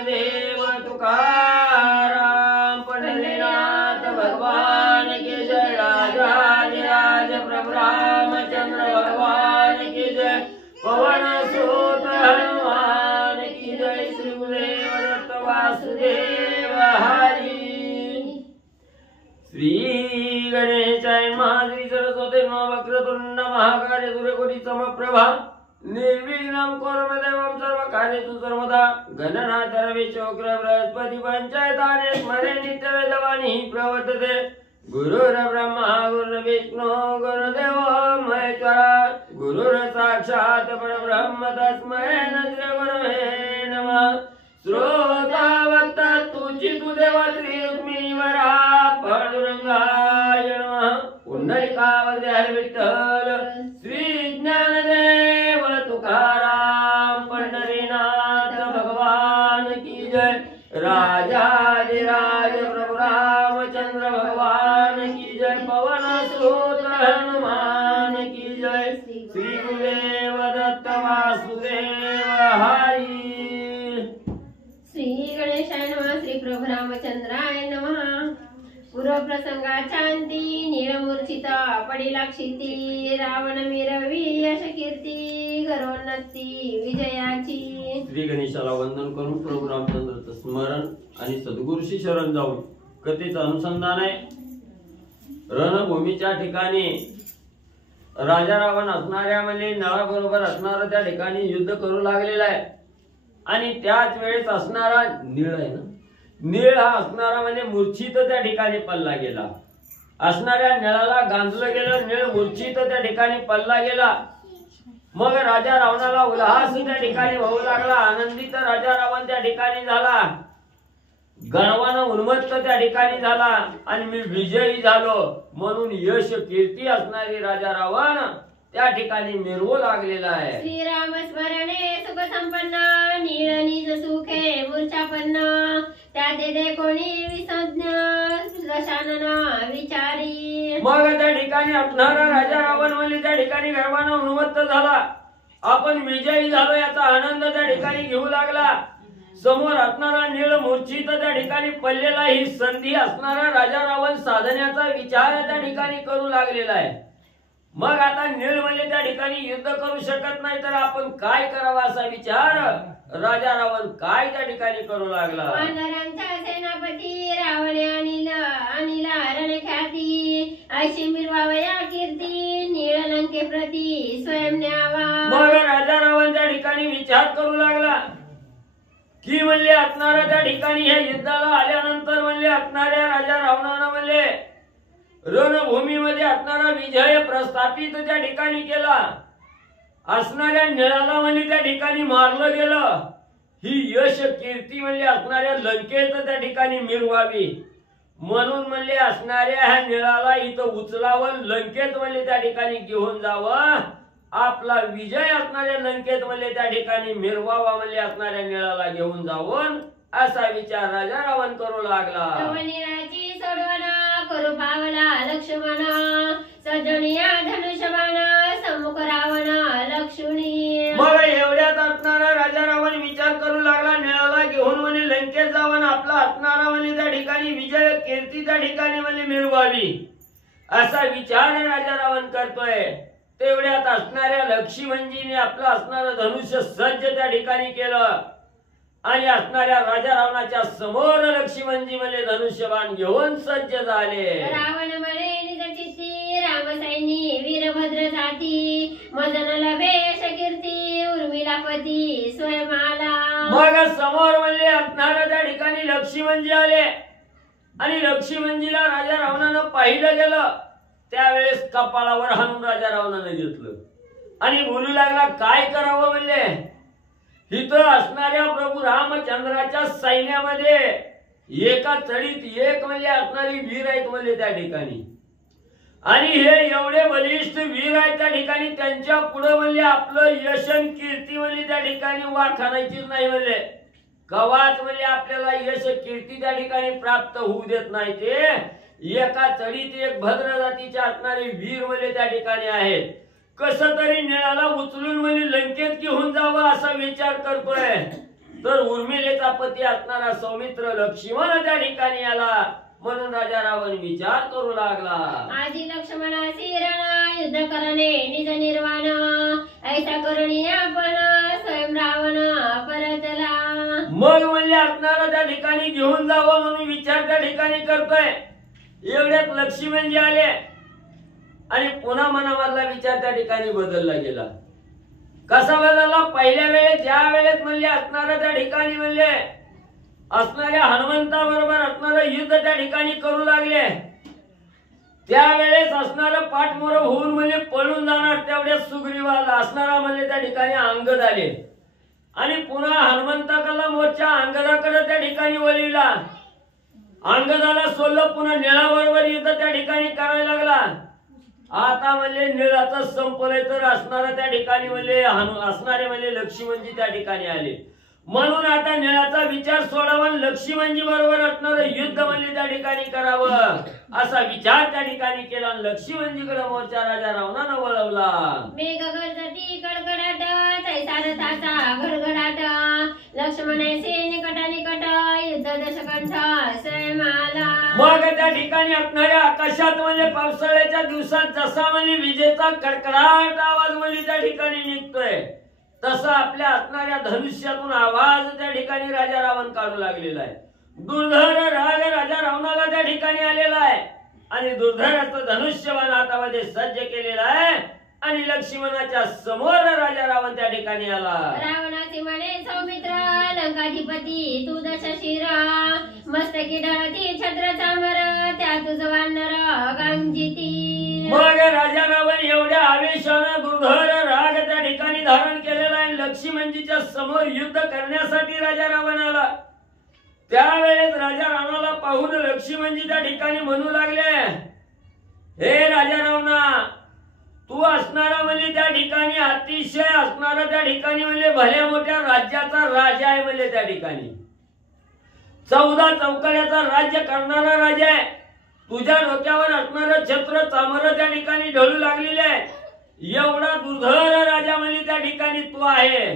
ज्ञानदेव तुकाराम पंढरीनाथ भगवान की जय। राजाधिराज प्रभु रामचंद्र भगवान की जय। पवन सुत हनुमान की जय। श्री गुरुदेव दत्त वासुदेव हरी। श्री गणेशाय नमः। श्री सरस्वती नमः। वक्रतुंड महाकाय सूर्यकोटि समप्रभा निर्विघ्नं कुरु देवं सर्वकार्येषु सर्वदा। गणनाथ रवि शुक्र बृहस्पति पंचायताने स्मरे नित्यवेदवाणी प्रवर्तते। गुरुर्ब्रह्मा गुरुर्विष्णु गुरुर्देवो महेश्वरा। गुरुर् साक्षात् परब्रह्म तस्मै श्री गुरवे नमः। श्रोता वक्ता तुचितु देवा श्री रुक्मिणीवरा पांडुरंगाय नमः। पुंडलिकावरदे हरी विठ्ठल श्री ज्ञानदेव तुकाराम पंढरीनाथ भगवान की जय। राजाधिराज प्रभु रामचंद्र भगवान की जय। पवन सुत हनुमान की जय। श्री गुरुदेव दत्त वासुदेव हरी। श्री गणेशाय नमः। श्री प्रभु रामचंद्राय नमः। पूर्व प्रसंगाचांती नीळमूर्छित पडिला क्षिती। रावण मिरवी यश कीर्ती घरोन्नती विजयाची। श्री गणेशाला वंदन करून प्रभू रामचंद्राचं स्मरण आणि सद्गुरूशी शरण जाऊन कथेचं अनुसंधान आहे। रणभूमीच्या ठिकाणी राजा रावण असणाऱ्या म्हणजे नळाबरोबर असणारा त्या ठिकाणी युद्ध करू लागलेला आहे। आणि त्याच वेळेस असणारा नीळ आहे ना, नीळ हा असणारा म्हणजे मूर्छित त्या ठिकाणी पल्ला गेला। असणाऱ्या निळाला गांजलं गेलं, नीळ मूर्छित त्या ठिकाणी पल्ला गेला। मग राजा रावणाला उल्हास त्या ठिकाणी होऊ लागला। आनंदित राजा रावण त्या ठिकाणी झाला। गर्वानं उन्मत्त त्या ठिकाणी झाला आणि मी विजयी झालो म्हणून यश कीर्ती असणारी राजा रावण त्या ठिकाणी मिरवू लागलेला आहे। श्रीराम स्मरणे सुख संपन्न नीळ निज सुखे मूर्छापन्न। त्या दे कोणी विसज्ञ दशानन विचारी। मग त्या ठिकाणी असणारा राजा रावण म्हणजे त्या ठिकाणी गर्वानं उन्मत्त झाला। आपण विजयी झालो याचा आनंद त्या ठिकाणी घेऊ लागला। समोर असणारा नीळ मूर्छित त्या ठिकाणी पडलेला ही संधी असणारा राजा रावण साधण्याचा विचार त्या ठिकाणी करू लागलेला आहे। मग आता नीळ म्हणजे त्या ठिकाणी युद्ध करू शकत नाही तर आपण काय करावा असा विचार राजा रावण काय त्या ठिकाणी करू लागला। वानरांचा सेनापती रावणे अनिला रणख्याती। ऐशी मिरवावया कीर्ती नीळ लंके प्रती स्वयं न्यावा। मग राजा रावण त्या ठिकाणी विचार करू लागला की म्हणले असणारा त्या ठिकाणी या युद्धाला आल्यानंतर म्हणले असणाऱ्या राजा रावणानं म्हणले रणभूमीमध्ये असणारा विजय प्रस्थापित त्या ठिकाणी केला। असणाऱ्या निळाला म्हणजे त्या ठिकाणी मारलं गेलं। ही यश कीर्ती म्हणजे असणाऱ्या लंकेत त्या ठिकाणी मिरवावी म्हणून म्हणले असणाऱ्या ह्या निळाला इथं उचलावं, लंकेत म्हणजे त्या ठिकाणी घेऊन जावं। आपला विजय असणाऱ्या लंकेत म्हणजे त्या ठिकाणी मिरवावा म्हणजे असणाऱ्या निळाला घेऊन जावं असा विचार राजा रावण करू लागला। करू पावला लक्ष्मण सजनिया धनुष्यबाण सम्मुख रावण लक्ष्मणी। मग एवढ्यात असणारा राजा रावण विचार करू लागला निळाला घेऊन म्हणे लंकेत जावं, आपला असणारा म्हणे त्या ठिकाणी विजय कीर्ती त्या ठिकाणी म्हणे मिरवावी असा विचार राजा रावण करतोय। तेवढ्यात असणाऱ्या लक्ष्मणजीने आपलं असणारं धनुष्य सज्ज त्या ठिकाणी केलं आणि असणाऱ्या राजा रावणाच्या समोर लक्ष्मणजी म्हणजे धनुष्यबाण घेऊन सज्ज झाले। रावण म्हणे निज चित्ती रामसैनी वीरभद्र साथी। मदन लभेश कीर्ती उर्मिलापती स्वयंआला। मग समोर म्हणजे असणाऱ्या त्या ठिकाणी लक्ष्मणजी आले आणि लक्ष्मणजीला राजा रावणानं पाहिलं गेलं। त्यावेळेस कपाळावर हाणून राजा रावणानं घेतलं आणि बोलू लागला काय करावं म्हणले। इथं असणाऱ्या प्रभू रामचंद्राच्या सैन्यामध्ये एका चढीत एक म्हणजे असणारी वीर आहेत म्हणजे त्या ठिकाणी आणि हे एवढे बलिष्ठ वीर आहेत त्या ठिकाणी त्यांच्या पुढे म्हणजे आपलं यशन कीर्ती म्हणजे त्या ठिकाणी वाखाणायचीच नाही म्हणजे कवाच म्हणजे आपल्याला यश कीर्ती त्या ठिकाणी प्राप्त होऊ देत नाही। ते एका चढीत एक भद्र जातीचे असणारे वीर म्हणजे त्या ठिकाणी आहेत। कसं तरी निळाला उचलून म्हणजे लंकेत घेऊन जावं असा विचार करतोय। तर उर्मिलेचा पती असणारा सौमित्र लक्ष्मण त्या ठिकाणी आला म्हणून राजा रावण विचार करू लागला. आजी लक्ष्मणासी रण युद्ध करणे निज निर्वाण ऐसा करुणी आपण स्वयं रावण परतला. मग म्हणजे असणारा त्या ठिकाणी घेऊन जावं म्हणून विचार त्या ठिकाणी करतोय. एवढ्यात लक्ष्मणजी आले आणि पुन्हा मनामधला विचार त्या ठिकाणी बदलला गेला. कसा बदलला? पहिल्या वेळेस ज्या वेळेस म्हणजे असणारा त्या ठिकाणी म्हणजे असणाऱ्या हनुमंताबरोबर असणारं युद्ध त्या ठिकाणी करू लागले, त्यावेळेस असणारं पाठमोर होऊन म्हणजे पळून जाणार तेवढ्याच सुग्रीवाला असणारा म्हणजे त्या ठिकाणी अंगद आले आणि पुन्हा हनुमंताकडला मोर्चा अंगदाकडे त्या ठिकाणी वळविला. अंगदाला सोडलं, पुन्हा निळाबरोबर युद्ध त्या ठिकाणी करायला लागला. आता म्हणजे निळाचं संपलंय तर असणारा त्या ठिकाणी म्हणजे असणारे म्हणजे लक्ष्मणजी त्या ठिकाणी आले म्हणून आता निळाचा विचार सोडावा, लक्ष्मणजी बरोबर असणारं युद्ध म्हणजे त्या ठिकाणी करावं असा विचार त्या ठिकाणी केला. लक्ष्मणजीकडे मोर्चा राजा रावणानं वळवला. मेघ गरजती कडकडाट तैसा रथाचा घडघडाट लक्ष्मणाचे निकट निकट युद्ध दशकंठ स्वयंआला. मग त्या ठिकाणी असणाऱ्या आकाशात म्हणजे पावसाळ्याच्या दिवसात जसा म्हणजे विजेचा कडकडाट आवाज म्हणजे त्या ठिकाणी निघतोय तसा आपल्या असणाऱ्या धनुष्यातून आवाज त्या ठिकाणी राजा रावण काढू लागलेला आहे. दुर्धर राग राजा रावणाला त्या ठिकाणी आलेला आहे आणि दुर्धराचं धनुष्यबाण हातामध्ये सज्ज केलेला आहे आणि लक्ष्मणाच्या समोर राजा रावण त्या ठिकाणी आला. रावणाचे म्हणे सौमित्र लंकाधिपती तू दशशिर मस्तकी ढळती छत्र चामर त्या तुझ वानर गांजिती. मग राजा रावण एवढ्या आवेशानं दुर्धर राग त्या ठिकाणी धारण केलेला आहे. लक्ष्मणजीच्या समोर युद्ध करण्यासाठी राजा रावण आला. त्यावेळेस राजा रावणाला पाहून लक्ष्मणजी त्या ठिकाणी म्हणू लागले, हे राजा रावणा, तू असणारा म्हणजे त्या ठिकाणी अतिशय असणारा त्या ठिकाणी म्हणजे भल्या मोठ्या राज्याचा राजा आहे. म्हणजे त्या ठिकाणी 14 चौकड्याचा राज्य करणारा राजा आहे. तुझ्या डोक्यावर असणारं छत्र चामर त्या ठिकाणी ढळू लागलेले आहे. एवढा दुर्धर राजा म्हणजे त्या ठिकाणी तू आहे.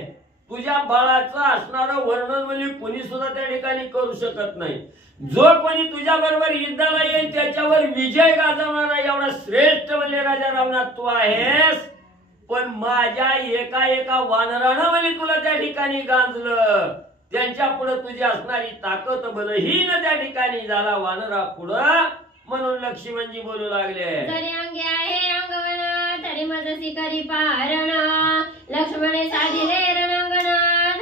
तुझ्या बाळाचं असणारं वर्णन म्हणजे कोणी सुद्धा त्या ठिकाणी करू शकत नाही. जो कोणी तुझ्या बरोबर युद्धाला येईल त्याच्यावर विजय गाजवणारा एवढा श्रेष्ठ म्हणजे राजा रावणात तू आहेस. पण माझ्या एका एका वानरानं म्हणजे तुला त्या ठिकाणी गांजलं. त्यांच्या पुढे तुझी असणारी ताकद बलहीन त्या ठिकाणी झाला वानरा पुढं. म्हणून लक्ष्मणजी बोलू लागले, जरी अंगे आहे अंगवना तरी मज शिकारी पारण लक्ष्मणे साधिले रणांगण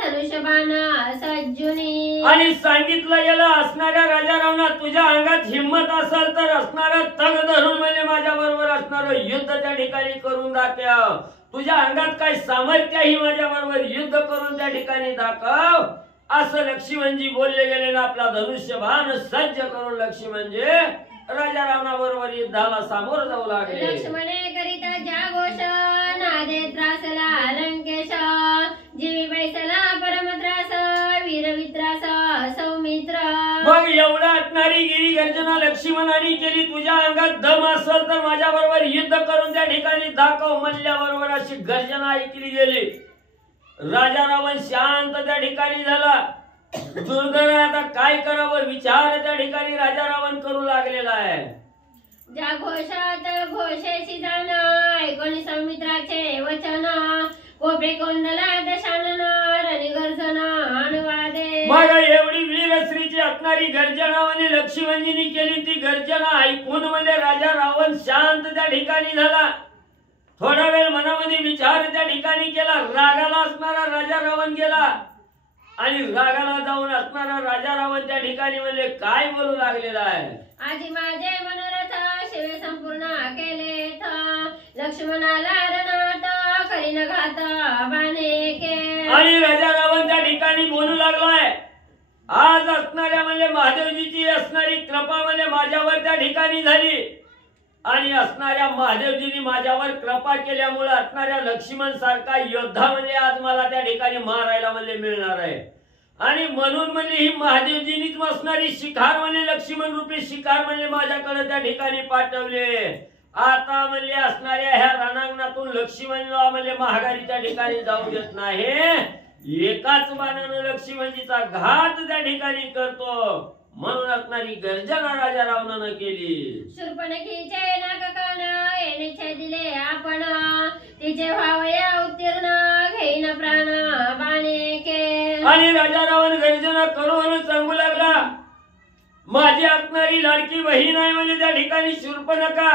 धनुष्यबाण सज्जुनी. आणि सांगितलं गेलं असणाऱ्या राजा रावणा, तुझ्या अंगात हिंमत असेल तर असणारं तग धरून म्हणजे माझ्या बरोबर असणारं युद्ध त्या ठिकाणी करून दाखव. तुझ्या अंगात काय सामर्थ्य आहे माझ्या बरोबर युद्ध करून त्या ठिकाणी दाखव असं लक्ष्मणजी बोलले गेले ना. आपला धनुष्यबाण सज्ज करून लक्ष्मणजी राजा रावणा बरोबर युद्धाला सामोर जाऊ लागले. लक्ष्मणे करीता ज्या घोष नादे त्रासला लंकेश जीवी बैसला परम त्रास वीर वित्रास सौमित्र. मग एवढा असणारी गिरी गर्जना लक्ष्मणाने केली. तुझ्या अंगात दम असेल तर माझ्या बरोबर युद्ध करून त्या ठिकाणी दाखव म्हणल्याबरोबर अशी गर्जना ऐकली गेली. राजा रावण शांत त्या ठिकाणी झाला. दुर्धर आता काय करावं विचार त्या ठिकाणी राजा रावण करू लागलेला आहे. ज्या घोषात घोषेशी जाण ऐकोनी सौमित्राचे वचन कोपे कोंदला दशानन रणी गर्जन अनुवादे. मग एवढी वीरश्रीची असणारी गर्जना म्हणजे लक्ष्मणजींनी केली. ती गर्जना ऐकून म्हणजे राजा रावण शांत त्या ठिकाणी झाला. थोडा वेळ मनामध्ये विचार त्या ठिकाणी केला. रागाला असणारा राजा रावण गेला आणि रागाला जाऊन असणारा राजा रावण त्या ठिकाणी म्हणजे काय बोलू लागलेला आहे. आधी माझे मनोरथ शिवे संपूर्ण केले लक्ष्मणाला रणात करीन घात बाणे के. आणि राजा रावण त्या ठिकाणी बोलू लागलाय, आज असणाऱ्या म्हणजे महादेवजीची असणारी कृपा म्हणजे माझ्यावर त्या ठिकाणी झाली आणि असणाऱ्या महादेवजींनी माझ्यावर कृपा केल्यामुळे असणाऱ्या लक्ष्मण सारखा योद्धा म्हणजे आज मला त्या ठिकाणी मारायला म्हणजे मिळणार आहे. आणि म्हणून म्हणजे ही महादेवजींनीच असणारी शिखार म्हणजे लक्ष्मण रूपी शिखार म्हणजे माझ्याकडे त्या ठिकाणी पाठवले. आता म्हणजे असणाऱ्या ह्या रणांगणातून लक्ष्मणला म्हणजे महागारी त्या ठिकाणी जाऊ देत नाही. एकाच बाणानं लक्ष्मणजीचा घात त्या ठिकाणी करतो म्हणून असणारी गर्जना राजा रावणानं केली. शूर्पणखीचे नाक कान येणे छेदिले आपण तिचे व्हावया उत्तीर्ण घेईन प्राण बाणे के. आणि राजा रावण गर्जना करून सांगू लागला माझी असणारी लाडकी बहीण आहे म्हणजे त्या ठिकाणी शूर्पणखा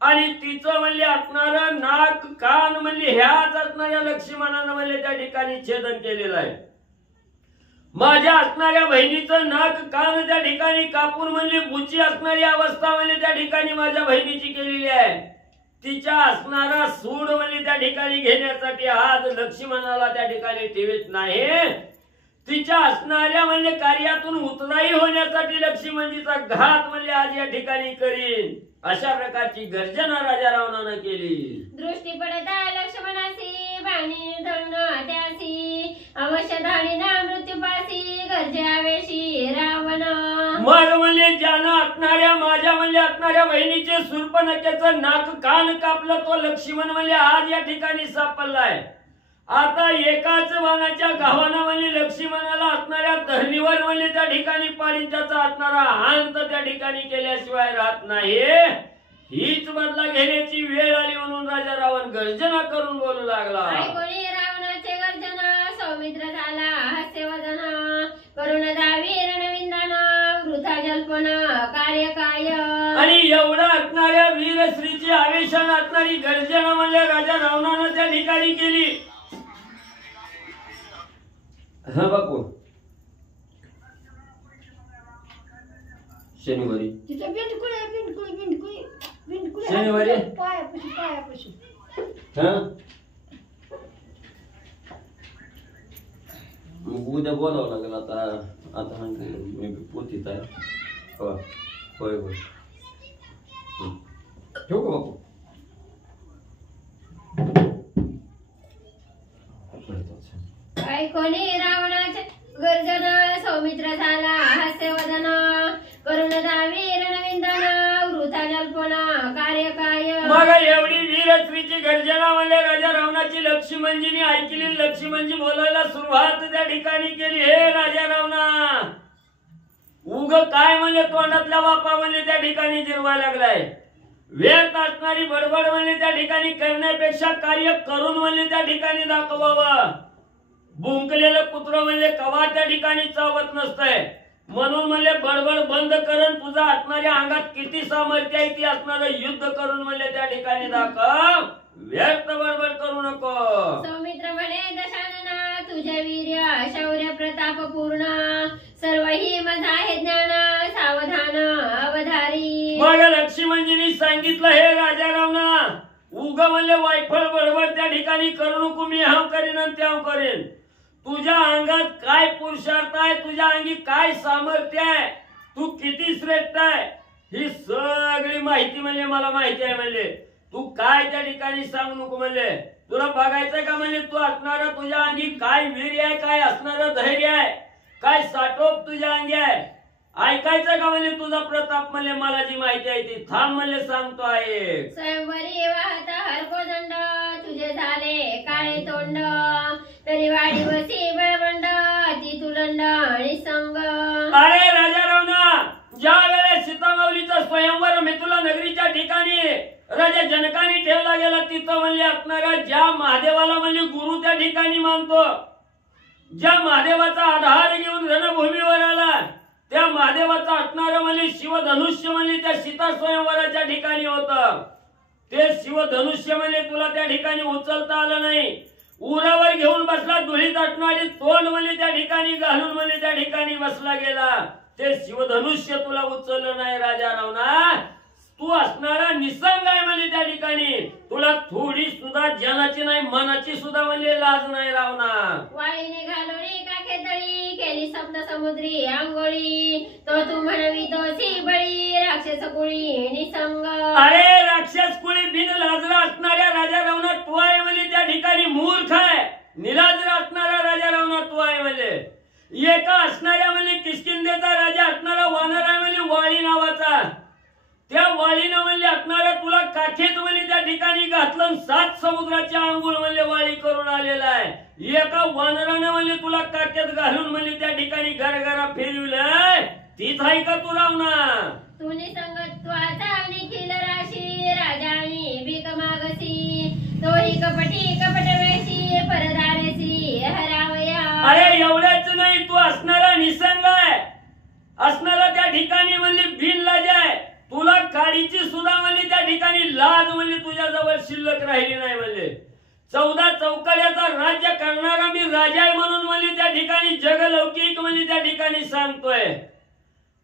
आणि तिचं म्हणजे असणार नाक कान म्हणजे ह्याच असणाऱ्या लक्ष्मणानं म्हणजे त्या ठिकाणी छेदन केलेलं आहे. माझ्या असणाऱ्या बहिणीचं नाक कान त्या ठिकाणी कापून म्हणजे बुची असणारी अवस्था म्हणजे त्या ठिकाणी माझ्या बहिणीची केलेली आहे. तिच्या असणारा सूड म्हणजे त्या ठिकाणी घेण्यासाठी आज लक्ष्मणाला त्या ठिकाणी ठेवीत नाही. तिच्या असणाऱ्या म्हणजे कार्यातून उतराई होण्यासाठी लक्ष्मणजीचा घात म्हणजे आज या ठिकाणी करीन अशा प्रकारची गर्जना राजा रावणानं केली. दृष्टी पडता लक्ष्मणासी बाणी धरून त्यासी अवश्य धाडीना मृत्यूपासी गर्जावेशी रावण. मग म्हणजे ज्यानं असणाऱ्या माझ्या म्हणजे असणाऱ्या बहिणीचे शूर्पणखेचं नाक कान कापलं तो लक्ष्मण म्हणजे आज या ठिकाणी सापडलाय. आता एकाच बाणाच्या गावानं म्हणजे लक्ष्मणाला असणाऱ्या धरणीवर म्हणजे त्या ठिकाणी पाडीन त्याचा असणारा अंत त्या ठिकाणी केल्याशिवाय राहत नाही. हीच बदला घेण्याची वेळ आली म्हणून राजा रावण गर्जना करून बोलू लागला. ऐकोनी रावणाचे गर्जना सौमित्र झाला हास्यवदन करुण दावी रणविंदन वृथा जल्पन कार्य काय. आणि एवढा असणाऱ्या वीरश्रीची आवेशान असणारी गर्जना म्हणजे राजा रावणानं त्या ठिकाणी केली. हा बापू शनिवारी शनिवारी हा उद्या बोलावं लागेल. आता आता मी पोतीत आहे. होय होय ठेवू का बापू. ऐकोनी रावणाचे गर्जना सौमित्र झाला हास्यवदन करुण दावी रणविंदन वृथा जल्पन कार्य काय. मग एवढी वीरश्रीची गर्जना म्हणजे राजा रावणाची लक्ष्मणजीने ऐकली. लक्ष्मणजी बोलायला सुरुवात त्या ठिकाणी केली. हे राजा रावणा उग काय म्हणजे तोंडातल्या बापा म्हणजे त्या ठिकाणी जिरवायला लागलाय. व्यर्थ असणारी बडबड म्हणजे त्या ठिकाणी करण्यापेक्षा कार्य करून म्हणजे त्या ठिकाणी दाखवावं. भुंकलेलं कुत्र म्हणजे कवा त्या ठिकाणी चावत नसतंय म्हणून म्हणजे बडबड बंद करून तुझा असणाऱ्या अंगात किती सामर्थ्य आहे ती असणारं युद्ध करून म्हणजे त्या ठिकाणी दाखव. व्यर्थ बडबड करू नको. सौमित्र म्हणे दशानना तुझे वीर्य शौर्य प्रताप पूर्ण सर्व ही माझा आहे ज्ञान सावधान अवधारी. मग लक्ष्मणजींनी सांगितलं हे राजा रावणा उग म्हणजे वायफळ बडबड त्या ठिकाणी करू नको. मी हाव करीन आणि त्याव करेन. तुझ्या अंगात काय पुरुषार्थ आहे तुझ्या अंगी काय सामर्थ्य आहे तू किती श्रेष्ठ आहे ही सगळी माहिती म्हणजे मला माहिती आहे. म्हणजे तू काय त्या ठिकाणी सांगू नको. म्हणजे तुला बघायचंय का म्हणजे तू असणार तुझ्या अंगी काय वीर्य आहे काय असणार धैर्य आहे काय साठोप तुझ्या अंगी आहे. ऐकायचं का म्हणजे तुझा प्रताप म्हणजे मला जी माहिती आहे ती थांब म्हणजे सांगतो आहे. स्वयंवरी वाहता हरको दंड तुझे झाले काळे तोंड तरी वाडी वसी बळबंड ती तुलंड आणि संग. अरे राजा रावणा ज्या वेळेस सीतामाऊलीचा स्वयंवर मिथुला नगरीच्या ठिकाणी राजा जनकाने ठेवला गेला तिथं म्हणजे असणाऱ्या ज्या महादेवाला म्हणजे गुरु त्या ठिकाणी मानतो ज्या महादेवाचा आधार घेऊन रणभूमीवर आला त्या महादेवाचा असणारं म्हणजे शिवधनुष्य म्हणजे त्या सीता स्वयंवराच्या ठिकाणी होतं. ते शिवधनुष्य म्हणजे तुला त्या ठिकाणी उचलता आलं नाही. उरावर घेऊन बसला धुळीत असणारी तोंड म्हणजे त्या ठिकाणी घालून म्हणजे त्या ठिकाणी बसला गेला. ते शिवधनुष्य तुला उचललं नाही राजा रावणा. तू असणारा निसंग आहे म्हणजे त्या ठिकाणी तुला थोडी सुद्धा जनाची नाही मनाची सुद्धा म्हणजे लाज नाही रावणा. वाळीने घालवली का खेतळी केली सप्त समुद्री आंघोळी तो तू म्हणवी दोषी बळी राक्षस कुळी निसंग. अरे राक्षस कुळी बिन लाजरा असणाऱ्या राजा रावणा तू आहे म्हणजे त्या ठिकाणी मूर्ख आहे. निलाजरा असणारा राजा रावणा तू आहे म्हणजे एका असणाऱ्या म्हणजे किष्किंधेचा राजा असणारा वानर आहे म्हणजे वाळी नावाचा. त्या वाळीनं म्हणजे असणाऱ्या तुला काखेत म्हणले त्या ठिकाणी घातलं, 7 समुद्राच्या अंघोळ म्हणले वाळी करून आलेला आहे. एका वानराने म्हणले तुला काखेत घालून म्हणले त्या ठिकाणी घरघरा फिरविलंय. तीच आहे का तू रावणा? तू निसंगत्वाचा निखिल राशी राजानी भीक मागसी, तोही कपटी कपटवेशी परदारेसी हरावया. अरे एवढ्याच नाही, तू असणारा निसंग आहे, असणारा त्या ठिकाणी म्हणली बिनलाज आहे. तुला काडीची सुद्धा म्हणली त्या ठिकाणी लाज म्हणली तुझ्या जवळ शिल्लक राहिली नाही. म्हणले 14 चौकड्याचा राज्य करणारा मी राजा आहे म्हणून म्हणली त्या ठिकाणी जगलौकिक म्हणली त्या ठिकाणी सांगतोय.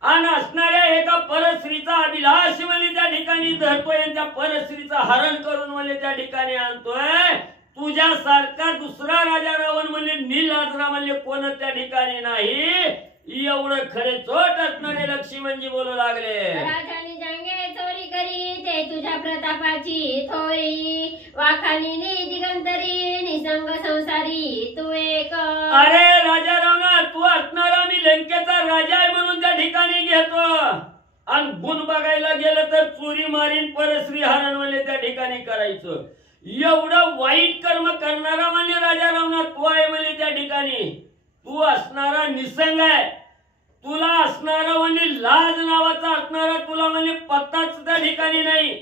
आणि असणाऱ्या एका परस्त्रीचा अभिलाष म्हणली त्या ठिकाणी धरतोय आणि त्या परस्त्रीचा हरण करून म्हणले त्या ठिकाणी आणतोय. तुझ्यासारखा दुसरा राजा रावण म्हणले नीलाजरा म्हणले कोण त्या ठिकाणी नाही. एवढं खरे चोट असणारे लक्ष्मणजी बोलू लागले. राजानी जंगे चोरी करी ते तुझ्या प्रतापाची थोरी, वाखानी दिगंतरी निसंग संसारी तू एक. अरे राजा रावणा, तू असणारा मी लंकेचा राजा आहे म्हणून त्या ठिकाणी घेतो, आणि गुण बघायला गेलं तर चोरी मारीन परस्त्री हरण म्हणले त्या ठिकाणी करायचं. एवढं वाईट कर्म करणारा म्हणजे राजा रावणा तू आहे म्हणले त्या ठिकाणी. तू असणारा निसंग आहे, तुला असणारा म्हणजे लाज नावाचा असणारा तुला म्हणजे पत्ताच त्या ठिकाणी नाही.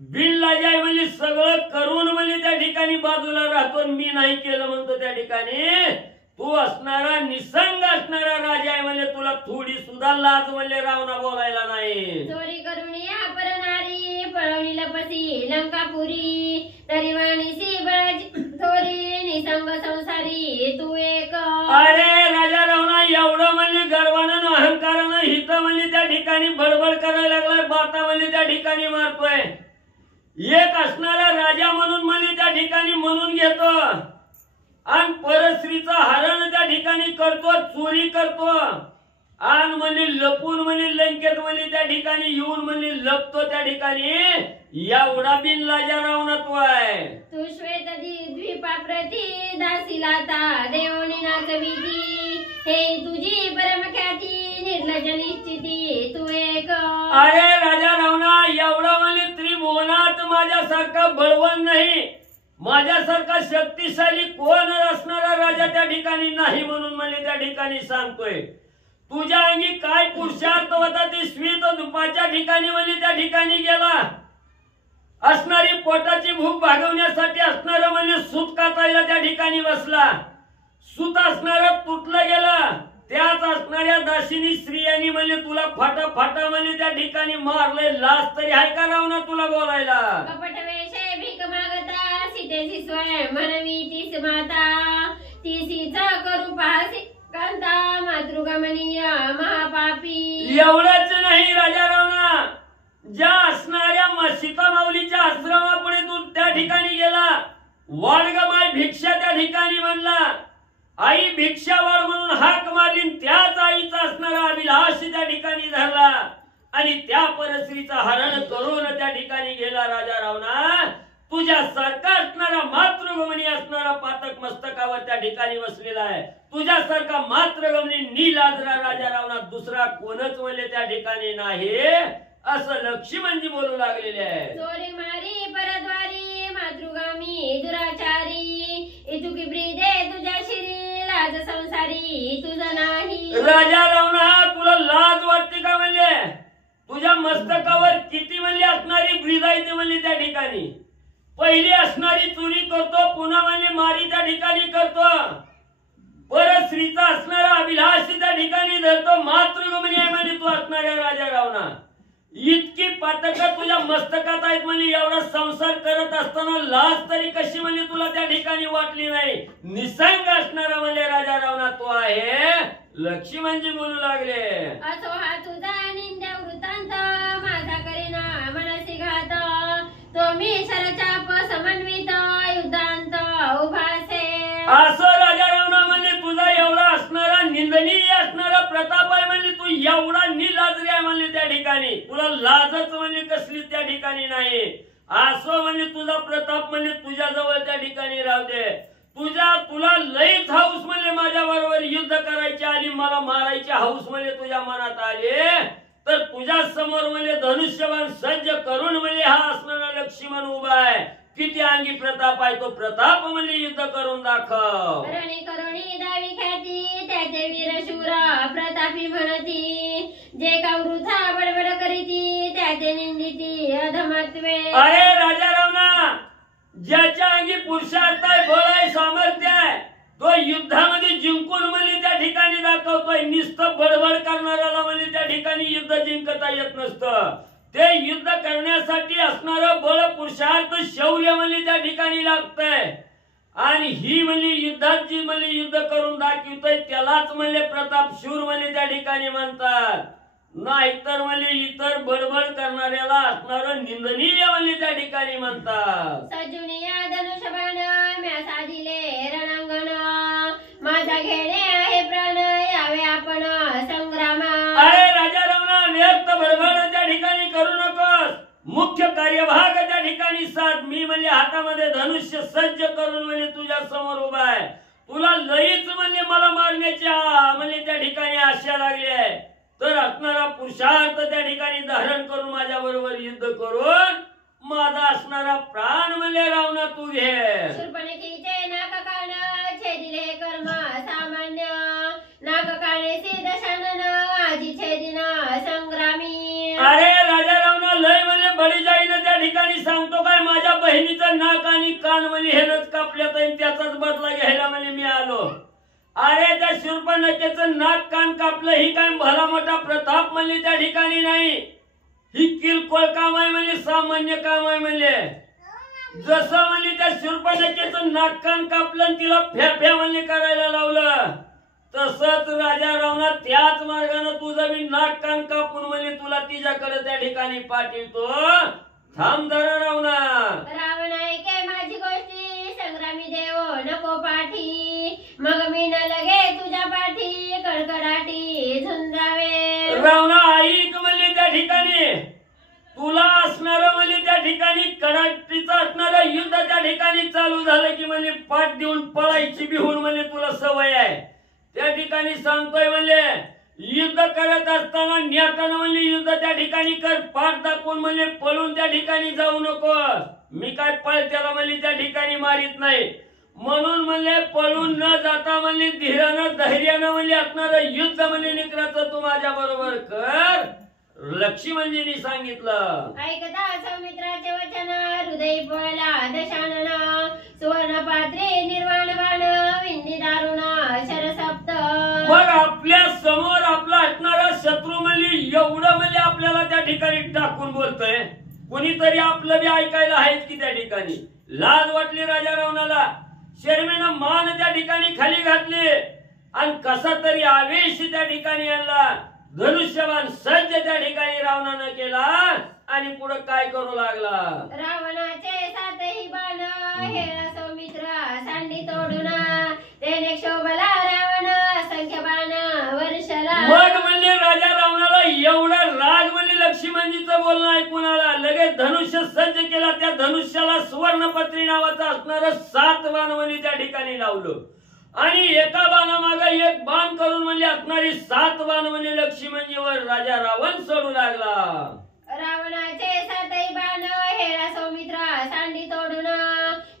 बिनलाज आहे म्हणजे सगळं करून म्हणजे त्या ठिकाणी बाजूला राहतो, मी नाही केलं म्हणतो त्या ठिकाणी. तू असणारा निसंग असणारा राजा आहे म्हणजे तुला थोडी सुद्धा लाज म्हणजे रावणा बोलायला नाही. चोरी करून या परनारी पळवली लपसी लंकापुरी, तरी वाणीसी बळाची थोरी निसंग संसारी तू एक. अरे राजा रावणा, एवढं म्हणजे गर्वानं अहंकारानं हित म्हणजे त्या ठिकाणी बडबड करायला लागलाय, बाता म्हणजे त्या ठिकाणी मारतोय. एक असणारा राजा म्हणून म्हणजे त्या ठिकाणी म्हणून घेतो, आणि परस्त्रीचा हरण त्या ठिकाणी करतो, चोरी करतो, आणि म्हणजे लपून म्हणजे लंकेत म्हणजे त्या ठिकाणी येऊन म्हणजे लपतो त्या ठिकाणी. एवढा बिनलाजा रावणा तू आहे. तू श्वेत द्वीपाप्रती दासीलाता देवनी नाचविती, हे तुझी परमख्याती निर्लज निश्चिती तू एक. अरे राजा रावणा, एवढा म्हणजे त्रिभुवनात माझ्यासारखा बळवान नाही, माझ्यासारखा शक्तिशाली कोण असणारा राजा त्या ठिकाणी नाही म्हणून मला त्या ठिकाणी सांगतोय. तुझ्या अंगी काय पुरुषार्थ होता ते श्वेत दुपाच्या ठिकाणी म्हणजे त्या ठिकाणी गेला. असणारी पोटाची भूक भागवण्यासाठी असणारं म्हणजे सूत कातायला त्या ठिकाणी बसला. सूत असणारं तुटलं गेलं, त्याच असणाऱ्या दासिनी स्त्रियांनी म्हणजे तुला फाटा फाटा म्हणजे त्या ठिकाणी मारले. लाज तरी आहे का रावणा तुला बोलायला? कपट वेशे भीक मागता सीतेची स्वयं म्हणवी तीस माता, तीसीच करू पाहसी कांता मातृगमनीय महापापी. एवढंच नाही राजा रावणा, ज्या असणाऱ्या सीता माऊलीच्या आश्रमापुढे तू त्या ठिकाणी गेला, वाडगमाय भिक्षा त्या ठिकाणी म्हणला, आई भिक्षा वाढ म्हणून हाक मारली, त्याच आईचा असणारा अभिलाष त्या ठिकाणी धरला आणि त्या परस्त्रीचा हरण करून त्या ठिकाणी गेला. राजा रावणा, तुझ्यासारखा असणारा मातृगमनी असणारा पातक मस्तकावर त्या ठिकाणी बसलेला आहे. तुझ्यासारखा मातृगमनी नीलाजरा राजा रावणा दुसरा कोणच म्हणले त्या ठिकाणी नाही, असं लक्ष्मणजी बोलू लागलेले आहे. चोरी मारी परद्वारी मातृगामी दुराचारी, इतुकी ब्रीदे तुझ्या शिरी लाज संसारी तुझा नाही. राजा रावणा, तुला लाज वाटते का? म्हणले तुझ्या मस्तकावर किती म्हणले असणारी ब्रीद आहे ते म्हणले त्या ठिकाणी. पहिली असणारी चोरी करतो, पुन्हा म्हणले मारी त्या ठिकाणी करतो, परत स्त्रीचा असणारा अभिलाष त्या ठिकाणी धरतो, मातृगमनी आहे म्हणजे तू असणाऱ्या राजा रावणा. इतकी पातक तुझ्या मस्तकात आहेत म्हणजे एवढा संसार करत असताना लाज तरी कशी म्हणजे तुला त्या ठिकाणी वाटली नाही. निसंग असणारा म्हणजे राजा रावणा तू आहे. लक्ष्मणजी बोलू लागले, असो हा तुझा निंद्या वृत्तांत माझा करेना मनसी घात, तो मी शरचाप समन्वित युद्धांत उभासे. असो राजा रावणा, म्हणजे तुझा एवढा असणारा निंदनीय असणारा प्रताप आहे म्हणजे तू एवढा निलाजरी आहे म्हणजे त्या ठिकाणी तुला लाजच म्हणजे कसली त्या ठिकाणी नाही. असो म्हणजे तुझा प्रताप म्हणजे तुझ्या जवळ त्या ठिकाणी राहू दे. तुला लईच हाऊस म्हणजे माझ्या बरोबर युद्ध करायची आली, मला मारायची हाऊस म्हणजे तुझ्या मनात आली, तर तुझ्या समोर म्हणजे धनुष्यबाण सज्ज करून म्हणजे हा असणारा लक्ष्मण उभा आहे. किती अंगी प्रताप आहे तो प्रताप म्हणजे युद्ध करून दाखव. रणी करुणी दावी ख्याती त्याचे वीर शूर प्रतापी म्हणती. जे का वृथा बडबड करीती त्याचे निंदिती अधमत्वे. अरे राजा रावणा, ज्याच्या अंगी पुरुषार्थ आहे, बळ आहे, सामर्थ्य आहे, तो युद्धामध्ये जिंकून म्हणजे त्या ठिकाणी दाखवतोय. नुसतं बडबड करणाऱ्याला म्हणजे त्या ठिकाणी युद्ध जिंकता येत नसतं. ते युद्ध करण्यासाठी असणारं बळ, पुरुषार्थ, शौर्य म्हणजे त्या ठिकाणी लागतंय. आणि ही म्हणजे युद्धात जी म्हणजे युद्ध करून दाखवतोय त्यालाच म्हणजे प्रताप शूर म्हणजे त्या ठिकाणी म्हणतात. नाहीतर म्हणजे इतर बडबड करणाऱ्याला असणारं निंदनीय म्हणजे त्या ठिकाणी म्हणतात. सजुनिया धनुष्यबाण म्या साधिले रणांगण. माझा घेणे आहे प्राण यावे आपण संग्रामा. अरे राजा रावणा, व्यक्त बडबड त्या ठिकाणी करू नकोस. मुख्य कार्यभाग त्या ठिकाणी साध. मी म्हणजे हातामध्ये धनुष्य सज्ज करून म्हणजे तुझ्या समोर उभा आहे. तुला लईच म्हणजे मला मारण्याची म्हणजे त्या ठिकाणी आशा लागली आहे. तर असणारा पुरुषार्थ त्या ठिकाणी धारण करून माझ्या बरोबर युद्ध करून माझा असणारा प्राण म्हणजे रावणा तू घे. शूर्पणखीचे नाक कान छेदिले कर्म सामान्य. नाक काने सिद्ध शानन आजी छेदिन संग्रामी. अरे राजा रावणा, लय म्हणजे बळीजाईनं त्या ठिकाणी सांगतो काय माझ्या बहिणीचं नाक आणि कान म्हणजे हेच कापल्यात आणि त्याचाच बदला घ्यायला म्हणजे मी आलो. अरे त्या शूर्पणखेचं नाक कान कापलं ही काय भला मोठा प्रताप म्हणजे त्या ठिकाणी नाही. ही किरकोळ काम आहे म्हणजे सामान्य काम आहे. म्हणजे जसं म्हणजे त्या शूर्पणखेचं नाक कान कापलं आणि तिला फ्या म्हणजे करायला लावलं, तसंच राजा रावणा त्याच मार्गाने तुझं मी नाक कान कापून म्हणजे तुला तिच्याकडे त्या ठिकाणी पाठवतो. थांब जरा रावणा. रावण ऐके माझी गोष्टी संग्रामी देव नको पाठी. मग मी न लगे तुझ्या पाठी कडकडाटी झुंजावे. रावणा ऐक म्हणजे त्या ठिकाणी तुला असणारं म्हणजे त्या ठिकाणी कडाटीचं असणारं युद्ध त्या ठिकाणी चालू झालं की म्हणजे पाठ देऊन पळायची बिहून म्हणजे तुला सवय आहे. त्या ठिकाणी सांगतोय म्हणजे युद्ध करत असताना न्याकानं म्हणजे युद्ध त्या ठिकाणी कर. पाठ दाखवून म्हणजे पळून त्या ठिकाणी जाऊ नको. मी काय पळत्याला म्हणजे त्या ठिकाणी मारित नाही. म्हणून म्हणजे पळून न जाता म्हणजे धीरानं धैर्यानं म्हणजे असणारं युद्ध म्हणजे निकराचं तू माझ्या बरोबर कर. लक्ष्मणजींनी सांगितलं. ऐकता सौमित्राचे वचन हृदय पळला दशानन. सुवर्ण पात्रे निर्वाण बाण विंदी दारुण शरसप्त. मग आपल्या समोर आपला असणारा शत्रू म्हणजे एवढं म्हणजे आपल्याला त्या ठिकाणी टाकून बोलतोय. कुणीतरी आपलं बी ऐकायला आहेच की त्या ठिकाणी. लाज वाटली राजा रावणाला. शर्मेनं मान त्या ठिकाणी खाली घातली आणि कसा तरी आवेश त्या ठिकाणी आणला. धनुष्यबाण सज्ज त्या ठिकाणी रावणानं केला आणि पुढे काय करू लागला. रावणाचे सातही बाण हेळा सौमित्र सांडी तोडून. त्याने क्षोभला रावण असंख्य बाण वर्षला. मग म्हणजे राजा रावणाला एवढा राग म्हणजे लक्ष्मणजीचं बोलणं ऐकून आला. लगेच धनुष्य सज्ज केला. त्या धनुष्याला सुवर्णपत्री नावाचं असणारं 7 बाण म्हणजे त्या ठिकाणी लावलं आणि एका बाणामागे एक बाण करून म्हणजे असणारी 7 बाण म्हणजे लक्ष्मणजीवर राजा रावण सोडू लागला. रावणाचे सातही बाण हेळा सौमित्र सांडी तोडून.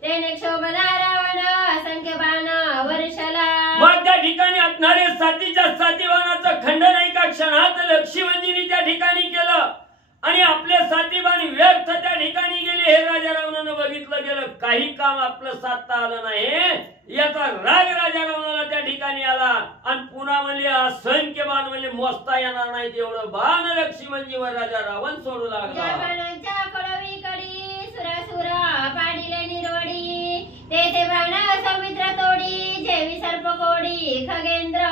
त्याने क्षोभला रावण असंख्य बाण वर्षला. मग त्या ठिकाणी असणारे 7च्या बाणाचं खंडन एका क्षणात लक्ष्मणजींनी त्या ठिकाणी केलं आणि आपले 7 बाण व्यर्थ त्या ठिकाणी गेले. हे राजा रावणानं बघितलं गेलं. काही काम आपलं साधता आलं नाही. याचा राग राजा रावणाला त्या ठिकाणी आला आणि पुन्हा म्हणजे असंख्य बाण म्हणजे मोजता येणार नाही तेवढं बाण लक्ष्मणजीवर राजा रावण सोडू लागला. बाणांच्या कडवी कडी सुरासुरा पाडिले निरोडी. तेथे बाण सौमित्र तोडी जेवी सर्प कोडी खगेंद्र.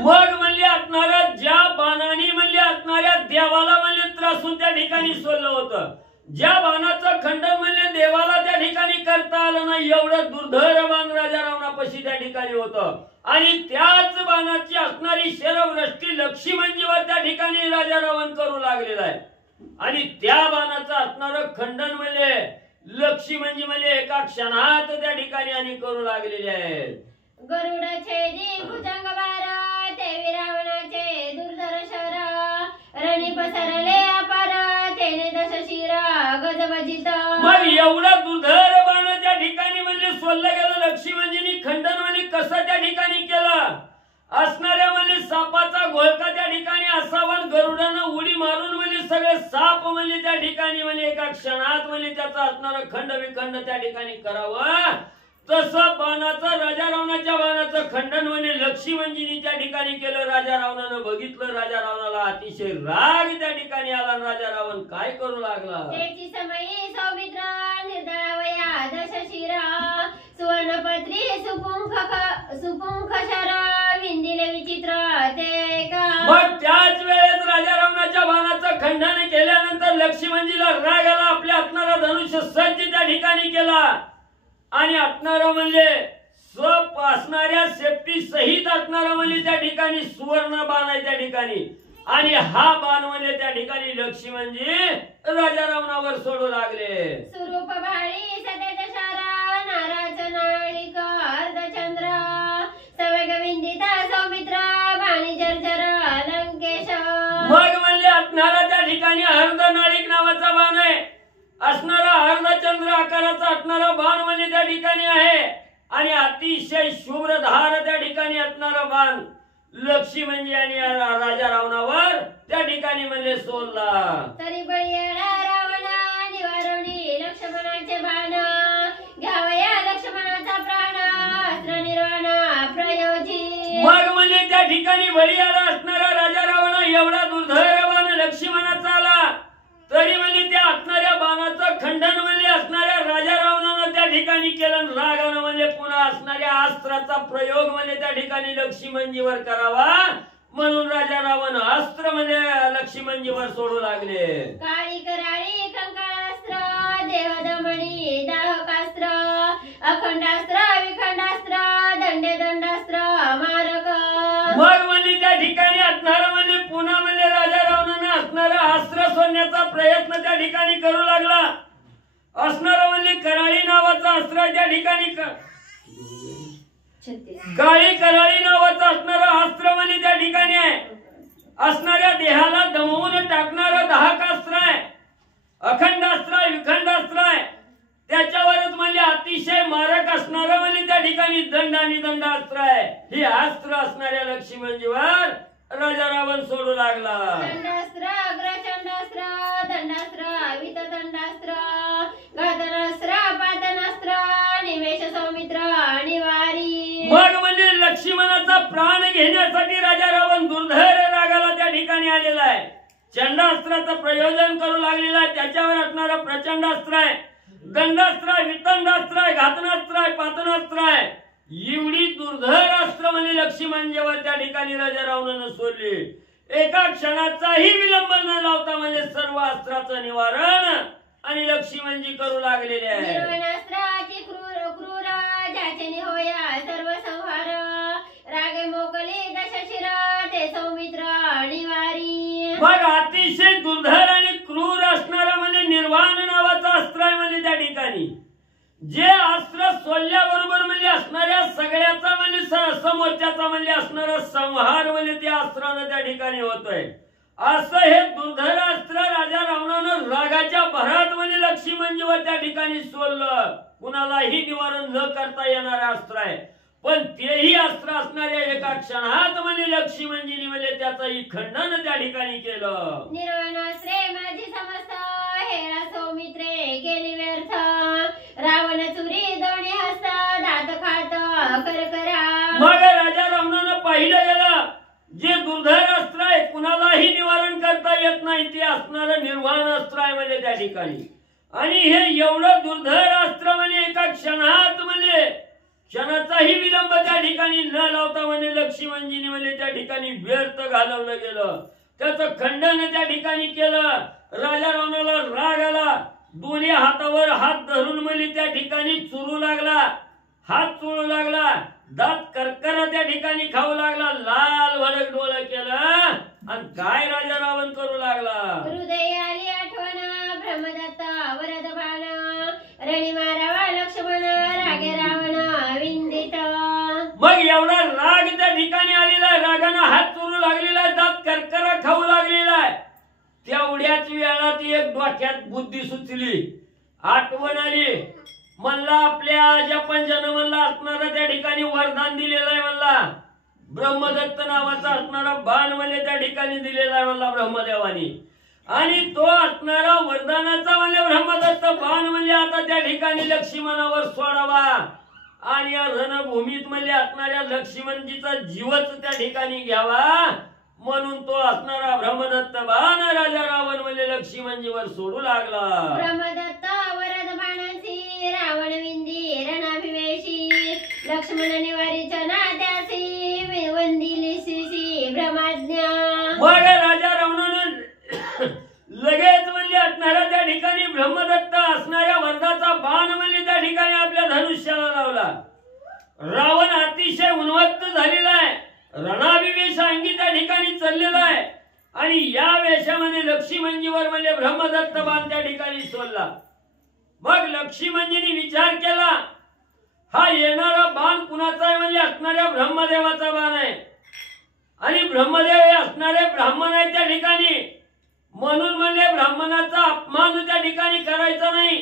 मग म्हणजे असणाऱ्या ज्या बाणाने म्हणजे असणाऱ्या देवाला म्हणजे त्रासून त्या ठिकाणी सोडलं होतं. ज्या बाणाचं खंडन म्हणजे देवाला त्या ठिकाणी करता आलं नाही एवढं दुर्धर बाण राजा रावणापाशी त्या ठिकाणी होतं. आणि त्याच बाणाची असणारी शरवृष्टी लक्ष्मणजीवर त्या ठिकाणी राजा रावण करू लागलेला आहे. आणि त्या बाणाचं असणारं खंडन म्हणजे लक्ष्मणजी म्हणजे एका क्षणात त्या ठिकाणी आणि करू लागलेले आहेत. गरुड छेदी भुजंग बार तेवी रावणाचे दुर्धर शर. रणी पसरले मग एवढा दुर्धर बाण त्या ठिकाणी म्हणजे सोडलं गेलं. लक्ष्मणजींनी खंडन म्हणजे कसं त्या ठिकाणी केलं असणाऱ्या म्हणजे सापाचा घोळका त्या ठिकाणी असावा. गरुडानं उडी मारून म्हणजे सगळे साप म्हणजे त्या ठिकाणी म्हणजे एका क्षणात म्हणजे त्याचा असणारा खंड विखंड त्या ठिकाणी करावं. तसं बाणाचं राजा रावणाच्या बाणाचं खंडन म्हणजे लक्ष्मणजींनी त्या ठिकाणी केलं. राजा रावणानं बघितलं. राजा रावणाला अतिशय राग त्या ठिकाणी आला. राजा रावण काय करू लागला. त्याची समयी सौमित्र निर्दळावया दशशिरा सुवर्णपत्री सुपुंख शरा विंदिले विचित्र ते का. मग त्याच वेळेस राजा रावणाच्या बाणाचं खंडन केल्यानंतर लक्ष्मणजीला राग आला. आपल्या असणारा धनुष्य सज्ज त्या ठिकाणी केला आणि असणारा म्हणजे स्वप असणाऱ्या सेफ्टी सहित असणारा म्हणजे त्या ठिकाणी सुवर्ण बाण आहे त्या ठिकाणी. आणि हा बाण म्हणजे त्या ठिकाणी लक्ष्मणजी राजा रावणावर सोडू लागले. सुरूप भाळी सदैव शारा नाराज नाळिक अर्धचंद्र सवेग विंदिता सौमित्र बाणी जर्जर लंकेश. मग म्हणजे असणारा त्या ठिकाणी अर्धनाळिक नावाचा बाण आहे. असणारा अर्धचंद्र आकाराचा असणारा बाण म्हणजे त्या ठिकाणी आहे आणि अतिशय शुभ्र धार त्या ठिकाणी असणारा बाण लक्ष्मणजी आणि राजा रावणावर त्या ठिकाणी म्हणजे सोडला. तरी बळीयाला रावणा निवारणी लक्ष्मणाचे बाण घ्यावया लक्ष्मणाचा प्राण अस्त्र निर्वाण प्रयोजी. मग म्हणजे त्या ठिकाणी बळीयाला असणारा राजा रावण एवढा दुर्धर बाण लक्ष्मणाचा आला तरी म्हणजे त्या असणाऱ्या बाणाचं खंडन म्हणजे असणाऱ्या राजा रावणानं त्या ठिकाणी केलं. रागानं म्हणजे पुन्हा असणाऱ्या अस्त्राचा प्रयोग म्हणजे त्या ठिकाणी लक्ष्मणजीवर करावा म्हणून राजा रावण अस्त्र म्हणजे लक्ष्मणजीवर सोडू लागले. काळी कराळी कंकाळास्त्र देवदमणी दाहकास्त्र अखंडास्त्र विखंडास्त्र दंडे दंडास्त्र मारक. मग म्हणजे त्या ठिकाणी असणारा म्हणजे पुन्हा म्हणजे राजा रावणानं असणारा अस्त्र सोडण्याचा प्रयत्न त्या ठिकाणी करू लागला. असणारा म्हणजे कराळी नावाचा अस्त्र त्या ठिकाणी काळी कराळी नावाचं असणारं अस्त्र म्हणजे त्या ठिकाणी आहे. असणाऱ्या देहाला दमवून टाकणारं दाहकास्त्र आहे. अखंडास्त्र आहे विखंडास्त्र आहे. त्याच्यावरच म्हणजे अतिशय मारक असणारं म्हणजे त्या ठिकाणी दंड आणि दंडास्त्र आहे. हे अस्त्र असणाऱ्या लक्ष्मणजीवर राजा रावण सोडू लागला. दंडास्त्र अग्रचंडास्त्र दंडास्त्र वितदंडास्त्र घातनास्त्र पातनास्त्र निमेष सौमित्र निवारी. मग म्हणजे लक्ष्मणाचा प्राण घेण्यासाठी राजा रावण दुर्धर रागाला त्या ठिकाणी आलेला आहे. चंडास्त्राचं प्रयोजन करू लागलेला आहे. त्याच्यावर असणारा प्रचंडास्त्र आहे. दंडास्त्र आहे वितंडास्त्र आहे घातनास्त्र आहे पातनास्त्र आहे. एवढी दुर्धर अस्त्र म्हणजे लक्ष्मणजीवर त्या ठिकाणी राजा रावणानं सोडली. एका क्षणाचाही विलंब न लावता म्हणजे सर्व अस्त्राचं निवारण आणि लक्ष्मणजी करू लागलेले आहे. निर्वनास्त्राची क्रूर ज्याचे होया सर्व संहार रागे मोकले दशशिर ते सौमित्र निवारी. मग अतिशय दुर्धर आणि क्रूर असणारा म्हणजे निर्वाण नावाचं अस्त्र आहे म्हणजे त्या ठिकाणी जे अस्त्र सोडल्याबरोबर म्हणजे असणाऱ्या सगळ्याचा म्हणजे समोरच्याचा म्हणजे असणारा संहार म्हणजे त्या अस्त्रानं त्या ठिकाणी होतोय. असं हे दुर्धर अस्त्र राजा रावणानं रागाच्या भरात म्हणजे लक्ष्मणजीवर त्या ठिकाणी सोडलं. कुणालाही निवारण न करता येणारं अस्त्र आहे. पण तेही अस्त्र असणाऱ्या एका क्षणात म्हणजे लक्ष्मणजीने म्हणजे त्याचंही खंडन त्या ठिकाणी केलं. निर्वनास्त्रे माझी समस्त हेरा सौमित्रे केली व्यर्थ रावण चुरी दोन्ही हस्त दात खात करकरा. मग राजा रावणानं पाहिलं गेलं जे दुर्धर अस्त्र आहे कुणालाही निवारण करता येत नाही ते असणारं निर्वाण अस्त्र आहे म्हणजे त्या ठिकाणी. आणि हे एवढं दुर्धर अस्त्र म्हणजे एका क्षणात म्हणजे क्षणाचाही विलंब त्या ठिकाणी न लावता म्हणजे लक्ष्मणजीने म्हणजे त्या ठिकाणी व्यर्थ घालवलं गेलं. त्याचं खंडन त्या ठिकाणी केलं. राजा रावणाला राग आला. दोन्ही हातावर हात धरून म्हणजे त्या ठिकाणी चुरू लागला. हात चोळू लागला. दात करकरा त्या ठिकाणी खाऊ लागला. लाल भडक डोळं केलं आणि काय राजा रावण करू लागला. हृदय आली आठवण ब्रह्मदत्ता वरद बाण रणी मारावा लक्ष्मण रागे रावण विंदित. मग एवढा राग त्या ठिकाणी आलेला रागानं हात चोरू लागलेला दात करकरा खाऊ लागलेला आहे. तेवढ्याच वेळात एक डोक्यात बुद्धी सुचली. आठवण आली म्हणला आपल्या ज्या पंचनमनला असणारा त्या ठिकाणी वरदान दिलेलं आहे म्हणला ब्रह्मदत्त नावाचा असणारा बाण म्हणजे त्या ठिकाणी दिलेला आहे म्हणला ब्रह्मदेवानी आणि तो असणारा वरदानाचा म्हणजे ब्रह्मदत्त बाण म्हणजे आता त्या ठिकाणी लक्ष्मणावर सोडावा आणि या रणभूमीत म्हणजे असणाऱ्या लक्ष्मणजीचा जीवच त्या ठिकाणी घ्यावा म्हणून तो असणारा ब्रह्मदत्त बाण राजा रावण म्हणजे लक्ष्मणजीवर सोडू लागला. ब्रह्मदत्त वरद बाणासी रावण विंदी रणाभिवेशी लक्ष्मण निवारीच्या नात्यासी वंदिली श्री ब्रह्माज्ञा. मग राजा रावणानं लगेच म्हणजे असणाऱ्या त्या ठिकाणी ब्रह्मदत्त असणाऱ्या वरदाचा बाण म्हणजे त्या ठिकाणी आपल्या धनुष्याला लावला. रावण अतिशय उन्मत्त झालेला आहे रणाभिवेश अंगी त्या ठिकाणी चाललेला आहे आणि या वेशामध्ये लक्ष्मणजीवर म्हणजे ब्रह्मदत्त बाण त्या ठिकाणी सोडला. मग लक्ष्मणजीने विचार केला हा येणारा बाण कुणाचा आहे म्हणजे असणाऱ्या ब्रह्मदेवाचा बाण आहे आणि ब्रह्मदेव हे असणारे ब्राह्मण आहे त्या ठिकाणी म्हणून म्हणजे ब्राह्मणाचा अपमान त्या ठिकाणी करायचा नाही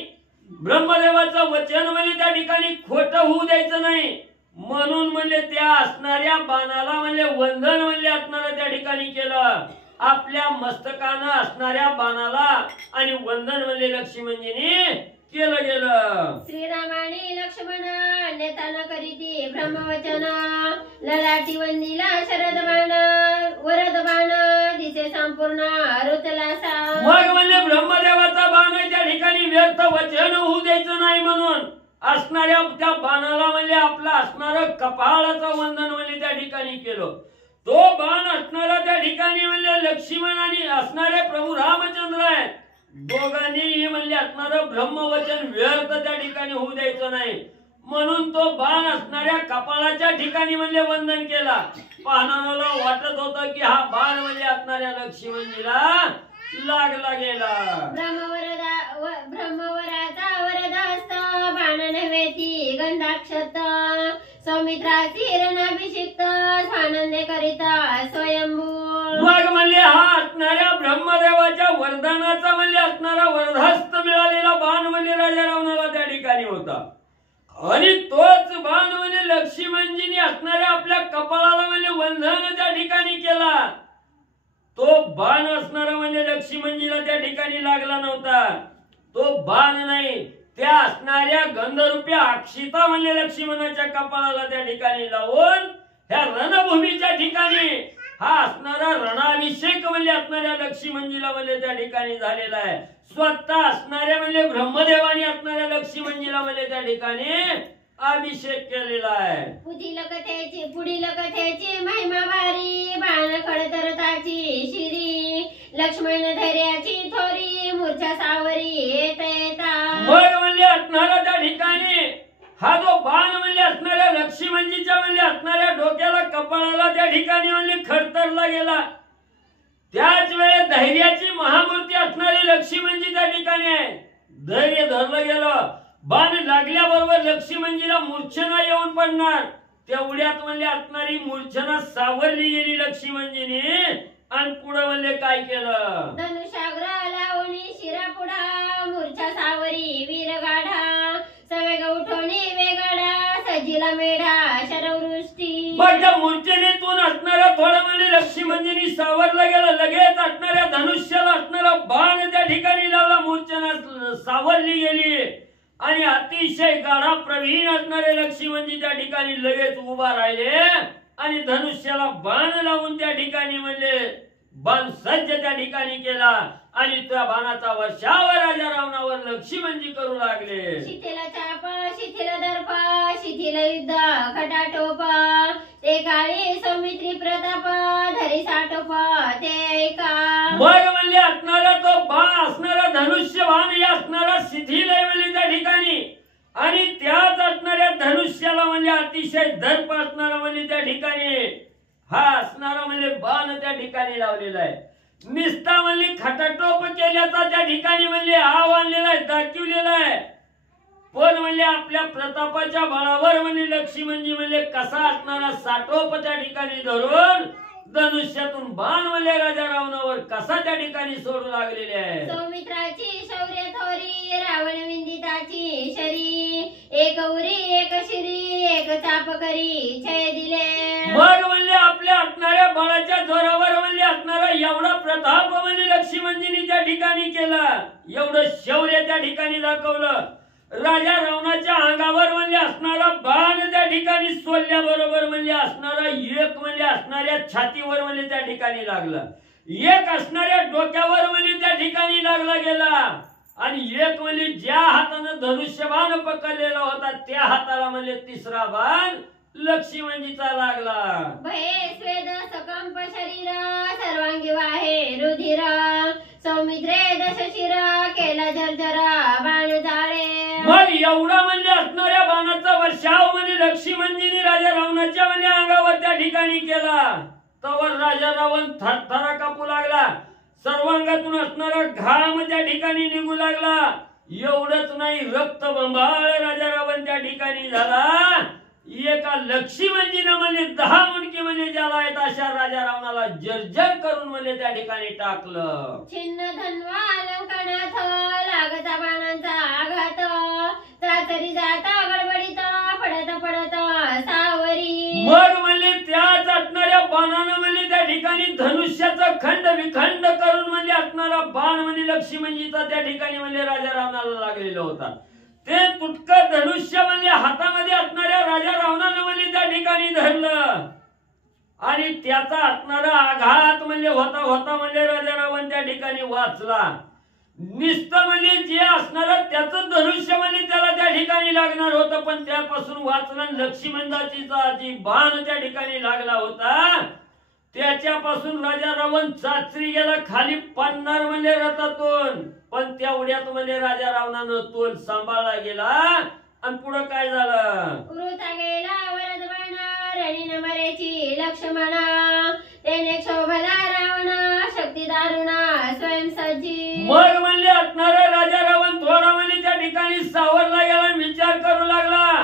ब्रह्मदेवाचं वचन म्हणजे त्या ठिकाणी खोटं होऊ द्यायचं नाही म्हणून म्हणजे त्या असणाऱ्या बाणाला म्हणजे वंदन म्हणजे असणारा त्या ठिकाणी केलं आपल्या मस्तकानं असणाऱ्या बाणाला आणि वंदन म्हणजे लक्ष्मणजीने केलं गेलं. श्रीरामाने लक्ष्मण नेताना करीती ब्रह्मवचन ललाटी वंदीला शरद बाण वरद बाण दिसे संपूर्ण रुतलासा. मग म्हणजे ब्रह्मदेवाचा बाण आहे त्या ठिकाणी व्यर्थ वचन होऊ द्यायचं नाही म्हणून असणाऱ्या त्या बाणाला म्हणजे आपला असणारं कपाळाचं वंदन म्हणजे त्या ठिकाणी केलं. तो बाण असणारा त्या ठिकाणी म्हणजे लक्ष्मण आणि असणारे प्रभू रामचंद्र आहेत दोघांनीही म्हणजे असणारं ब्रह्मवचन व्यर्थ त्या ठिकाणी होऊ द्यायचं नाही म्हणून तो बाण असणाऱ्या कपाळाच्या ठिकाणी म्हणजे वंदन केला. पाहणाऱ्याला वाटत होतं की हा बाण म्हणजे असणाऱ्या लक्ष्मणजीला लागला गेला. ब्रह्मवराचा वरदहस्त बाण नव्हेती गंधाक्षत सौमित्राची रणाभिषिक्त स्वानंदे करिता स्वयंभू. मग म्हणजे हा असणाऱ्या ब्रह्मदेवाच्या वरदानाचा म्हणजे असणारा वरदहस्त मिळालेला बाण म्हणजे राजा रावणाला त्या ठिकाणी होता आणि तोच बाण म्हणजे लक्ष्मणजीने असणाऱ्या आपल्या कपाळाला म्हणजे वंदन त्या ठिकाणी केला. तो बाण असणारा म्हणजे लक्ष्मणजीला त्या ठिकाणी लागला नव्हता तो बाण नाही त्या असणाऱ्या गंधरूपी अक्षिता म्हणजे लक्ष्मणाच्या कपाळाला त्या ठिकाणी लावून ह्या रणभूमीच्या ठिकाणी हा असणारा रणाभिषेक म्हणजे असणाऱ्या लक्ष्मणजीला म्हणजे त्या ठिकाणी झालेला आहे. स्वतः असणाऱ्या म्हणजे ब्रह्मदेवाने असणाऱ्या लक्ष्मणजीला म्हणजे त्या ठिकाणी अभिषेक केलेला आहे. पुढील कथेची महिमा भारी बाण खडतरताची शिरी लक्ष्मण धैर्याची थोरी मूर्छा सावरी येता. मग म्हणजे असणारा त्या ठिकाणी हा जो बाण म्हणजे असणाऱ्या लक्ष्मणजीच्या म्हणजे असणाऱ्या डोक्याला कपाळाला त्या ठिकाणी म्हणजे खडतरला गेला त्याच वेळेस धैर्याची महामूर्ती असणारी लक्ष्मणजी त्या ठिकाणी आहे. धैर्य धरलं गेलं बाण लागल्याबरोबर लक्ष्मणजीला मूर्छना येऊन पडणार तेवढ्यात म्हणजे असणारी मूर्छना सावरली गेली लक्ष्मणजीने आणि पुढे म्हणजे काय केलं धनुष्याग्र लावणी शिरापुढा मूर्छा सावरी वीरगाढा सवेग उठवणी वेगाडा सजीला मेढा शरवृष्टी. मग त्या मूर्छनेतून असणारा थोडं म्हणजे लक्ष्मणजीने सावरलं गेलं लगेच असणाऱ्या धनुष्याला असणारा बाण त्या ठिकाणी लावला मूर्छना सावरली गेली आणि अतिशय गाढा प्रवीण असणारे लक्ष्मणजी त्या ठिकाणी लगेच उभा राहिले आणि धनुष्याला बाण लावून त्या ठिकाणी म्हणजे बाण सज्ज त्या ठिकाणी केला आणि त्या बाणाचा वर्षाव राजा रावणावर लक्ष्मणजी करू लागले. शिथिल चाप शिथिल दर्प शिथिल युद्ध खटाटोप ते काळी सौमित्री प्रताप धरी साटोप ते ऐका. मग म्हणजे असणारा तो बाण असणारा धनुष्य बाण या असणारा शिथिल आहे म्हणजे त्या ठिकाणी आणि त्याच असणाऱ्या धनुष्याला म्हणजे अतिशय दर्प असणारा म्हणजे त्या ठिकाणी हा असणारा म्हणजे बाण त्या ठिकाणी लावलेला आहे. निस्ता म्हणजे खटाटोप केल्याचा त्या ठिकाणी म्हणजे आव आणलेला आहे दाखवलेला आहे पण म्हणजे आपल्या प्रतापाच्या बळावर म्हणजे लक्ष्मणजी म्हणजे कसा असणारा साटोप त्या ठिकाणी धरून धनुष्यातून बाण म्हणजे राजा रावणावर कसा त्या ठिकाणी सोडू लागलेले आहे. सौमित्राची शौर्य थोरी रावण विंदिताची शरी एक उरी एक शिरी एक चाप करी छय दिले. मग म्हणले आपल्या असणाऱ्या बाळाच्या जोरावर म्हणले असणारा एवढा प्रताप म्हणजे लक्ष्मणजींनी त्या ठिकाणी केला, एवढं शौर्य त्या ठिकाणी दाखवलं. राजा रावणाच्या अंगावर म्हणजे असणारा बाण त्या ठिकाणी सोडल्याबरोबर म्हणजे असणारा एक म्हणजे असणाऱ्या छातीवर म्हणजे त्या ठिकाणी लागला, एक असणाऱ्या डोक्यावर म्हणजे त्या ठिकाणी लागला गेला, आणि एक म्हणजे ज्या हातानं धनुष्यबाण पकडलेला होता त्या हाताला म्हणजे तिसरा बाण लक्ष्मणजीचा लागला. भये स्वेद सकंप शरीर सर्वांगी वाहे रुधिर सौमित्रे दशशिर केला झरझरा बाण जाळे. मग एवढा म्हणजे असणाऱ्या बाणाचा वर्षाव म्हणजे लक्ष्मणजींनी राजा रावणाच्या म्हणजे अंगावर त्या ठिकाणी केला. तवर राजा रावण थरथरा कापू लागला, सर्वांगातून असणारा घाम त्या ठिकाणी निघू लागला. एवढंच नाही, रक्तबंबाळ राजा रावण त्या ठिकाणी झाला. एका लक्ष्मणजीनं म्हणजे 10 मुंडकी म्हणजे ज्याला येत अशा राजा रावणाला जर्जर करून म्हणजे त्या ठिकाणी टाकलं. छिन्न धन्वा लंकनाथ लागता बाणांचा आघात चाचरी जाता गडबडीत पडत पडत सावरी. मग म्हणजे त्याच असणाऱ्या बाणानं म्हणजे त्या ठिकाणी धनुष्याचा खंड विखंड करून म्हणजे असणारा बाण म्हणजे लक्ष्मणजीचा त्या ठिकाणी म्हणजे राजा रावणाला लागलेला होता. ते तुटकं धनुष्य म्हणजे हातामध्ये असणाऱ्या राजा रावणानं म्हणजे त्या ठिकाणी धरलं, आणि त्याचा असणारा आघात म्हणजे होता होता म्हणजे राजा रावण त्या ठिकाणी वाचला. नुसतं म्हणजे जे असणार त्याचं धनुष्य म्हणजे त्याला त्या ठिकाणी लागणार होतं, पण त्यापासून वाचला. लक्ष्मणजीचा जी बाण त्या ठिकाणी लागला होता त्याच्यापासून राजा रावण चाचरी गेला, खाली पडणार म्हणजे रथातून. पण तेवढ्यात म्हणजे राजा रावणानं तोल सांभाळला गेला, आणि पुढे काय झालं. उरुता गेला वरद बाण रणीन मरेची लक्ष्मणा त्याने क्षोभला रावण शक्ती दारुणा स्वयं सज्जी. मग म्हणजे असणारा राजा रावण थोडा म्हणजे त्या ठिकाणी सावरला गेला, विचार करू लागला.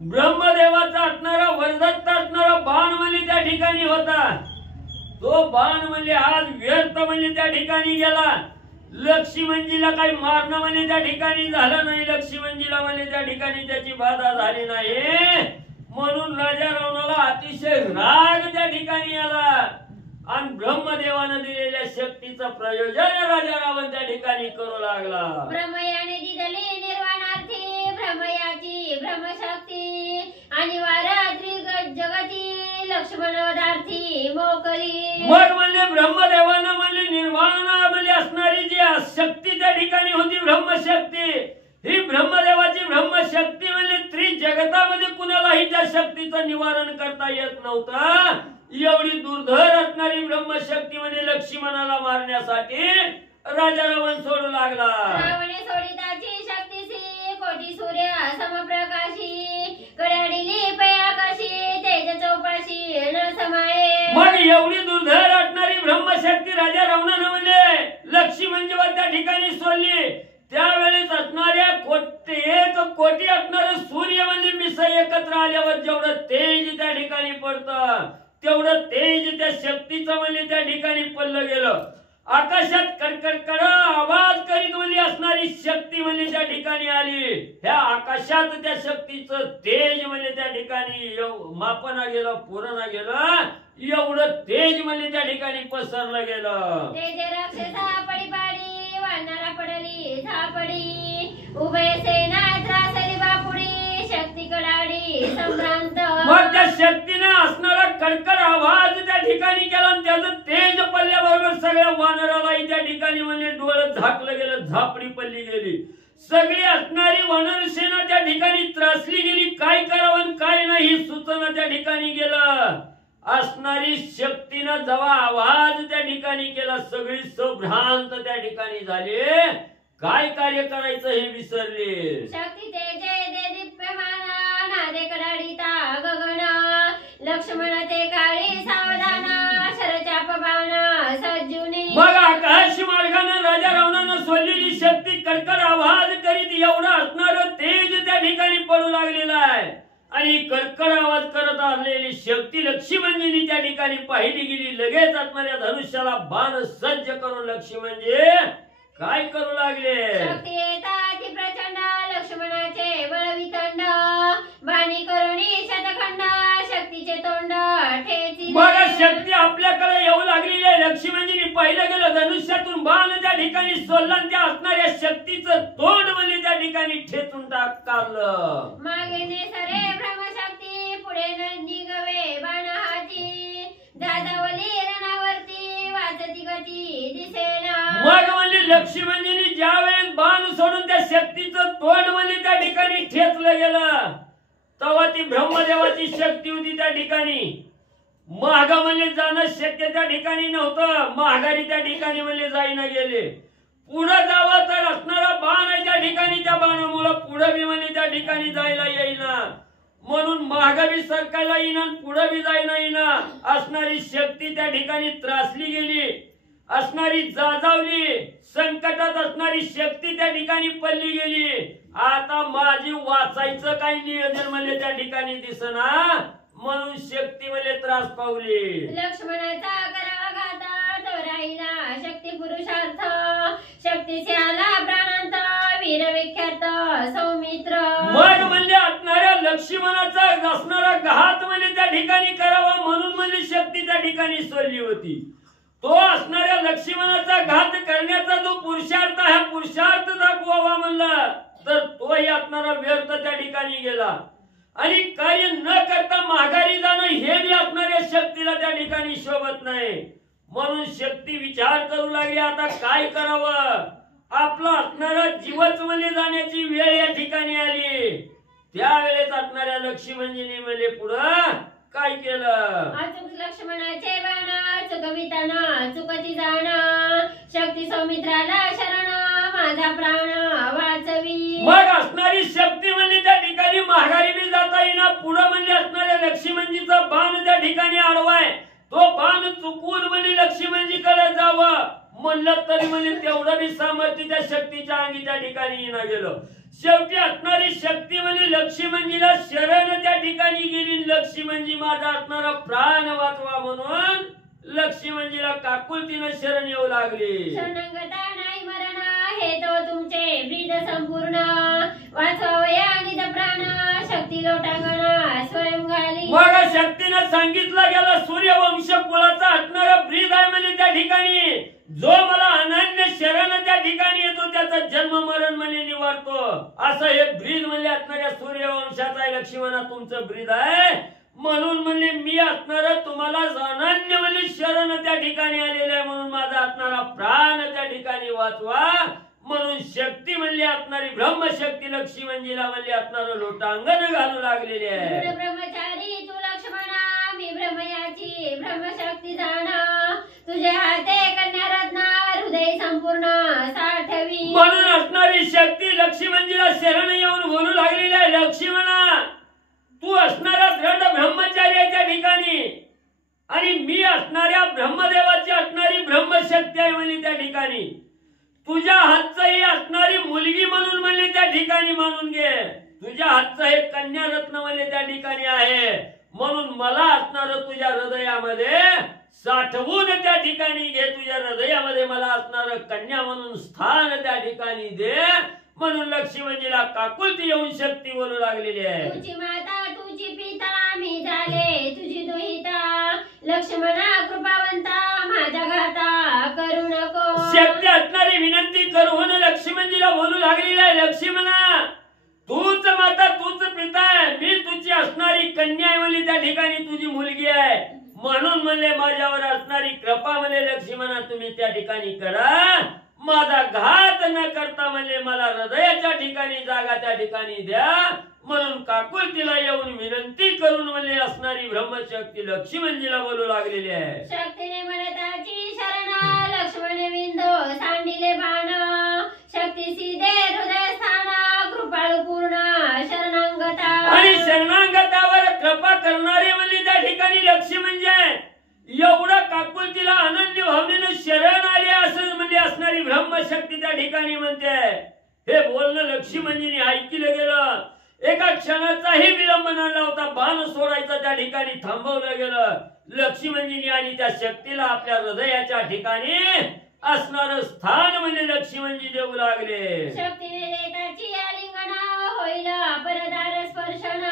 ब्रह्मदेवाचा असणारा वरदत्त असणारा बाण म्हणजे त्या ठिकाणी होता, तो बाण म्हणजे आज व्यर्थ म्हणजे त्या ठिकाणी गेला. लक्ष्मणजीला काही मारणं म्हणजे त्या ठिकाणी झालं नाही, लक्ष्मणजीला म्हणजे त्या ठिकाणी त्याची बाधा झाली नाही. म्हणून राजा रावणाला अतिशय राग त्या ठिकाणी आला, आणि ब्रह्मदेवानं दिलेल्या शक्तीचं प्रयोजन राजा रावण त्या ठिकाणी करू लागला. ब्रह्मयाने दिलेली निर्वाणार्थी ब्रह्मयाची ब्रह्मशक्ती आणि वाराद्री जगती लक्ष्मणवदार्थी मोकली. मग म्हणजे ब्रह्मदेवानं म्हणजे निर्वाणामध्ये असणारी जी शक्ती त्या ठिकाणी होती ब्रह्मशक्ती, ही ब्रह्मदेवाची ब्रह्मशक्ती म्हणजे त्रिजगतामध्ये कुणालाही त्या शक्तीचं निवारण करता येत नव्हतं. एवढी दुर्धर असणारी ब्रह्मशक्ती म्हणजे लक्ष्मणाला मारण्यासाठी राजा रावण सोडू लागला. रावणे सोडिताची शक्तीसी कोटी सूर्य समप्रकाशी कडाडीली पयाकाशी तेज चौपाशी न समाये. मग एवढी दुर्धर असणारी ब्रह्मशक्ती राजा रावणानं म्हणजे लक्ष्मणजीवर त्या ठिकाणी सोडली. त्यावेळेस असणाऱ्या एक कोटी असणारे सूर्य म्हणजे मिस एकत्र आल्यावर जेवढं तेज त्या ठिकाणी पडतं तेवढं तेज त्या शक्तीचं म्हणजे त्या ठिकाणी पडलं गेलं. आकाशात कडकड आवाज करीत म्हणजे असणारी शक्ती म्हणजे त्या ठिकाणी आली. ह्या आकाशात त्या शक्तीचं तेज म्हणजे त्या ठिकाणी मापना गेलं, पुरणा गेलं, एवढं तेज म्हणजे त्या ठिकाणी पसरलं गेलं. तेज राक्षसा पडी पाडी वानरा पडली झापडी उभय सेना त्रासली बापुडी शक्ती कडाडी संभ्रांत. मग त्या शक्तीनं असणारा कडकड आवाज त्या ठिकाणी केला, आणि त्याचं तेज पडल्याबरोबर सगळ्या वानरालाही त्या ठिकाणी म्हणजे डोळं झाकलं गेलं, झापडी पडली गेली. सगळी असणारी वानर सेना त्या ठिकाणी त्रासली गेली. काय करावं काय नाही सूचना त्या ठिकाणी गेलं. असणारी शक्तीनं जेव्हा आवाज त्या ठिकाणी केला सगळी सभ्रांत त्या ठिकाणी झाली, काय कार्य करायचं हे विसरले. शक्ती तेजे दे दीप्यमान नादे कडाडीता गगन लक्ष्मण ते काळी सावधान शरचाप बाण सज्जुनी. मग आकाश मार्गाने राजा रावणानं सोडलेली शक्ती कडकड आवाज करीत एवढा असणार तेज त्या ठिकाणी पडू लागलेला आहे, आणि कडकड आवाज करत आलेली शक्ती लक्ष्मणजींनी त्या ठिकाणी पाहिली गेली. लगेच असणाऱ्या धनुष्याला बाण सज्ज करून लक्ष्मणजी काय करू लागले. शक्ती येतात ती प्रचंड लक्ष्मणाचे बळवितंड बाणी करुणी शतखंड शक्तीचे तोंड ठेची. बघा शक्ती आपल्याकडे येऊ लागलेली आहे. लक्ष्मणजींनी पाहिलं गेलं धनुष्यातून बाण त्या ठिकाणी सोडला आणि त्या असणाऱ्या शक्तीचं तोंड म्हणजे त्या ठिकाणी ठेचून टाकलं. मागे नेसरे ब्रह्मशक्ती पुढे निघवे बाण हाती जाजावली रणावरती वाचती गती दिसेना. मग म्हणजे लक्ष्मणजींनी ज्या वेळेस बाण सोडून त्या शक्तीचं तोंड म्हणजे त्या ठिकाणी ठेचलं गेलं तेव्हा ती ब्रह्मदेवाची शक्ती होती त्या ठिकाणी. मागा म्हणजे जाणं शक्य त्या ठिकाणी नव्हतं. माघारी त्या ठिकाणी म्हणजे जाईना गेले. पुढे जावं तर असणारा बाण आहे त्या ठिकाणी. त्या बाणामुळे पुढे बी म्हणजे त्या ठिकाणी जायला येईना म्हणून मागे बी सरकायला येईना पुढे बी जायला येईना. असणारी शक्ती त्या ठिकाणी त्रासली गेली. असणारी जाजावली. संकटात असणारी शक्ती त्या ठिकाणी पडली गेली. आता माझी वाचायचं काही नियोजन म्हणजे त्या ठिकाणी दिसना म्हणून शक्ती म्हणजे त्रास पावली. लक्ष्मणाचा करावा घाता तो राहिला शक्ती पुरुषार्थ शक्तीचे आला प्राणांत वीर विख्यात सौमित्र. मग म्हणजे असणाऱ्या लक्ष्मणाचा असणारा घात म्हणजे त्या ठिकाणी करावा म्हणून म्हणजे शक्ती त्या ठिकाणी सोडली होती. तो असणाऱ्या लक्ष्मणाचा घात करण्याचा जो पुरुषार्थ आहे पुरुषार्थ दाखवावा म्हणला तर तोही असणारा व्यर्थ त्या ठिकाणी गेला. आणि कार्य न करता माघारी जाणं हे बी असणाऱ्या शक्तीला त्या ठिकाणी शोभत नाही. म्हणून शक्ती विचार करू लागली आता काय करावं. आपला असणारा जीवच म्हणजे जाण्याची वेळ या ठिकाणी आली. त्यावेळेस असणाऱ्या लक्ष्मणजींनी म्हणजे पुढं काय केलं. अचूक लक्ष्मणाचे बाण चुकविताना चुकती जाण शक्ती सौमित्राला शरण माझा प्राण वाचवी. मग असणारी शक्ती म्हणजे त्या ठिकाणी माघारी बी जाता येईना. पुढे म्हणजे असणाऱ्या लक्ष्मणजीचा बाण त्या ठिकाणी आडवाय. तो बाण चुकून म्हणजे लक्ष्मणजीकडे जावं म्हणलं तरी म्हणजे तेवढं बी सामर्थ्य त्या शक्तीच्या अंगी त्या ठिकाणी येणं गेलं. शेवटी असणारी शक्ती म्हणजे लक्ष्मणजीला शरण त्या ठिकाणी गेली. लक्ष्मणजी माझा असणारा प्राण वाचवा म्हणून लक्ष्मणजीला काकुलतीनं शरण येऊ लागली. शरणंगता नाही मरण हे तो तुमचे ब्रीद संपूर्ण वाचवावया निज प्राण शक्ती लोटांगण स्वयं घाली. मग शक्तीनं सांगितलं गेलं सूर्यवंश कुळाचा असणारा ब्रीद आहे म्हणजे त्या ठिकाणी जो मला अनन्य शरण त्या ठिकाणी येतो त्याचा जन्म मरण म्हणजे निवारतो. असं हे ब्रीद म्हणजे असणाऱ्या सूर्यवंशाचा आहे. लक्ष्मणा तुमचं ब्रीद आहे म्हणून म्हणजे मी असणार तुम्हाला अनन्य म्हणजे शरण त्या ठिकाणी आलेलं आहे म्हणून माझा असणारा प्राण त्या ठिकाणी वाचवा म्हणून शक्ती म्हणली असणारी ब्रह्मशक्ती लक्ष्मणजीला म्हणली असणार लोटांगण घालू लागलेली आहे. ब्रह्मचारी तू लक्ष्मणा मी ब्रह्मयाची ब्रह्मशक्ती जाण तुझे हाते कन्या रत्न हृदय संपूर्ण साठवी. म्हणून असणारी शक्ती लक्ष्मणजीला शरण येऊन बोलू लागलेली आहे. लक्ष्मणा तू असणारा दृढ ब्रह्मचारी आहे त्या ठिकाणी आणि मी असणाऱ्या ब्रह्मदेवाची असणारी ब्रह्मशक्ती आहे म्हणली त्या ठिकाणी. तुझ्या हातचं ही असणारी मुलगी म्हणून म्हणली त्या ठिकाणी मानून घे. तुझ्या हातचं हे कन्या रत्न म्हणले त्या ठिकाणी आहे म्हणून मला असणार तुझ्या हृदयामध्ये साठवून त्या ठिकाणी घे. तुझ्या हृदयामध्ये मला असणार कन्या म्हणून स्थान त्या ठिकाणी दे म्हणून लक्ष्मणजीला काकुलती येऊन शक्ती बोलू लागलेली आहे. तुझी माता तुझी पिता मी झाले तुझी दुहिता लक्ष्मणा कृपावंता माझ्या घाता करू नको. शक्ती असणारी विनंती करून लक्ष्मणजीला बोलू लागलेली आहे. लक्ष्मणा तूच माता तूच पिता आहे मी तुझी असणारी कन्या आहे म्हणली त्या ठिकाणी तुझी मुलगी आहे म्हणून म्हणले माझ्यावर असणारी कृपा म्हणले लक्ष्मणा तुम्ही त्या ठिकाणी करा. माझा घात न करता म्हणले मला हृदयाच्या ठिकाणी जागा त्या ठिकाणी द्या म्हणून काकुलतीला येऊन विनंती करून म्हणले असणारी ब्रह्मशक्ती लक्ष्मणजीला बोलू लागलेली आहे. शक्तीने म्हणताची शरण लक्ष्मण विंदो सांडिले बाण शक्ती सीधे हृदय स्थान कृपाळू पूर्ण शरणांगता. आणि शरणांगतावर कृपा करणारे म्हणले त्या ठिकाणी लक्ष्मणजी आहे. एवढं काकुलतीला अनन्य भावनेनं शरण आले असं म्हणजे असणारी ब्रह्मशक्ती त्या ठिकाणी म्हणते. हे बोलणं लक्ष्मणजीने ऐकलं गेलं. एका क्षणाचाही विलंब न लावता बाण सोडायचा त्या ठिकाणी थांबवलं गेलं. लक्ष्मणजींनी आणि त्या शक्तीला आपल्या हृदयाच्या ठिकाणी असणार स्थान म्हणजे लक्ष्मणजी देऊ लागले. शक्तीने देताची आलिंगना होईल परदार स्पर्शन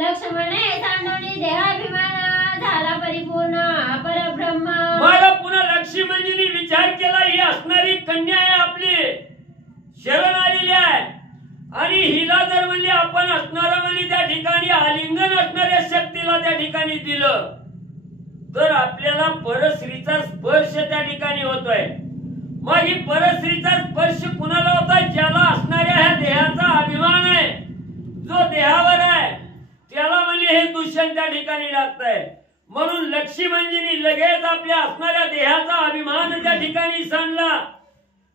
लक्ष्मणे सांडवली देहाभिमान झाला परिपूर्ण परब्रह्म. मला पुन्हा लक्ष्मणजींनी विचार केला ही असणारी कन्या आहे आपली शरण आलेली आहे आणि हिला जर म्हणजे आपण असणारा म्हणजे त्या ठिकाणी आलिंगन असणाऱ्या शक्तीला त्या ठिकाणी दिलं तर आपल्याला परस्त्रीचा स्पर्श त्या ठिकाणी होतोय. मग ही परस्त्रीचा स्पर्श कुणाला होतोय? ज्याला असणाऱ्या ह्या देहाचा अभिमान आहे, जो देहावर आहे त्याला म्हणजे हे दूषण त्या ठिकाणी लागतंय. म्हणून लक्ष्मणजींनी लगेच आपल्या असणाऱ्या देहाचा अभिमान त्या ठिकाणी सांडला.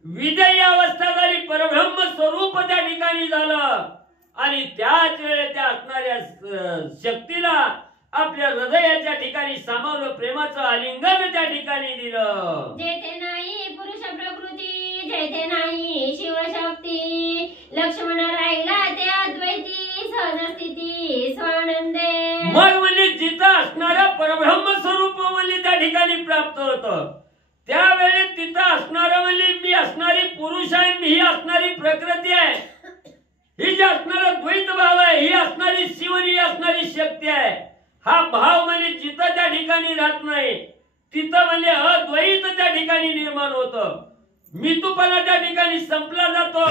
विजयी अवस्था झाली, परब्रह्म स्वरूप त्या ठिकाणी झालं आणि त्याच वेळेस त्या असणाऱ्या शक्तीला आपल्या हृदयाच्या ठिकाणी सामावलं, प्रेमाचं आलिंगन त्या ठिकाणी दिलं. जेथे नाही पुरुष प्रकृती जेथे नाही शिवशक्ती लक्ष्मण राहिला ते अद्वैती सहज स्थिती स्वानंदे. मग म्हणजे जिथं असणाऱ्या परब्रह्म स्वरूप म्हणजे त्या ठिकाणी प्राप्त होतं त्यावेळी तिथं असणारं म्हणजे मी असणारी पुरुष आहे, मी ही असणारी प्रकृती आहे, ही जी असणारा द्वैत भाव आहे, ही असणारी शिव ही असणारी शक्ती आहे. हा भाव म्हणजे जिथं त्या ठिकाणी राहत नाही तिथं म्हणजे अद्वैत त्या ठिकाणी निर्माण होतं. मितूपणा त्या ठिकाणी संपला जातो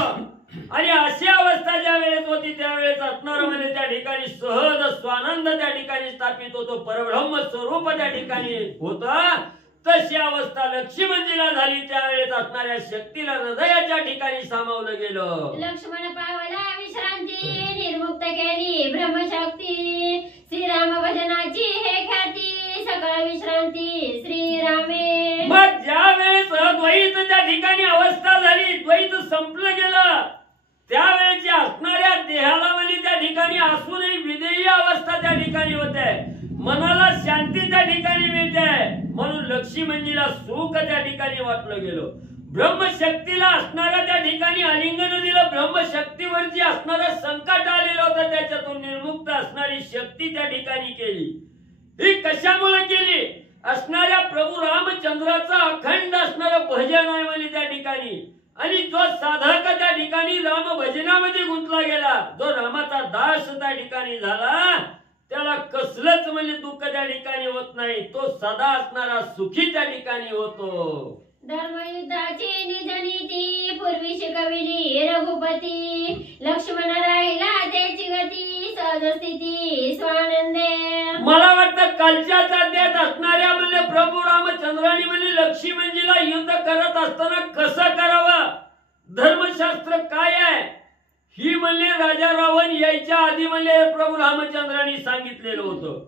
आणि अशी अवस्था ज्या वेळेस होती त्यावेळेस असणार म्हणजे त्या ठिकाणी सहज स्वानंद त्या ठिकाणी स्थापित होतो, परब्रह्म स्वरूप त्या ठिकाणी होतं. तशी अवस्था लक्ष्मणजीला झाली. त्यावेळेस असणाऱ्या शक्तीला हृदयाच्या ठिकाणी सामावलं गेलं. लक्ष्मण पावला विश्रांती निर्मुक्त केली ब्रह्मशक्ती श्रीराम भजनाची हे ख्याती सकळ विश्रांती श्रीरामे. मग ज्या वेळेस अद्वैत त्या ठिकाणी अवस्था झाली, द्वैत संपलं गेलं, त्यावेळेची असणाऱ्या देहाला म्हणजे त्या ठिकाणी असूनही विदेयी अवस्था त्या ठिकाणी होते, मनाला शांती त्या ठिकाणी मिळते. म्हणून लक्ष्मणजीला सुख त्या ठिकाणी वाटलं गेलं. ब्रह्मशक्तीला असणाऱ्या त्या ठिकाणी आलिंगन दिलं. ब्रह्मशक्तीवरची असणारं संकट आलेलं होतं त्याच्यातून निर्मुक्त असणारी शक्ती त्या ठिकाणी केली. ही कशामुळे केली? असणाऱ्या प्रभू रामचंद्राचं अखंड असणारं भजन आहे म्हणजे त्या ठिकाणी आणि जो साधक त्या ठिकाणी राम भजनामध्ये गुंतला गेला, जो रामाचा दास त्या ठिकाणी झाला त्याला कसलंच म्हणजे दुःख त्या ठिकाणी होत नाही, तो सदा असणारा सुखी त्या ठिकाणी होतो. धर्मयुद्धाची निज नीती पूर्वी शिकविली रघुपती लक्ष्मण राहिला त्याची गती सहज स्थिती स्वानंदे. मला वाटतं कालच्या अध्यायात असणाऱ्या म्हणजे प्रभू रामचंद्रानी म्हणजे लक्ष्मणजीला युद्ध करत असताना कसं करावं, धर्मशास्त्र काय आहे ही म्हणजे राजा रावण यायच्या आधी म्हणजे प्रभू रामचंद्रांनी सांगितलेलं होतं.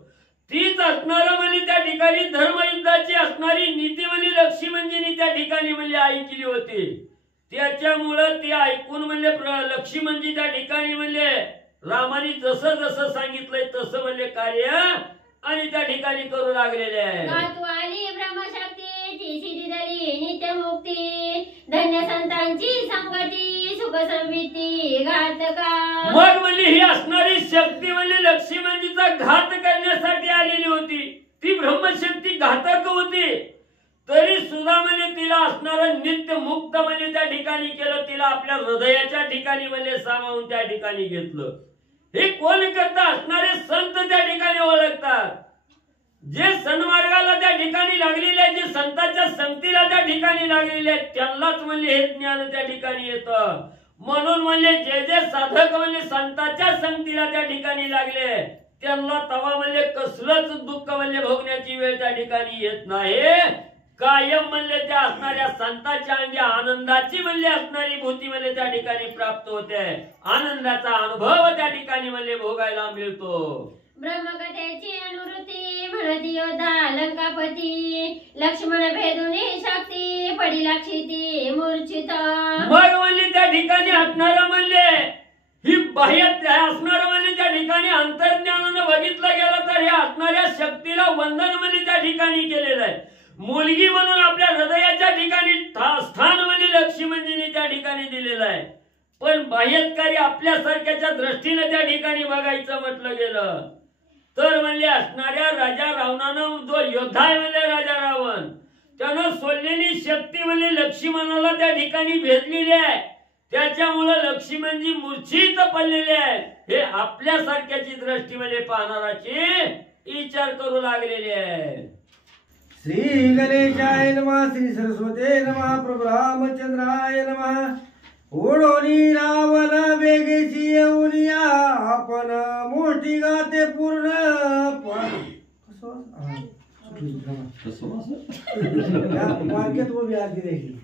तीच असणार म्हणजे त्या ठिकाणी धर्मयुद्धाची असणारी नीती म्हणजे लक्ष्मणजींनी त्या ठिकाणी म्हणजे ऐकली होती. त्याच्यामुळं ते ऐकून म्हणजे लक्ष्मणजी त्या ठिकाणी म्हणजे रामाने जसं जसं सांगितलंय तसं म्हणजे कार्य आणि त्या ठिकाणी करू लागलेले आहे. ब्रह्मशक्ती ती सिद्धी झाली नित्य मुक्ती धन्य संतांची संगती सुख संविती घातका. मग म्हणजे ही असणारी शक्ती म्हणजे लक्ष्मणजीचा घात करण्यासाठी आलेली होती. ती ब्रह्मशक्ती घातक होती तरी सुद्धा म्हणजे तिला असणारं नित्य मुक्त म्हणजे त्या ठिकाणी केलं, तिला आपल्या हृदयाच्या ठिकाणी म्हणजे सामावून त्या ठिकाणी घेतलं. हे कोण करता? असणारे संत त्या ठिकाणी ओळखतात. जे सन्मार्गाला त्या ठिकाणी लागलेले आहेत, जे संतांच्या संगतीला त्या ठिकाणी लागलेले आहेत त्यांनाच म्हणजे हे ज्ञान त्या ठिकाणी येतं. म्हणून म्हणजे जे जे साधक म्हणजे संतांच्या संगतीला त्या ठिकाणी लागले त्यांना तवा म्हणजे कसलंच दुःख म्हणजे भोगण्याची वेळ त्या ठिकाणी येत नाही. कायम म्हणजे त्या असणाऱ्या संतांच्या अंगी आनंदाची म्हणजे असणारी भूती म्हणजे त्या ठिकाणी प्राप्त होते. आनंदाचा अनुभव त्या ठिकाणी म्हणजे भोगायला मिळतो. ब्रह्मकथेची अनुवृत्ती म्हणती योद्धा लंकापती लक्ष्मण भेदुनी शक्ती पडिला क्षिती मूर्छित. मग म्हणजे त्या ठिकाणी असणारं म्हणजे ही बाह्य असणारं म्हणजे त्या ठिकाणी अंतर्ज्ञानानं बघितलं गेलं तर या असणाऱ्या शक्तीला वंदन म्हणजे त्या ठिकाणी केलेलं आहे. मुलगी म्हणून आपल्या हृदयाच्या ठिकाणी स्थान म्हणजे लक्ष्मणजींनी त्या ठिकाणी दिलेलं आहे. पण बाह्यकारी आपल्यासारख्याच्या दृष्टीने त्या ठिकाणी बघायचं म्हटलं गेलं तर म्हणले असणाऱ्या राजा रावणानं जो योद्धा आहे म्हणले राजा रावण त्यानं सोडलेली शक्ती म्हणले लक्ष्मणाला त्या ठिकाणी भेटलेली आहे. त्याच्यामुळे लक्ष्मणजी मूर्छित पडलेले आहेत. हे आपल्यासारख्याची दृष्टी म्हणजे पाहणाराची विचार करू लागलेले आहे. श्री गणेशाय नमः. श्री सरस्वते नमः. प्रभु रामचंद्राय नमः. ओढोनी रावण वेगेशी येऊनिया आपण मोठी गाते पूर्ण मार्केट वो भी आगे देखी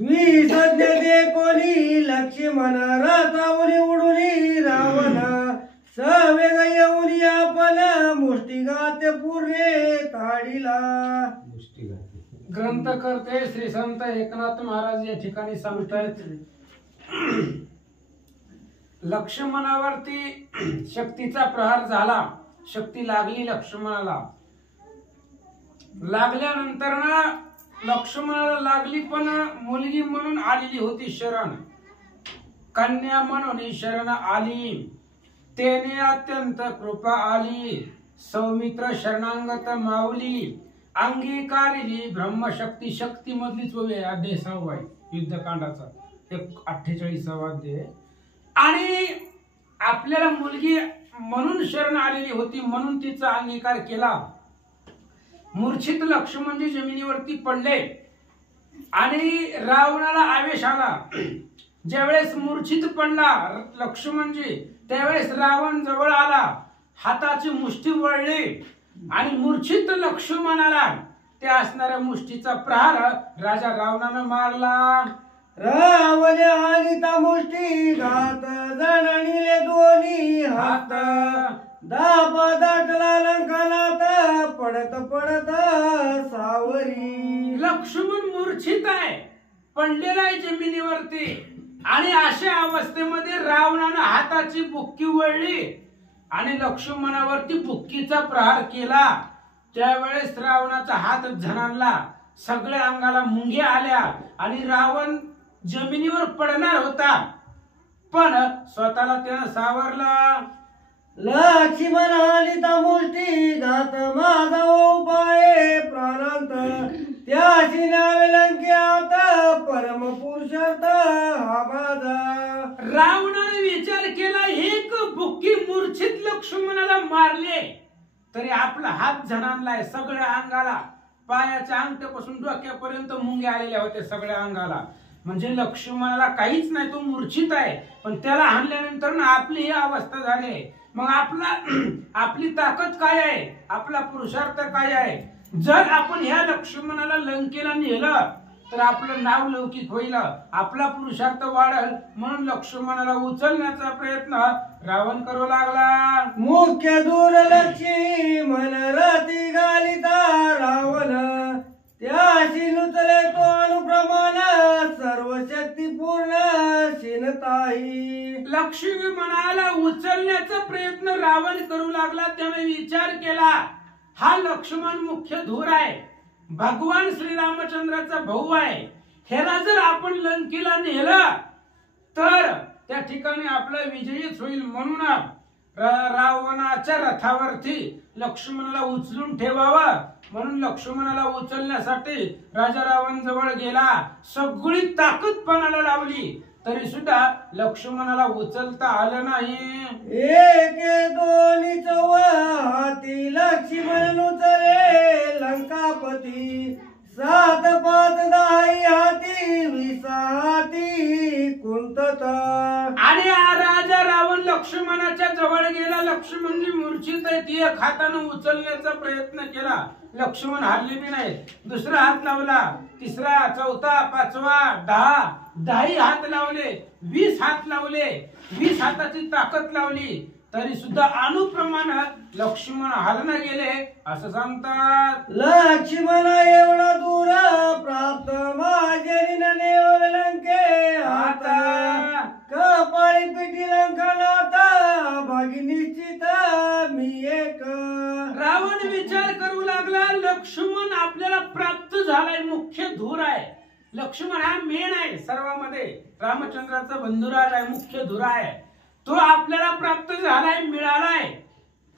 मी सध्या दे कोणी लक्ष्मण रथावरी उडुनी रावण सवेग येऊन आपण मुष्टी गाते पूर्णे ताडीला. ग्रंथकर्ते श्री संत एकनाथ महाराज या ठिकाणी सांगतायत लक्ष्मणावरती शक्तीचा प्रहार झाला. शक्ती लागली लक्ष्मणाला. लागल्यानंतर ना लक्ष्मणाला लागली पण मुलगी म्हणून आलेली होती शरण. कन्या म्हणून शरण आली. तेने अत्यंत कृपा आली. सौमित्र शरणांगत माऊली. अंगीकारिली ब्रह्मशक्ती. शक्ती मधलीच होय अध्याय 6 युद्धकांडाचा 48वा अध्याय. आणि आपल्याला मुलगी म्हणून शरण आलेली होती म्हणून तिचा अंगीकार केला. मूर्छित लक्ष्मणजी जमिनीवरती पडले आणि रावणाला आवेश आला. ज्यावेळेस मूर्छित पडला लक्ष्मणजी त्यावेळेस रावण जवळ आला. हाताची मुष्टी वळली आणि मूर्छित लक्ष्मणाला त्या असणाऱ्या मुष्टीचा प्रहार राजा रावणानं मारला. रावण आलिता मुष्टी घात जणणीले दोन्ही हात दाबा दाटला लंकानात पडत पडत सावरी. लक्ष्मण मूर्छित आहे पडलेला आहे जमिनीवरती आणि अशा अवस्थेमध्ये रावणानं हाताची बुक्की वळली आणि लक्ष्मणावरती बुक्कीचा प्रहार केला. त्यावेळेस रावणाचा हात झणाणला. सगळ्या अंगाला मुंग्या आल्या आणि रावण जमिनीवर पडणार होता पण स्वतःला त्यानं सावरला. लक्ष्मण आलिता मुष्टी घात माझा उपाय प्राणांत त्याशी नावे लंक्यात परम पुरुषार्थ हा माझा. रावणाने विचार केला एक बुक्की मूर्छित लक्ष्मणाला मारले तरी आपला हात झणाणलाय. सगळ्या अंगाला पायाच्या अंगठ्यापासून डोक्यापर्यंत मुंग्या आलेल्या होत्या सगळ्या अंगाला. म्हणजे लक्ष्मणाला काहीच नाही तो मूर्छित आहे पण त्याला हाणल्यानंतर ना आपली ही अवस्था झाली. मग आपली ताकद काय आहे आपला पुरुषार्थ काय आहे. जर आपण ह्या लक्ष्मणाला लंकेला नेलं तर आपलं नाव लौकिक होईल आपला पुरुषार्थ वाढेल म्हणून लक्ष्मणाला उचलण्याचा प्रयत्न रावण करू लागला. मुख्य दूरलक्षी मन रती घालिता रावण त्याशी नुचले तो अनुप्रमाण सर्व शक्ती पूर्ण शिनताई. लक्ष्मी मनाला उचलण्याचा प्रयत्न रावण करू लागला. त्याने विचार केला हा लक्ष्मण मुख्य धूर आहे भगवान श्रीरामचंद्राचा भाऊ आहे. ह्याला जर आपण लंकेला नेलं तर त्या ठिकाणी आपला विजयीच होईल म्हणून रावणाच्या रथावरती लक्ष्मणाला उचलून ठेवावं म्हणून लक्ष्मणाला उचलण्यासाठी राजा रावण जवळ गेला. सगळी ताकद पणाला लावली तरी सुद्धा लक्ष्मणाला उचलता आलं नाही. एक दोन्ही चौव हाती लक्ष्मण उचले लंकापती 7 5 10 हाती 20 हाती कुंतत. आणि राजा रावण लक्ष्मणाच्या जवळ गेला. लक्ष्मणजी मूर्छित आहे ती एक हातानं उचलण्याचा प्रयत्न केला. लक्ष्मण हरले बी नाही. दुसरा हात लावला तिसरा चौथा 5वा 10 हात लावले 20 हात लावले 20 हाताची ताकद लावली तरी सुद्धा अनुप्रमाण लक्ष्मण हरण गेले असं सांगतात. लक्ष्मण एवढा दूर प्राप्त माझे लंके आता कपाळी पिटी लंकनाथ भागी निश्चित मी एक. रावण विचार करू लागला लक्ष्मण आपल्याला प्राप्त झालाय मुख्य धूर आहे. लक्ष्मण हा मेन आहे सर्वांमध्ये, रामचंद्राचा बंधुराज आहे, मुख्य धुरा आहे. तो आपल्याला प्राप्त झालाय, मिळालाय,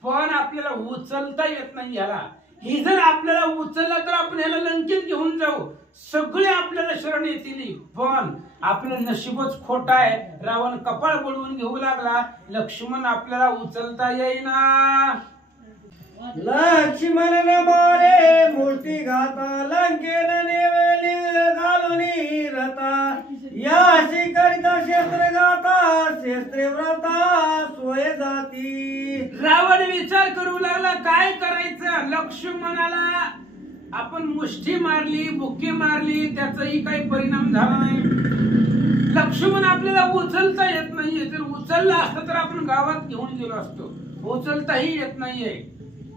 पण आपल्याला उचलता येत नाही याला. ही जर आपल्याला उचलला तर आपण ह्याला लंकेत घेऊन जाऊ, सगळे आपल्याला शरण येतील, पण आपलं नशीबच खोट आहे. रावण कपाळ पडवून घेऊ लागला, लक्ष्मण आपल्याला उचलता येईना. लक्ष्मण मारे मूर्ती घाता लंकेन नेवली घालून रता, याशी करिता शस्त्र गाता शस्त्रे व्रता सोय जाती. रावण विचार करू लागला काय करायचं. लक्ष्मणाला आपण मुष्ठी मारली, बुक्की मारली, त्याचाही काही परिणाम झाला नाही. लक्ष्मण आपल्याला उचलता येत नाहीये. जर उचलला असतं तर आपण गावात घेऊन गेलो असतो. उचलताही येत नाहीये.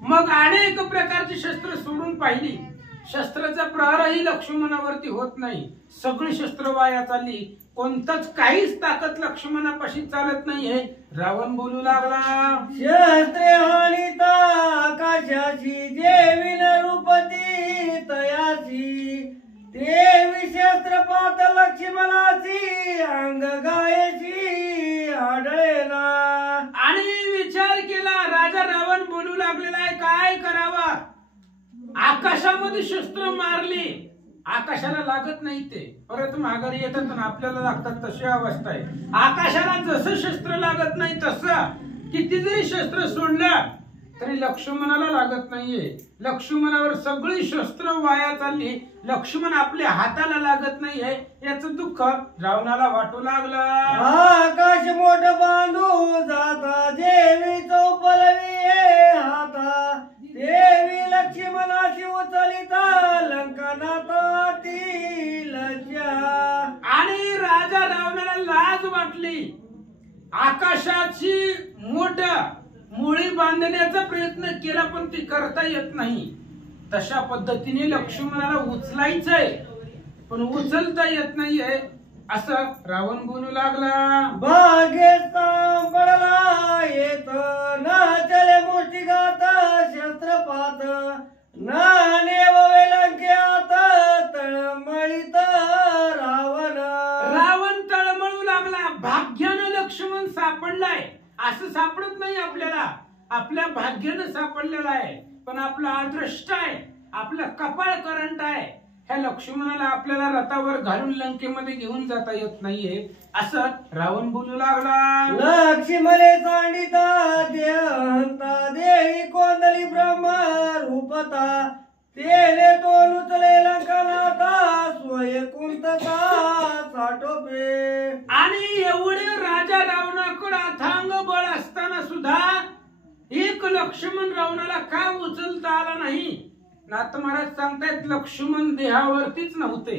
मग अनेक प्रकारची शस्त्र सोडून पाहिली, शस्त्राचा प्रहारही लक्ष्मणावरती होत नाही. सगळी शस्त्र वाया चालली, कोणतंच काहीच ताकद लक्ष्मणापाशी चालत नाहीये. रावण बोलू लागला, शस्त्रे हानिता आकाशाची जेविन रूपती तयाची, देवी शस्त्र पात लक्ष्मणाची अंग गायची आढळेना. आणि विचार केला. राजा रावण बोलू लागलेला आहे काय करावा. आकाशामध्ये शस्त्र मारली, आकाशाला लागत नाही, ते परत माघारी येतात आणि आपल्याला लागतात, तशी अवस्था आहे. आकाशाला जसं शस्त्र लागत नाही तसं किती जरी शस्त्र सोडलं तरी लक्ष्मणाला लागत नाहीये. लक्ष्मणावर सगळी शस्त्र वाया चालली, लक्ष्मण आपल्या हाताला लागत नाहीये. याचं दुःख रावणाला वाटू लागलं. आकाश मोठ बांधू जाता देवी चौपलवी हाता, देवी लक्ष्मणाची उचलिता लंकनाता ती लज्जा. आणि राजा रावणाला लाज वाटली. आकाशाची मोठ मुळी बांधण्याचा प्रयत्न केला पण ती करता येत नाही. तशा पद्धतीने लक्ष्मणाला उचलायचंय पण उचलता येत नाहीये असं रावण बोलू लागला. बागेचा पडला येत न चले मुष्टिघात शस्त्रपात, नानेव वेलंक्यात तळमळीत रावण. रावण तळमळू लागला. भाग्यानं लक्ष्मण सापडलाय असं सापडत नाही आपल्याला. आपल्या भाग्यानं सापडलेला आहे, पण आपला अदृष्ट आहे, आपलं कपाळ करंट आहे. ह्या लक्ष्मणाला आपल्याला रथावर घालून लंकेमध्ये घेऊन जाता येत नाहीये असं रावण बोलू लागला. लक्ष्मणे सांडिता देहंता देही कोंदली ब्रह्म रूपता, तेने तो नुचले लंकनाथा स्वय कुंतता साठोपे. आणि एवढे राजा रावणाकडे अथांग बळ असताना सुद्धा एक लक्ष्मण रावणाला का उचलता आला नाही. नाथ महाराज सांगतायत लक्ष्मण देहावरतीच नव्हते.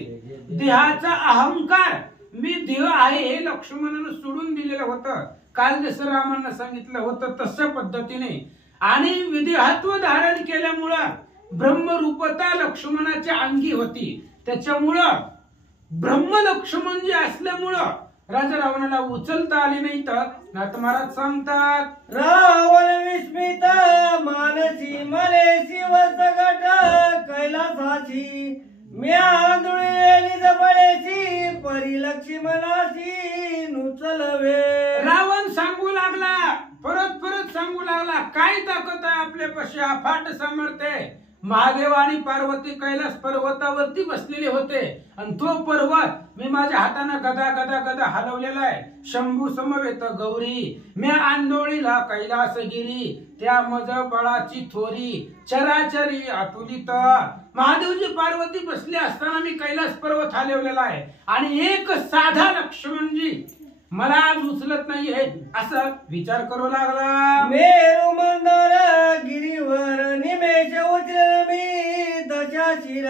देहाचा अहंकार मी देह आहे हे लक्ष्मणानं सोडून दिलेलं होतं. काल जसं रामांना सांगितलं होतं तशा पद्धतीने. आणि विदेहत्व धारण केल्यामुळं ब्रह्मरूपता लक्ष्मणाच्या अंगी होती. त्याच्यामुळं ब्रह्म लक्ष्मण जे असल्यामुळं राजा रावणाला उचलता आले नाही. तर नाथ महाराज सांगतात रावण विस्मित मानसी मले शिव सगट कैलासाची, म्या धुळेली जबळेची परी लक्ष्मणाची नुचलवे. रावण सांगू लागला, परत परत सांगू लागला काय ताकद आहे आपल्यापाशी, अफाट सामर्थ्य आहे. महादेव आणि पार्वती कैलास पर्वतावरती बसलेले होते आणि तो पर्वत मी माझ्या हाताने गदा गदा गदा हलवलेला आहे. शंभू समवेत गौरी मी आंदोळीला कैलास गिरी, त्या मज बळाची थोरी चराचरी अतुलित. महादेवजी पार्वती बसले असताना मी कैलास पर्वत हलवलेला आहे आणि एक साधा लक्ष्मणजी मला आज उचलत नाहीये असं विचार करू लागला. मेरू मंदार गिरीवर निमेष उचल मी दशा शिर,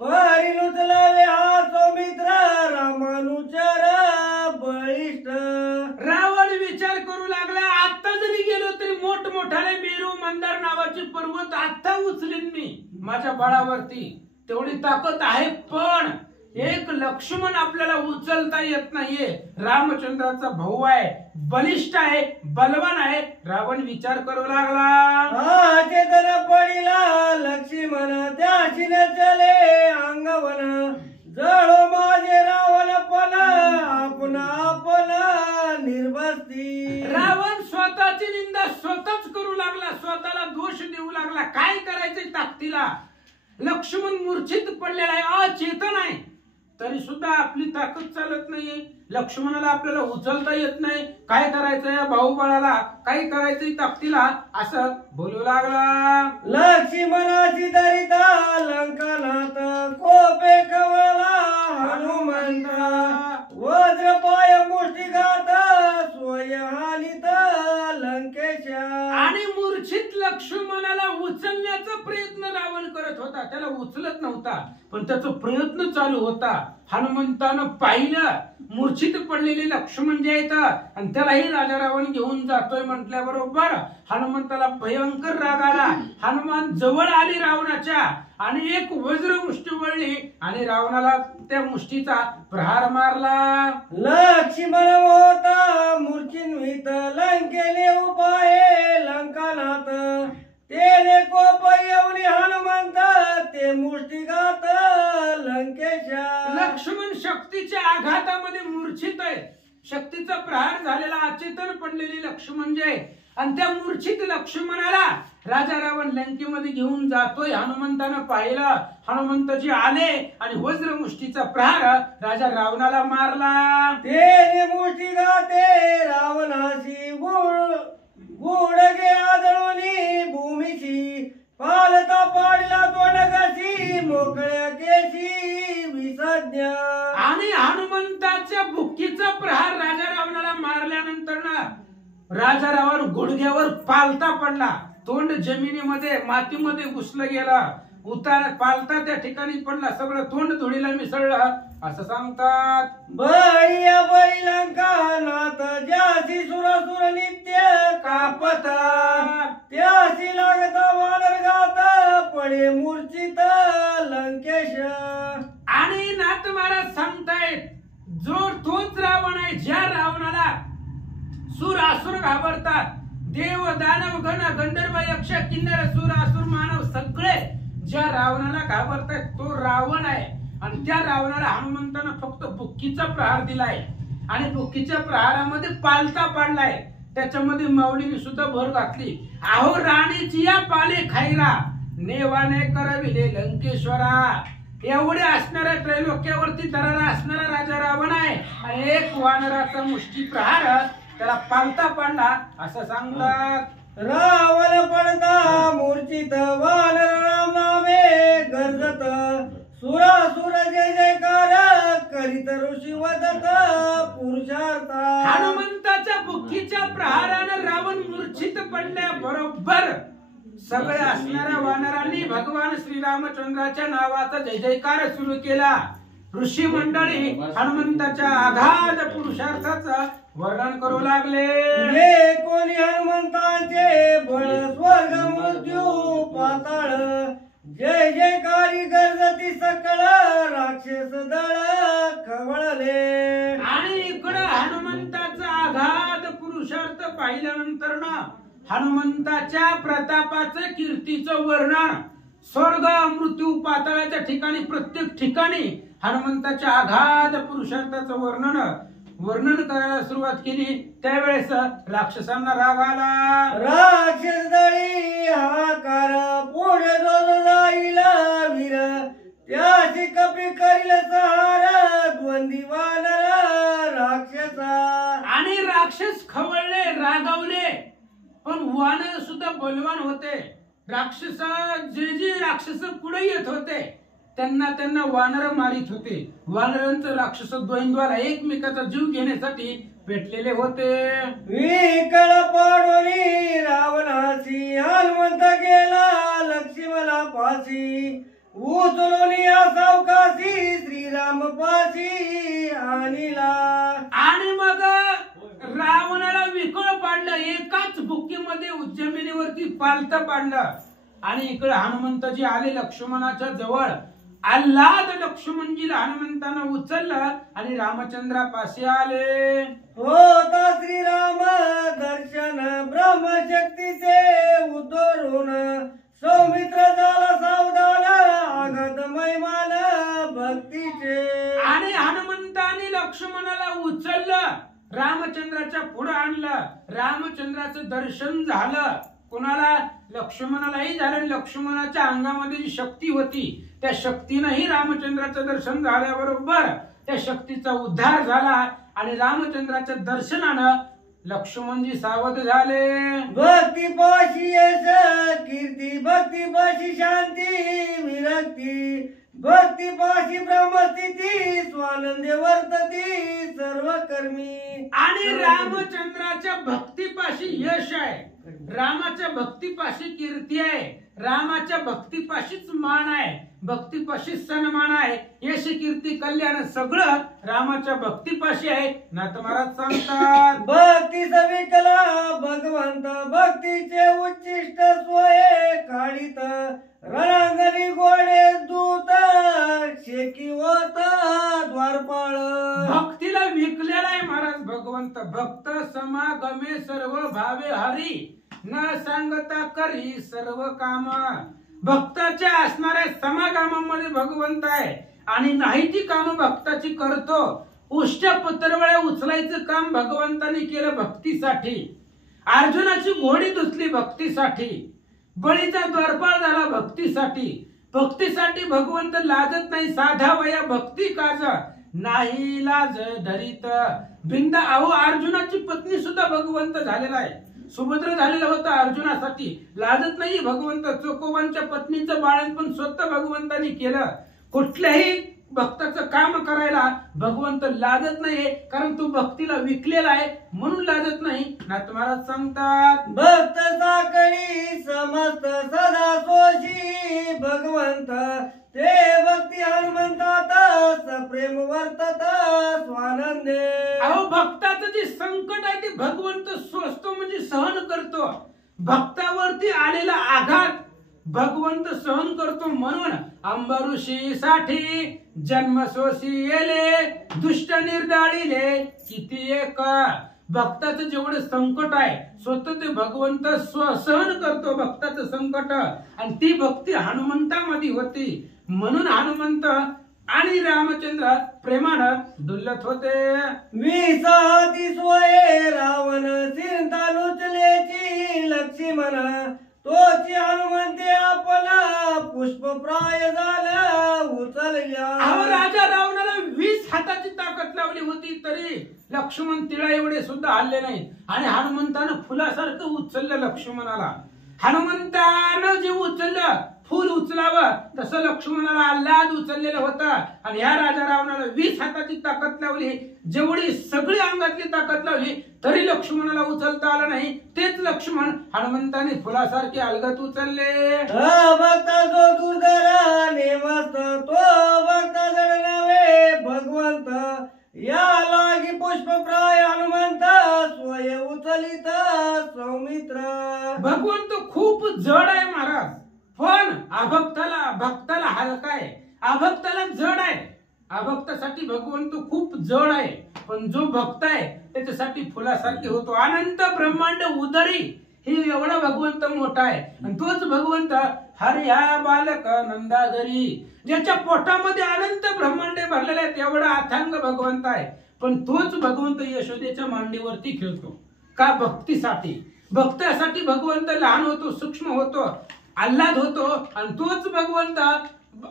परी नुचलावे हा सौमित्र रामानुचर बळिष्ठ. रावण विचार करू लागला आता जरी गेलो तरी मोठमोठाले मेरू मंदार नावाचे पर्वत आता उचलीन मी माझ्या बळावरती, तेवढी ताकद आहे. पण एक लक्ष्मण आपल्याला उचलता येत नाहीये. रामचंद्राचा भाऊ आहे, बलिष्ठ आहे, बलवान आहे. रावण विचार करू लागला. चेतन पडिला लक्ष्मण त्याशी न चले अंगवन, जळो लागला, काय करायचंय ताकदीला. लक्ष्मण मूर्छित पडलेला आहे, अचेतन आहे, तरी सुद्धा आपली ताकद चालत नाहीये. लक्ष्मणाला आपल्याला उचलता येत नाही. काय करायचंय बाहुबळाला, काय करायचंय ताकदीला, असं बोलू लागला. लक्ष्मणाची दरिता लंकनात कोपे कवळला हनुमंता वज्र पाय मुष्टिघात स्वय हानित लंकेशा. आणि मूर्छित लक्ष्मणाला उचलण्याचा प्रयत्न रावण करत होता, त्याला उचलत नव्हता, पण त्याचा प्रयत्न चालू होता. हनुमंतानं पाहिलं मूर्छित पडलेले लक्ष्मण जे आहेत आणि त्यालाही राजा रावण घेऊन जातोय म्हटल्याबरोबर हनुमंताला भयंकर राग आला. हनुमान जवळ आले रावणाच्या आणि एक वज्र मुष्टी वळली आणि रावणाला त्या मुष्टीचा प्रहार मारला. लक्ष्मण होता मूर्छिन्वित लंकेने उपाये लंकानाथ तेने कोप येऊनी हनुमंत ते मुष्टिघात लंकेशा. लक्ष्मण शक्तीच्या आघातामध्ये मूर्छित आहे. शक्तीचा प्रहार झालेला अचेतन पडलेली लक्ष्मण जे आणि त्या मूर्छित लक्ष्मणाला राजा रावण लंकेमध्ये घेऊन जातोय. हनुमंतानं पाहिलं, हनुमंतजी आले आणि वज्र मुष्टीचा प्रहार राजा रावणाला मारला. तेने मुष्टिघाते रावणाशी गुडगे आदळूनी भूमीशी पालता पाडला तोंडगाशी मोकळ्या केशी विसज्ञ. आणि हनुमंताच्या बुक्कीचा प्रहार राजा रावणाला मारल्यानंतर ना राजा रावण गुडघ्यावर पालता पडला. तोंड जमिनीमध्ये मातीमध्ये घुसलं गेला. उतार पालता त्या ठिकाणी पडला. सगळं तोंड धुळीला मिसळलं असं सांगतात. बळीया बैलंकानाथ ज्यासी सुरसुर नित्य कापता त्यासी लागता वानर गात पडे मूर्छित लंकेश. आणि नाथ महाराज सांगतायत जो तोच रावण आहे ज्या रावणाला सुर असुर घाबरतात. देव दानव गण गंधर्व यक्ष किन्नर सुर असुर मानव सगळे ज्या रावणाला घाबरतायत तो रावण आहे. आणि त्या रावणाला हनुमंतानं फक्त बुक्कीचा प्रहार दिलाय आणि बुक्कीच्या प्रहारामध्ये पालता पाडलाय. त्याच्यामध्ये माऊलीने सुद्धा भर घातली. अहो राणीची या पाले खायला नेवाने करविले लंकेश्वरा. एवढे असणाऱ्या त्रैलोक्यावरती दरारा असणारा राजा रावण आहे आणि एक वानराचा मुष्टी प्रहार त्याला पालता पाडला असं सांगतात. रावण पडता मूर्छित वानर राम नामे गरजत सुरासुर जय जयकार करीत ऋषी वदत पुरुषार्थ. हनुमंताच्या बुक्कीच्या प्रहारानं रावण मूर्छित पडल्याबरोबर सगळ्या असणाऱ्या वानरांनी भगवान श्रीरामचंद्राच्या नावाचा जय जयकार सुरू केला. ऋषी मंडळी हनुमंताच्या अगाध पुरुषार्थाचं वर्णन करू लागले. हे कोणी हनुमंतांचे बळ स्वर्ग मृत्यू पाताळ जय जयकारी गरजती सकळ राक्षस दळ खवळले. आणि इकडं हनुमंताचा अगाध पुरुषार्थ पाहिल्यानंतर ना हनुमंताच्या प्रतापाचं कीर्तीचं वर्णन स्वर्ग मृत्यू पाताळाच्या ठिकाणी प्रत्येक ठिकाणी हनुमंताच्या अगाध पुरुषार्थाचं वर्णन करायला सुरुवात केली. त्यावेळेस राक्षसांना राग आला. राक्षस दळी हाकार पुढे जो जाईल वीर त्याशी कपी करील सहार द्वंदी वानर राक्षसा. आणि राक्षस खवळले रागावले पण वानर सुद्धा बलवान होते. राक्षस जे राक्षस पुढे येत होते त्यांना वानर मारित होते. वानरांचं राक्षस द्वंद्वाला एकमेकाचा जीव घेण्यासाठी पेटलेले होते. विकळ पाडोनी रावणाची हनुमंत गेला लक्ष्मणा पाशी उचलून या सावकाशी श्रीराम पाशी आणिला. आणि मग रावणाला विकळ पाडलं. एकाच बुक्कीमध्ये जमिनीवरती पालतं पाडलं. आणि इकडे हनुमंतजी आले लक्ष्मणाच्या जवळ. आल्हाद लक्ष्मणजीला हनुमंतानं उचललं आणि रामचंद्रापाशी आले. होता श्रीराम दर्शन ब्रह्मशक्तीचे उतरून सौमित्र झाला सावधान आगत महिमान भक्तीचे. आणि हनुमंताने लक्ष्मणाला उचललं रामचंद्राच्या पुढे आणलं. रामचंद्राचं दर्शन झालं. कुणाला लक्ष्मणालाही झालं आणि लक्ष्मणाच्या अंगामध्ये जी शक्ती होती त्या शक्तीनंही रामचंद्राचं दर्शन झाल्याबरोबर त्या शक्तीचा उद्धार झाला आणि रामचंद्राच्या दर्शनानं लक्ष्मणजी सावध झाले. भक्ती पाशी यश कीर्ती, भक्ती पाशी शांती विरक्ती, भक्ती पाशी ब्रह्मस्थिती, स्वानंदे वर्तती सर्व कर्मी. आणि रामचंद्राच्या भक्तीपाशी यश आहे, रामाच्या भक्तीपाशी कीर्ती आहे, रामाच्या भक्तीपाशीच मान आहे, भक्तीपाशी सन्मान आहे, यश कीर्ती कल्याण सगळं रामाच्या भक्तीपाशी आहे. नाथ महाराज सांगतात भक्ती सविकला भगवंत, भक्तीचे उच्चिष्ट स्वये काढित, रणांगणी गोडे दूत शेकी होत द्वारपाळ. भक्तीला विकलेला आहे महाराज भगवंत. भक्त समागमे सर्व भावे हरी, न सांगता करी सर्व काम. भक्ताच्या असणाऱ्या समागमामध्ये भगवंत आहे आणि नाही ती काम भक्ताची करतो. उष्ट पत्रवळ्या उचलायचं काम भगवंताने केलं भक्तीसाठी. अर्जुनाची घोडी धुतली भक्तीसाठी. बळीचा द्वारपाळ झाला भक्तीसाठी. भक्तीसाठी भगवंत लाजत नाही. साधा वया भक्ती काज नाही लाज धरीत बिंदा. अहो अर्जुनाची पत्नी सुद्धा भगवंत झालेला आहे. सुभद्र झालेला होता अर्जुनासाठी. लाजत नाही भगवंत. चोकोबांच्या पत्नीचं बाळंतपण स्वतः भगवंतानी केलं. कुठल्याही भक्ताचं काम करायला भगवंत लाजत नाही, कारण तो भक्तीला विकलेला आहे म्हणून लाजत नाही. नाथ महाराज सांगतात भक्त साकळी समस्त सदा सोशी भगवंत, ते भक्ती हनुमंतात सप्रेम वर्तत स्वानंदे. अहो भक्ताचं जे संकट आहे ते भगवंत सोसतो म्हणजे सहन करतो. भक्तावरती आलेला आघात भगवंत सहन करतो. म्हणून अंबऋषी साठी जन्म सोशी येले, दुष्ट निर्दाळीले किती एक. भक्ताचं जेवढं संकट आहे स्वतः ते भगवंत सहन करतो भक्ताचं संकट. आणि ती भक्ती हनुमंतामध्ये होती म्हणून हनुमंत आणि रामचंद्र प्रेमानं डुलत होते. विसाती स्वये रावण चिंता लुचल्याची लक्ष्मण, तोची हनुमंते आपला पुष्प प्राय झाला उचलल्या. अहो राजा रावणाला 20 हाताची ताकद लावली होती तरी लक्ष्मण तिळा एवढे सुद्धा हल्ले नाही. आणि हनुमंतानं फुलासारखं उचललं लक्ष्मणाला. हनुमंतानं जे उचललं फुल उचलावं तसं लक्ष्मणाला आल्हाद उचललेलं होतं. आणि ह्या राजा रावणाला 20 हाताची ताकद लावली. जेवढी सगळी अंगातली ताकद लावली तरी लक्ष्मणाला उचलता आलं नाही. तेच लक्ष्मण हनुमंताने फुलासारखे अलगत उचलले. भक्ता जो दुर्धरा नेमस्त, तो भक्ता जड नव्हे भगवंत, या लागी पुष्प प्राय हनुमंत स्वय उचलित सौमित्र. भगवंत खूप जड आहे महाराज, पण भक्ताला हलका आहे. अभक्ताला जड आहे. अभक्तासाठी भगवंत खूप जड आहे, पण जो भक्त आहे त्याच्यासाठी फुलासारखे होतो. अनंत ब्रह्मांड उदरी हे एवढा भगवंत मोठा आहे. आणि तोच भगवंत हरी हा बालक नंदाधरी, ज्याच्या पोटामध्ये अनंत ब्रह्मांडे भरलेले आहेत एवढा अथांग भगवंत आहे. पण तोच भगवंत यशोदेच्या मांडीवरती खेळतो का? भक्तीसाठी. भक्तासाठी भगवंत लहान होतो, सूक्ष्म होतो, आल्हाद होतो. आणि तोच भगवंत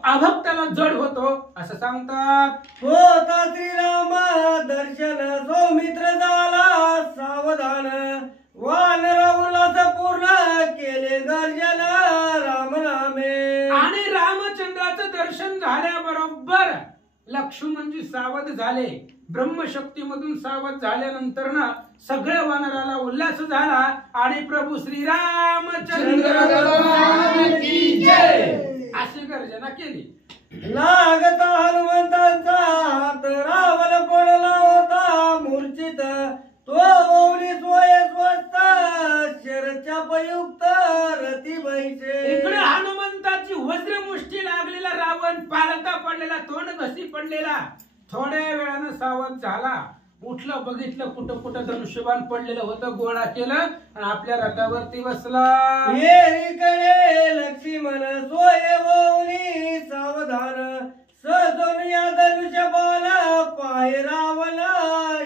अभक्ताला जड होतो असं सांगतात. होता श्रीराम दर्शन सौमित्र झाला सावधान, वानर उल्हास पूर्ण केले गर्जन राम नामे. आणि रामचंद्राचं दर्शन झाल्याबरोबर लक्ष्मणजी सावध झाले. ब्रह्मशक्तीमधून सावध झाल्यानंतर ना सगळ्या वानराला उल्हास झाला. आणि प्रभू श्रीरामचंद्र अशी गर्जना केली. लागता हनुमंतांचा हात रावण पडला होता मूर्छित, तो ओवली सोय स्वस्त शरच्या पयुक्त रती बैसे. इकडे हनुमंताची वज्रमुष्टी लागलेला रावण पालता पडलेला, तोंड घसी पडलेला. थोड्या वेळानं सावध झाला. उठलं, बघितलं कुठं कुठं धनुष्यबाण पडलेलं होतं, गोळा केलं आणि आपल्या रथावरती बसला. येरीकडे लक्ष्मण सोय ओवली सावधान, सजून या धनुष्यबाण पाय रावण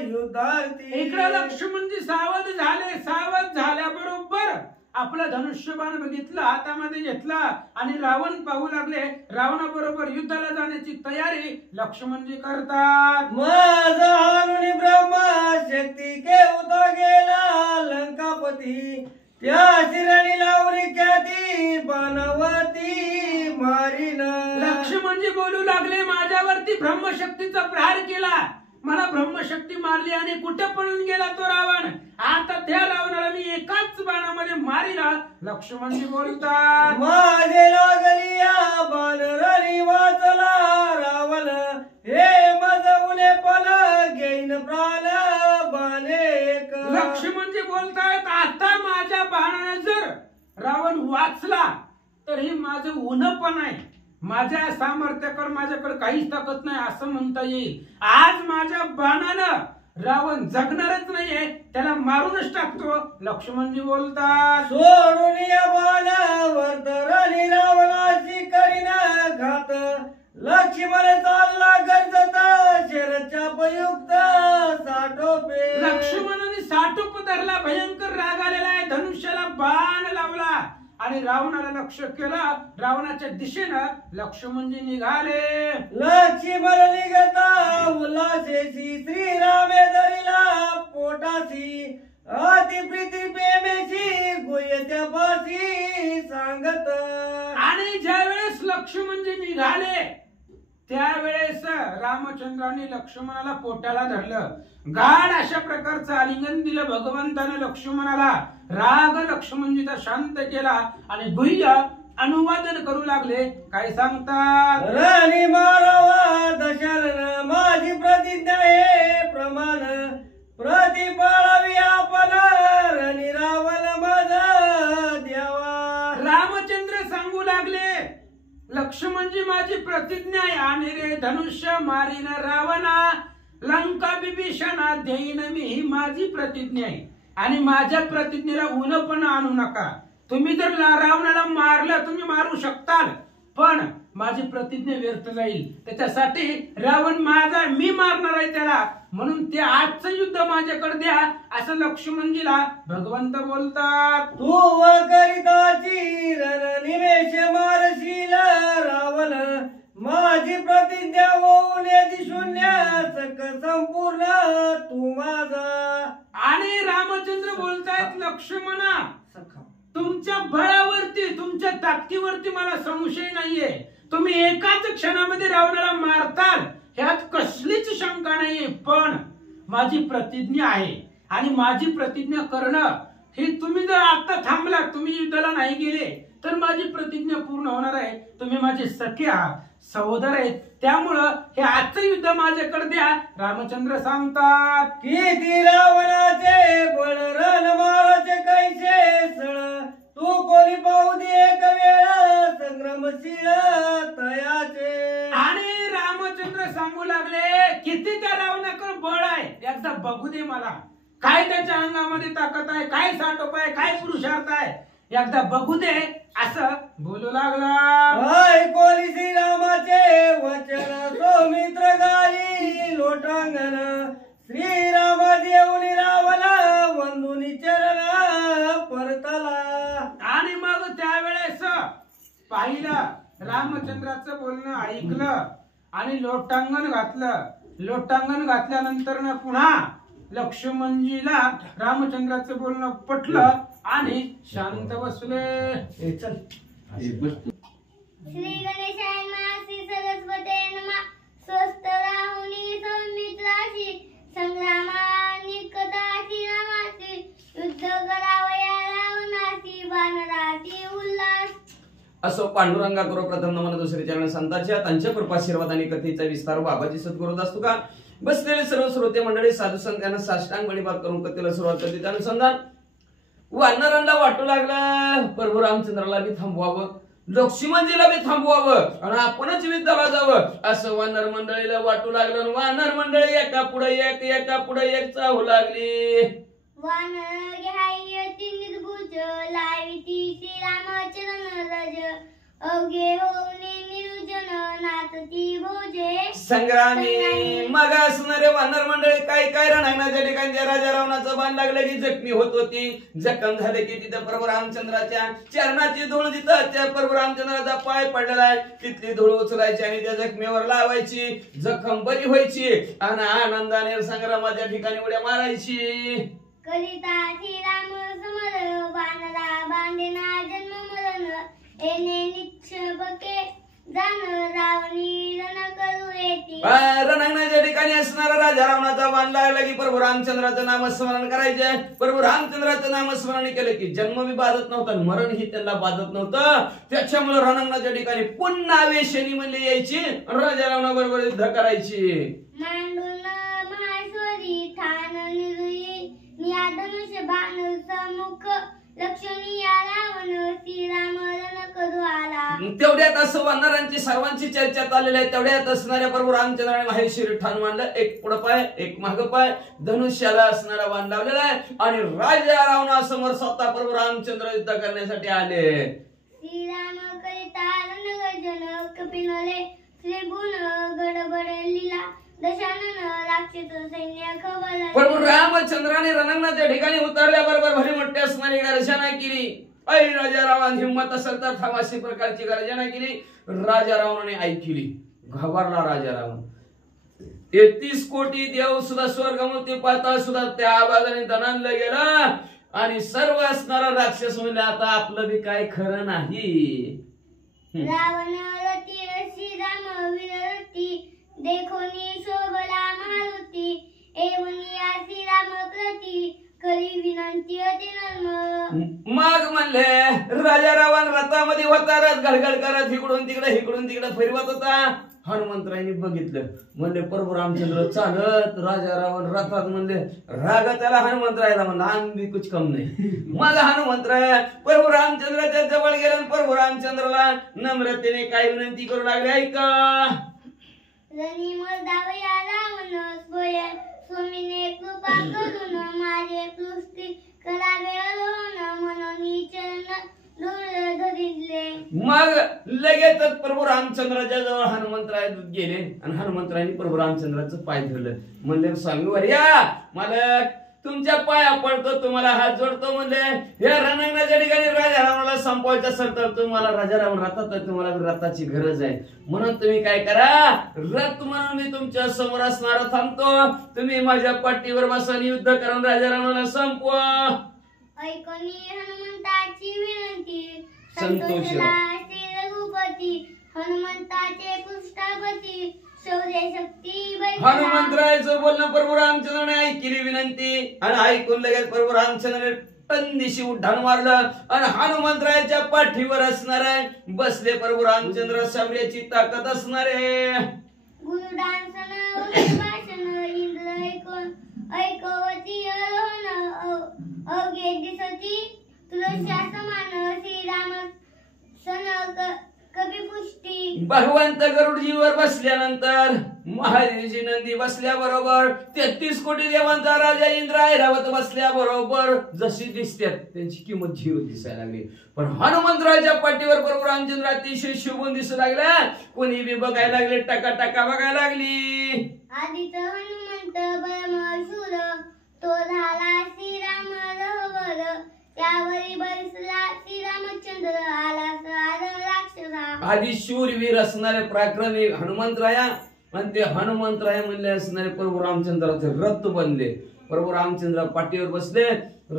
युद्धार्थी. इकडे लक्ष्मणजी सावध झाले. सावध झाल्याबरोबर आपला आपला धनुष्यबाण बघितलं, हातामध्ये घेतला आणि रावण पाहू लागले. रावणाबरोबर युद्धाला जाण्याची तयारी लक्ष्मणजी करतात. माझा हानुनी ब्रह्मशक्ती केवता गेला लंकापती, त्या शिराणी लावली ख्याती बाणावरती मारीन. लक्ष्मणजी बोलू लागले, माझ्यावरती ब्रह्मशक्तीचा प्रहार केला, मला ब्रह्मशक्ती मारली आणि कुठे पळून गेला तो रावण. आता त्या रावणाला मी एकाच बाणामध्ये मारीला. लक्ष्मणजी बोलतात, माझे लागली या बाणराणी वाचला रावण, हे मजवले पल घेईन प्राण बाणेक. लक्ष्मणजी बोलतायत, आता माझ्या बाणाने जर रावण वाचला तर हे माझं उन्हपण आहे, माझ्या सामर्थ्याकडे माझ्याकडे काहीच ताकद नाही असं म्हणता येईल. आज माझ्या बाणानं रावण जगणारच नाहीये, त्याला मारूनच टाकतो. लक्ष्मणजी बोलतात, सोडून या बाणावर राणी रावणाशी करीना घात, लक्ष्मण चालला गरजत शरच्या उपयुक्त साठोपे. लक्ष्मणाने साठोप धरला, भयंकर राग आलेला आहे, धनुष्याला बाण लावला आणि रावणाला लक्ष्य केलं. रावणाच्या दिशेनं लक्ष्मणजी निघाले. लक्ष्मण निघता उल्हासेशी श्रीरामे धरिला पोटाशी, अति प्रीती प्रेमेशी गुयत्या पाशी सांगत. आणि ज्यावेळेस लक्ष्मणजी निघाले त्यावेळेस रामचंद्राने लक्ष्मणाला पोटाला धरलं, गाढ अशा प्रकारचं आलिंगन दिलं भगवंतानं लक्ष्मणाला. राग लक्ष्मणजीचा शांत केला आणि गुह्य अनुवादन करू लागले. काय सांगतात, राणी मारावा दशरथ माझी प्रतिज्ञा हे प्रमाण, प्रति पाळावी आपण राणी रावण माझा द्यावा. रामचंद्र सांगू लागले, लक्ष्मणजी माझी प्रतिज्ञा आहे, आणि रे धनुष्य मारीन रावणा, लंका विभीषणा देईन मी, ही माझी प्रतिज्ञा आहे आणि माझ्या प्रतिज्ञेला उन्हपणा आणू नका. तुम्ही जर रावणाला मारलं तुम्ही मारू शकताल, पण माझी प्रतिज्ञा व्यर्थ जाईल. त्याच्यासाठी रावण माझा, मी मारणार आहे त्याला, म्हणून ते आजचं युद्ध माझ्याकडे द्या असं लक्ष्मणजीला भगवंत बोलतात. तू करिताची रणनिमेष मारशील रावण, माझी प्रतिज्ञा होऊन येती शून्य सक संपूर्ण तू माझा. आणि रामचंद्र बोलतायत, लक्ष्मणा तुमच्या बळावरती, तुमच्या ताकदीवरती मला संशय नाहीये, तुम्ही एकाच क्षणामध्ये रावणाला मारताल ह्यात कसलीच शंका नाहीये, पण माझी प्रतिज्ञा आहे आणि माझी प्रतिज्ञा करणं हे तुम्ही जर आता थांबला, तुम्ही युद्धाला नाही गेले तर माझी प्रतिज्ञा पूर्ण होणार आहे. तुम्ही माझे सखे आहात, सहोदर आहेत, त्यामुळं हे आजचं युद्ध माझ्याकडे द्या. रामचंद्र सांगतात, किती रावणाचे बळ रण माराचे कैसे सळ, तू कोणी पाहू दे एक वेळ संग्रामशील तयाचे. आणि रामचंद्र सांगू लागले, किती त्या रावणाकडे बळ आहे एकदा बघू दे मला, काय त्याच्या अंगामध्ये ताकद आहे, काय साठोप आहे, काय पुरुषार्थ आहे, एकदा बघू दे असं बोलू लागला. ऐकोली श्रीरामाचे वचन सौमित्र गाली लोटांगण, श्रीराम देऊनी रावला वंदुनी चरण परतला. आणि मग त्यावेळेस पाहिलं, रामचंद्राचं बोलणं ऐकलं आणि लोटांगण घातलं. लोटांगण घातल्यानंतर पुन्हा लक्ष्मणजीला रामचंद्राचं बोलणं पटलं आणि शांत बसले. चल श्री गणेशाय नमः, श्री सरस्वते नमः. स्वस्त राहुनी सौमित्राशी, संग्रामानी कदाशी रामाशी, युद्ध करावया रावणाशी, वानराशी उल्हास. असो पांडुरंगा करो प्रथम नमन दुसरे चरण संतांच्या, त्यांच्या कृपाशीर्वाद आणि कथेचा विस्तार बाबाजी सद्गुरू असतो का. बसलेले सर्व श्रोते मंडळी साधू संतांना साष्टांग बळीपात करून कथेला सुरुवात करते. अनुसंधान वानरांना वाटू लागला प्रभू रामचंद्राला बी थांबवावं, लक्ष्मणजीला बी थांबवावं आणि आपणच युद्धाला जावं असं वानर मंडळीला वाटू लागलं. वानर मंडळी एका पुढे एक, एका पुढे एक चाहू लागली. वानर घ्याय ती निर्भुज, लाविती श्रीरामचरण रज, अवघे होऊने निरुजन नाचती भोजे संग्रामी मग असणारे वानर मंडळी काय काय रणांगणाच्या ठिकाणी त्या राजा रावणाचं बाण लागलं की जखमी होत होती. जखम झाले की तिथं प्रभू रामचंद्राच्या चरणाची धूळ जिथं त्या प्रभू रामचंद्राचा पाय पडलेला आहे तिथली धूळ उचलायची आणि त्या जखमीवर लावायची. जखम बरी व्हायची आणि आनंदाने संग्रामाच्या ठिकाणी उड्या मारायची. कलिता श्रीराम समर बाणला बांधेना जन्म मरण येणे निक्षेपके जाण रावणी रण करू येती. रणांगणाच्या ठिकाणी असणारा राजा रावणाचा बाण लागला की प्रभू रामचंद्राचं नामस्मरण करायचे. प्रभू रामचंद्राचं नामस्मरण केलं की जन्म बी बाधत नव्हता मरण ही त्यांना बाधत नव्हतं. त्याच्यामुळे रणांगणाच्या ठिकाणी पुन्हा वेशनी म्हणली यायची राजा रावणाबरोबर युद्ध करायची. मांडून माहेश्वरी ठाण निरुई निया धनुष्य बाण समुख लक्ष्मी या रावण श्रीराम रण करू आला. तेवढ्यात असं वानरांची सर्वांची चर्चा चाललेली आहे. तेवढ्यात असणाऱ्या प्रभू रामचंद्राने माहेश्वरी ठाण मांडलं. एक पुढं पाय एक माग पाय धनुष्याला असणारा बाण लावलेला आहे आणि राजा रावणासमोर स्वतः प्रभू रामचंद्र युद्ध करण्यासाठी आले. श्रीराम करिता रणगर्जन कपिनले श्रीगुण गडबड लीला दशानन राक्षस सैन्य खवल. प्रभू रामचंद्राने रणांगणाच्या ठिकाणी उतरल्याबरोबर भली मोठी असणारी गर्जना केली. ऐ राजा रावण हिंमत असेल तर थांब अशी प्रकारची गर्जना केली. राजा रावणाने ऐकली. घाबरला राजा रावण. 33 कोटी देव सुद्धा स्वर्गमुक्ती पाहता सुद्धा त्या बाजूने दणानलं गेलं आणि सर्व असणारा राक्षस म्हणले आता आपलं बी काय खरं नाही. रावण रती श्रीराम विरती देखोनी शोभला मारुती एवनिया श्रीराम प्रती करी विनंती अति नर्म. मग म्हणले राजा रावण रथामध्ये होता. रथ गडगड करत इकडून तिकडे फिरवत होता. हनुमंतरायांनी बघितलं. म्हणले प्रभू रामचंद्र चालत राजा रावण रथात. म्हणले राग त्याला हनुमंतरायाला म्हणला आम्ही कुछ कम नाही. मग हनुमंतराय प्रभू रामचंद्राच्या जवळ गेला आणि प्रभू रामचंद्राला नम्रतेने काय विनंती करू लागले. ऐका रणी मर्दावया रावण स्वय स्वामीने कृपा करून माझे पृष्टी करावे रोहन म्हणून चरण धूळ धरिले. मग लगेचच प्रभू रामचंद्राच्या जवळ हनुमंतराय गेले आणि हनुमंतरायांनी प्रभू रामचंद्राचं पाय धरलं. म्हणले स्वामी वर्या मला तुमच्या पाया पडतो तुम्हाला हात जोडतो. म्हणले या रणांगणाच्या ठिकाणी राजा रावणाला संपवायचं असेल तर तुम्हाला राजा रावण रथात तुम्हाला रथाची गरज आहे. म्हणून तुम्ही काय करा रथ म्हणून मी तुमच्या समोर असणारा थांबतो. तुम्ही माझ्या पाठीवर बसा आणि युद्ध करून राजा रावणाला संपवा. ऐकोनी हनुमंताची विनंती संतोषला श्री रघुपती हनुमंताचे पृष्ठापती शौर्य शक्ती हनुमंतरायाचं बोलणं प्रभू रामचंद्राने ऐकली विनंती आणि ऐकून लगेच प्रभू रामचंद्राने टंदिशी उड्डाण मारलं आणि हनुमंतरायाच्या पाठीवर असणारे बसले प्रभू रामचंद्र. शौर्याची ताकद असणारे गुरुडांसन भाषण इंद्र ऐकवती अवघे दिसती तुळशा समान श्रीराम सन कविपुष्टी. भगवंत गरुडजीवर बसल्यानंतर महादेवजी नंदी बसल्याबरोबर 33 कोटी देवांचा राजा इंद्र ऐरावत बसल्याबरोबर जशी दिसतात त्यांची किंमत झिरो दिसायला लागली. पण हनुमंतरायाच्या पाठीवर प्रभू रामचंद्र अतिशय शोभून दिसू लागला. कोणी बी बघायला लागले टका टका बघायला लागली. आदित हनुमंत परमशूर तो झाला श्रीराम रहवर त्यावरी बसला श्रीरामचंद्र आला राक्षसा. आधी शूरवीर असणारे पराक्रमी हनुमंतराया आणि ते हनुमंतराय म्हणले असणारे प्रभू रामचंद्राचे रथ बनले. प्रभू रामचंद्र पाठीवर बसले.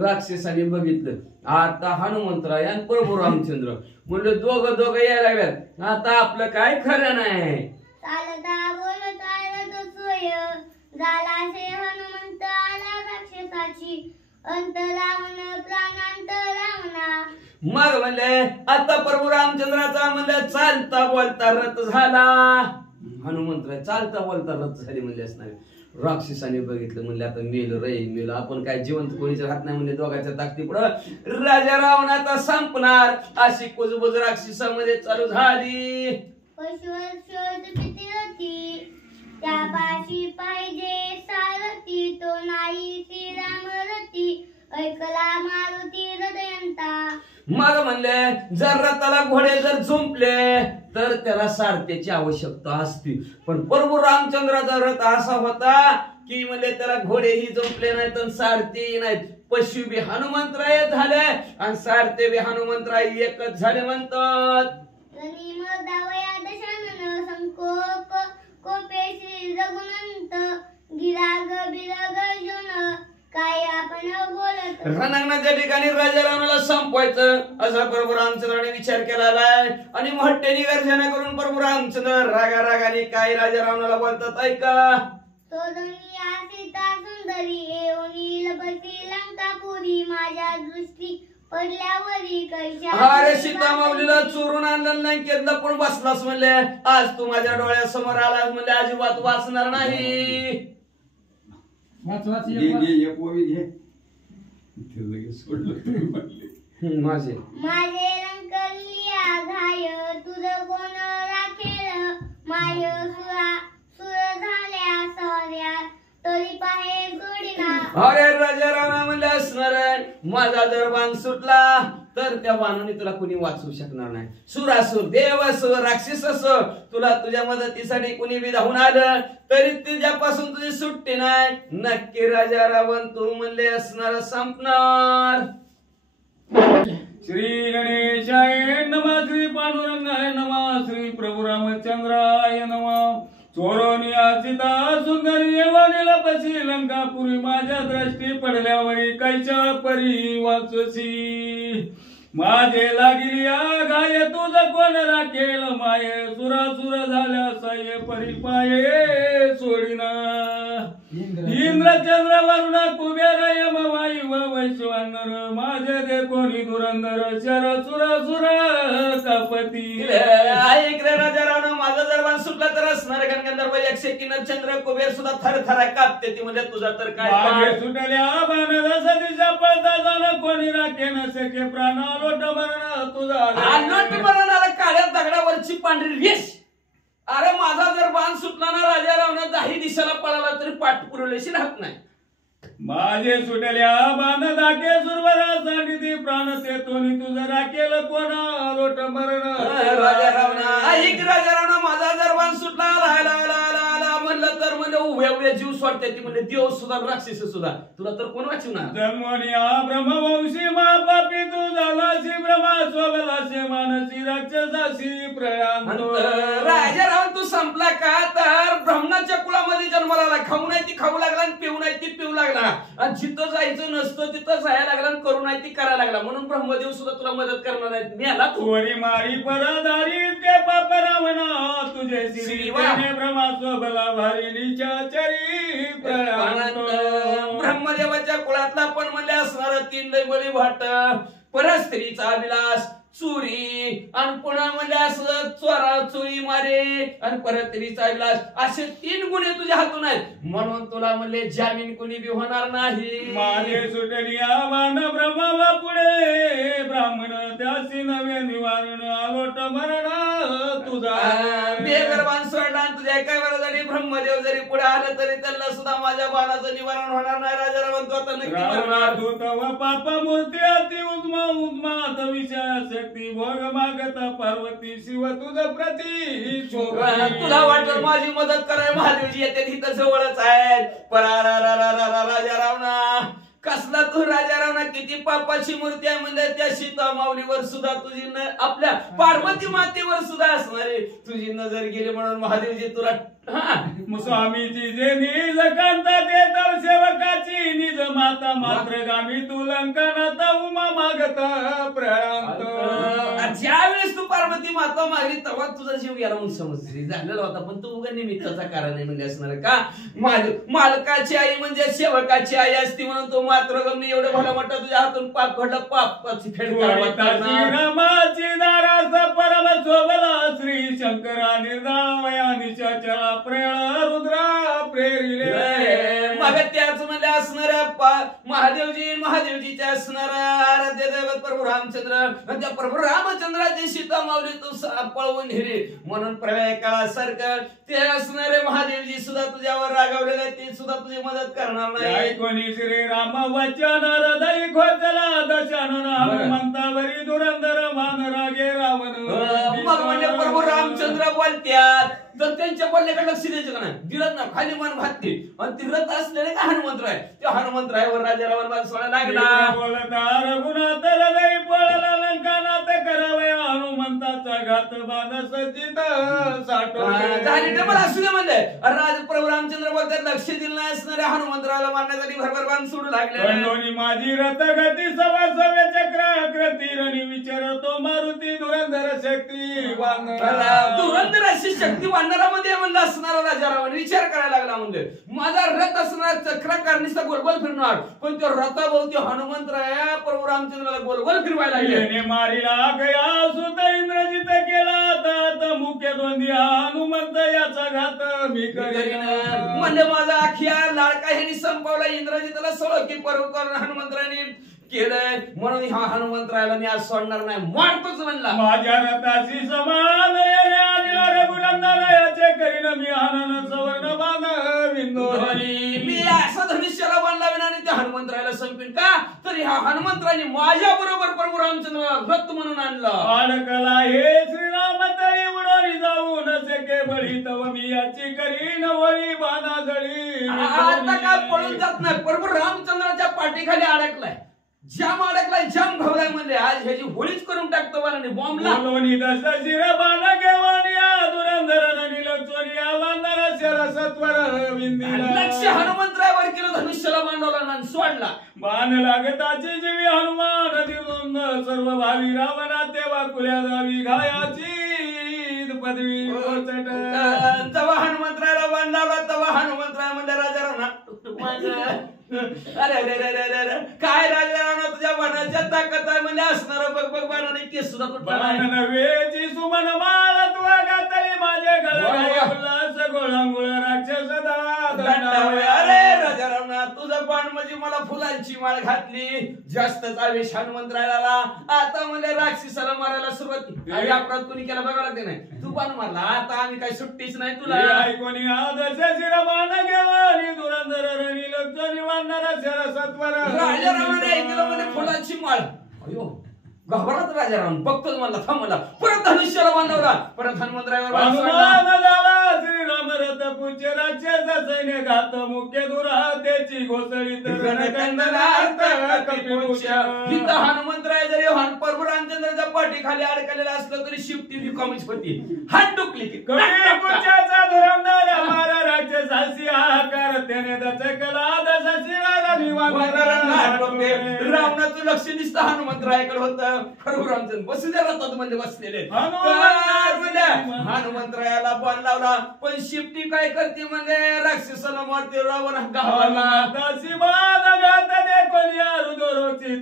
राक्षसांनी बघितलं आता हनुमंतराय आणि प्रभू रामचंद्र म्हणले दोघं यायला लागल्यात. आता आपलं काय खरं नाही. चालता बोलता रथ सोय झाला से हनुमंत आला राक्षसाची अंत रावण प्राणांत रावणा. मग म्हणले आता प्रभू रामचंद्राचा म्हणले चालता बोलता रथ झाला. हनुमंतराय चालता बोलता रथ झाली म्हणले असणारे. राक्षसाने बघितलं म्हणले आता मेलो आपण काय जिवंत कोणीच राहत नाही म्हणले. दोघांच्या ताकदी पुढं राजा रावण आता संपणार अशी कुजबुज राक्षसामध्ये चालू झाली. पशुवर शोध पिती त्यापाशी पाहिजे सारथी तो नाही श्रीराम रती ऐकला मारुती हृदयंता. मग म्हणले जर रथाला घोडे जर झुंपले तर त्याला सारथ्याची आवश्यकता असते. पण प्रभू रामचंद्राचा रथ असा होता की म्हणजे त्याला घोडेही झुंपले नाहीत आणि सारथी नाहीत. पशु बी हनुमंतराय झाले आणि सारथे बी हनुमंतराय एकच झाले म्हणतात. रणांगणाच्या ठिकाणी राजा रावणाला संपवायचं असा प्रभू रामचंद्राने विचार केलेला आहे. आणि मोठ्याने गर्जना करून प्रभू रामचंद्र रागा रागाने काय राजा रावणाला बोलतात ऐका. सीता सुंदरी येऊनी लपती लंकापुरी माझ्या दृष्टी पडल्यावरी अरे सीता माऊलीला चोरून आणलं नाही केलं पण बसलास म्हणले. आज तू माझ्या डोळ्यासमोर आलास म्हणले अजिबात वाचणार नाही. माझे रंकलिया घाय तुझं कोण राखेल माय सुर झाल्या सौर्या तरी पाहे जोडीना. अरे राजा रावणा म्हणले असणार माझा जर बाण सुटला तर त्या बाणाने तुला कुणी वाचवू शकणार नाही. सुरासुर देवासुर राक्षस असो तुला तुझ्या मदतीसाठी कुणी बी धावून आलं तरी तुझ्यापासून तुझी सुट्टी नाही. नक्की राजा रावण तू म्हणले असणार संपणार. श्री गणेशाय नमः, श्री पांडुरंगाय नमः, श्री प्रभू रामचंद्राय नमः. चोरोनिया सीता सुंदरी येवानी लपसी लंकापुरी माझ्या दृष्टी पडल्यावरी कैच्या परी वाचसी. माझे लागली गाय तुझ कोण राखेल माये सुरासुर झाल्या साये परी पाये सोडिना. इंद्र चंद्र वरुण कुबेर यम वायु वैश्वानर माझे दे कोणी धुरंधर शर सुरासुर कपती. ऐक रे राजा रावण माझा जर बाण सुटला तर असणार गणगंधर्व यक्ष किन्नर चंद्र कुबेर सुद्धा थरथरा कापते ती म्हणजे तुझा तर काय सुटल्या बाण जसा दिशा पळता जाण कोणी राखे न सके प्राण लोट मरण तुझा लोट मरणाला काळ्या दगडावरची पांढरी रेष. अरे माझा जर बाण सुटला ना राजा रावण दाही दिशेला पळाला तरी पाठ पुरवल्याशी राहत नाही. माझे सुटल्या बाण दाटे सुरवरासाठी ती प्राण तेतोनी तुझं राखेल कोणा लोट मरण. राजा रावण ऐक राजा रावण माझा जर बाण सुटला म्हणलं तर म्हणजे उभ्या उभ्या जीव सोडते ती म्हणजे देव सुद्धा राक्षस सुद्धा तुला तर कोण वाचवणार. जन्मोनिया ब्रह्मवंशी महापापी तू झालाशी ब्रह्मा स्वबलाशी मानसी राक्षसाशी प्रयाण. राजा रावण तू संपला का तर ब्रह्मणाच्या कुळामध्ये जन्माला आला. खाऊ नाही ती खाऊ लागला आणि पिऊ नाही ती पिऊ लागला आणि जिथं जायचं नसतं तिथं जायला लागला आणि करू नाही ती करायला लागला. म्हणून ब्रह्मदेव सुद्धा तुला मदत करणार नाही. मी आला चोरी मारी परदारी ते पाप रावणा तुझे श्री ब्रह्मा स्वबला भारी निशाचरी प्रयाण. ब्रह्मदेवाच्या कुळातला पण म्हणले असणार तीन दैवली भाट परस्त्रीचा विलास चोरी आणि पुन्हा म्हणजे असं चोरा चोरी मारे आणि परस्त्रीचा विलास असे 3 गुन्हे तुझ्या हातून आहेत. म्हणून तुला म्हणले जामीन कुणी बी होणार नाही. माझे सुटलिया मान ब्रह्माला पुढे ब्राह्मण त्यासी नवे निवारण आलोट मरण तुझा. बेगरबान सोडला तुझ्या एका वेळेसाठी ब्रह्मदेव जरी पुढे आले तरी त्यांना सुद्धा माझ्या बाणाचं निवारण होणार नाही. राजा रावण तू आता नक्की मरणार. दूत व पाप मूर्ती अति उद्मा उद्मात विषय शक्ती भोग मागता पार्वती शिव तुझ प्रती. तुला वाटत माझी मदत कराय महादेवजी येते तिथं जवळच आहेत. राजा रावणा कसला तू राजा रावणा किती पापाची मूर्ती आहे म्हणजे त्या सीता माऊलीवर सुद्धा तुझी आपल्या पार्वती मातेवर सुद्धा असणारे तुझी नजर गेली म्हणून महादेवजी तुला स्वामीची जे निज कांता देत सेवकाची निज माता मात्र गामी तू लंकनात उमा मागता प्रयांत. ज्यावेळेस तू पार्वती माता मागली तेव्हा तुझा जीव गेला म्हणून समजली झालेला होता. पण तू उगा निमित्ताचा कारण आहे म्हणजे असणार का. मालकाची आई म्हणजे सेवकाची आई असती म्हणून तू मात्र गमनी एवढं भला मोठा तुझ्या हातून पाप घडलं पापाची फेड रामाची दारास परम शोभला श्री शंकरा निर्दावया निशाचला प्रेळ रुद्रा प्रेरिले. मग त्याच मध्ये असणाऱ्या महादेवजीच्या असणाऱ्या आराध्य दैवत प्रभू रामचंद्र त्या प्रभू रामचंद्राची सीता माऊली तू पळवून हिरी म्हणून प्रलय काळासारखं ते असणारे महादेवजी सुद्धा तुझ्यावर रागावलेले ते सुद्धा तुझी मदत करणार नाही. कोणी श्री राम वचन हृदय खोचला दशानन हनुमंता रथावरी धुरंधर मान रागे रावण मग म्हणजे प्रभू रामचंद्र बोलत्यात तर त्यांच्या बोलण्याकडे लक्ष द्यायचं का नाही दिलं ना खाली मान घातली आणि ती रथ असलेले का हनुमंतराय त्या हनुमंतरायवर राजा रावण बाण सोडा लागला बोलता रघुनाथ हृदय पळला लंकानाथ करावया हनुमंताचा घात बाण सज्जित झाली डबल असू दे म्हणले राज प्रभू रामचंद्र बोलतात लक्ष दिलं नाही असणाऱ्या हनुमंतराला मारण्यासाठी भरभर बाण सोडू लागले माझी रथ गती सवा सव्य चक्र अक्रतीरणी विचारतो मारुती धुरंधर शक्ती धुरंधर अशी शक्ती वानरामध्ये म्हणलं असणारा राजा रावण विचार करायला लागला म्हणजे माझा रथ असणार चक्राकार नुसता गोलगोल फिरणार पण तो रथाभोवती हनुमंतराया प्रभू रामचंद्राला गोलगोल फिरवायला लागले मारीला गया सुत इंद्रजित केला आता मुख्य द्वंद्वी हनुमंत याचा घात मी करीन म्हणजे माझा अखिया लाडका ह्यांनी संपवला इंद्रजितला सोडो की प्रभू करून हनुमंतराने केलंय म्हणून हा हनुमंतरायला मी आज सोडणार नाही मारतोच म्हणला माझ्या रथाशी समान रघुनंदन याचे करीन मी आनंद सवर्ण बाण विंदोरी मी असं धनुष्याला बाण लावेन आणि त्या हनुमंतरायला संपीन का तर ह्या हनुमंतराने माझ्या बरोबर प्रभू रामचंद्राला रथ म्हणून आणलं अडकला हे श्रीराम तळी उडोरी जाऊ न शके बळी तव मी याची करीन वळी बाणा जळी आता का पळून जात नाही प्रभू रामचंद्राच्या पाठीखाली अडकलाय जाम अडकलाय जाम घावलाय म्हणजे आज ह्याची होळीच करून टाकतो बाणाने बॉम्बला बोलवणी दस शिर बाण घेवानिया धुरंधर निलक्षोनिया वांदर शर सत्वर विंदीला लक्ष हनुमंतरावर केलं धनुष्याला बांधवला आणि सोडला बाण लागताची जीवी हनुमान दिवंद सर्व भावी रावणा तेव्हा कुल्या जावी घायाची पदवी तेव्हा हनुमंतराला बांधावला तेव्हा हनुमंतराय म्हणजे राजा रावणा अरे अरे अरे अरे अरे काय राजा रावणा तुझ्या बाणाच्या ताकद आहे म्हणजे असणार बघ बघ बाणाने केस सुद्धा बाण नव्हेची सुमन माळ तुला घातली माझे गळा उल्हास गोळांगुळ राक्षस अरे राजा रावणा तुझं बाण म्हणजे मला फुलांची माळ घातली जास्तच आवेश हनुमंतरायला आता म्हणजे राक्षसाला मारायला सुरुवात केली अपराध कोणी केला बघा लागते नाही तू बाण मारला आता आम्ही काही सुट्टीच नाही तुला कोणी आदर्श शिर बाण घेवानी धुरंधर रणिलक्षणी वांदर शर सत्वर राजा रावणाने ऐकलं म्हणजे फुलांची माळ अयो घाबरत राजा रावण बघतोच मला थांबला परत धनुष्याला बांधवला परत हनुमंतरायवर झाला श्रीराम रथ पुच्य राक्षस सैन्य घात मुख्य दुरा त्याची घोसळी हनुमंतराय जरी प्रभू रामचंद्राच्या पाठीखाली अडकलेला असलं तरी शिफ्टी रिकामीच होती हात टुकली की पुच्याचा धुरंधर मारा राक्षसासी आकार त्याने दचकला दशशी रावणाचं लक्ष दिसतं हनुमंतरायाकडे होतं प्रभू रामचंद्र बसू द्या रथात म्हणजे बसलेले हनुमंतरायाला बाण लावला पण शिफ्टी काय करते म्हणजे राक्षसाला मारते रावण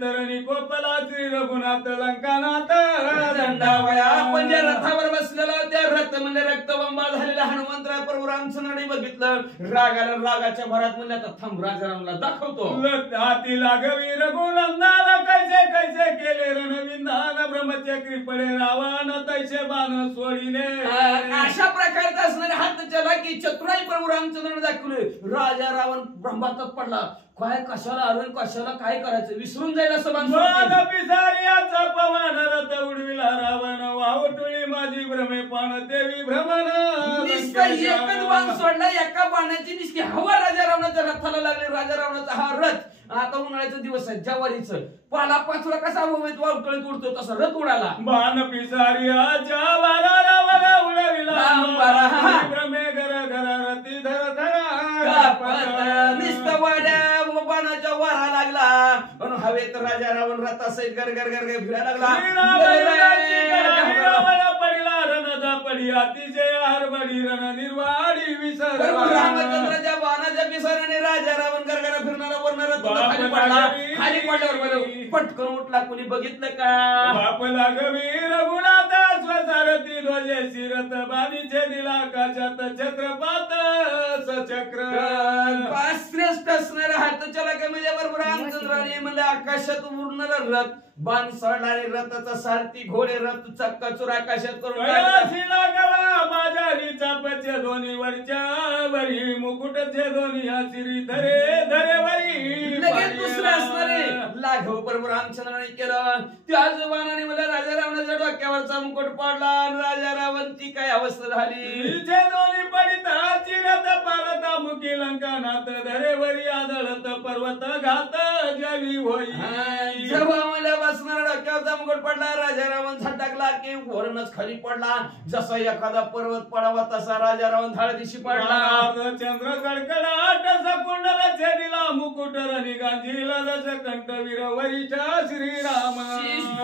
तरणी कोपला श्री रघुनाथ लंकानाथ पण ज्या रथावर बसलेला त्या रथ म्हणजे रक्तबंबा झालेला हनुमंतराय प्रभू रामचंद्राने बघितलं रागाला रागाच्या भरात म्हणलं आता थांब राजा रामला दाखवतो हाती लागवी रघुनंदाला कैसे कैसे केले रणविंदान ब्रह्मचक्री पडे रावण तैसे बाण सोडिले अशा प्रकारचा असणारे हात चला की चतुराई प्रभू रामचंद्राने दाखवले राजा रावण ब्रह्मातात पडला काय कशाला आलोय कशाला काय करायचं विसरून जाईल असं पिसारियाचा पवन रथ उडविला रावण वावटुळी माझी भ्रमे पाण देवी भ्रमण एकच बाण सोडला एका बाणाची निष्ठी हवा राजा रावणाच्या रथाला लागले राजा रावणाचा हा रथ आता उन्हाळ्याचा दिवस आहे ज्वारीचं पाला पाचोळा कसा उमेद वावटळीत उडतो तसा रथ उडाला बाण पिसारियाच्या बारा रावण उडविला भ्रमे घर घर रती धर धरा निस्तवाड्या बाणाच्या वारा लागला पण हवेत राजा रावण रथासहित गर गर गर फिरायला लागला पडला रणदा पडी अतिशय हरबडी रण निर्वाडी विसर रामचंद्राच्या बाणाच्या पिसाऱ्याने राजा रावण गर गर फिरणारा वरणार खाली पडला खाली पडल्यावर पटकन उठला कोणी बघितलं का बाप लागवी रघुनाथ स्वसारथी ध्वजे शिरत बाणीचे दिला आकाशात छत्रपात सचक्र श्रेष्ठ असणारा हात चला काय म्हणजे बरोबर रामचंद्राने म्हणजे आकाशात उडणारा रथ बाण सोडणारे रथाचा सारथी घोडे रथ चक्काचूर आकाशात करून माझ्या चापच्या दोन्ही वरच्या वरी मुकुटचे दोन्ही हसिरी धरे धरे वरी लगेच दुसरा असणारे लाघव प्रभू रामचंद्राने केलं. त्याच बाणाने मला राजा रावणाच्या डोक्यावरचा मुकुट पडला आणि राजा रावणची काय अवस्था झाली. दोन्ही पडित चिरत पालता मुखी लंका नाथ धरेवरी आदळत पर्वत घात जवी होई. जेव्हा मला बसणारा डोक्यावरचा मुकुट पडला राजा रावण झटकला की वरूनच खाली पडला. जसा एखादा पर्वत पडावा तसा राजा रावण धाडदिशी पडला. चंद्र कडकडाट सकुंडला छेदिला मुकुट रणी गांजीला जस कंठवीर वरिष्ठ श्रीराम.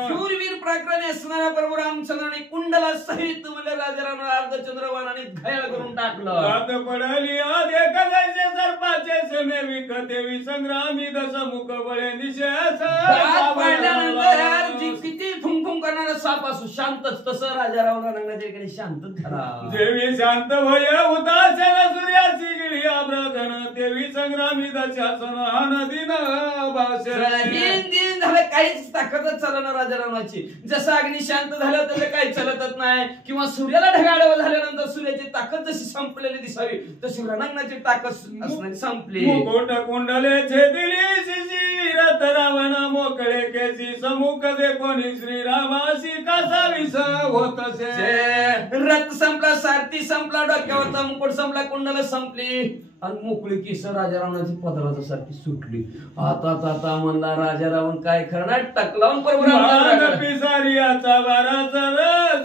शूरवीर पराक्रमी असणाऱ्या प्रभू रामचंद्राने कुंडला सहित मला राजा रावण अर्धचंद्रवानाने घायल करून टाकलं. हात पडली आदेख जैसे सर्पाचे सेमे विकतेवी संग्रामी दस मुख बळे निशेष. किती फुंफुंग करणारा साप असो शांतच तसं राजा रावणाने शांतच झाला. देवी शांत भय उदासन सूर्याची गिळी आब्रधन देवी संग्रामी दशासन नदीन दिन झालं काहीच ताकदच चालणार राजा रावणाची. जसं अग्नी शांत झालं तसं काही चालतच नाही किंवा सूर्याला ढगाळव झाल्यानंतर सूर्याची ताकद जशी संपलेली दिसावी तशी रणांगणाची ताकद असणारी संपली. मुकुट कुंडले छेदिली शिशिरत रावण मोकळे केसी समुख दे कोणी श्रीरामासी कसा विस होत असे. रथ संपला सारथी संपला डोक्यावरचा मुकुट संपला कुंडल संपली आणि मोकळी केस राजा रावणाची पदराच्या सारखी सुटली. आता म्हणला राजा रावण काय करणार टकलावून पिसारियाचा बारा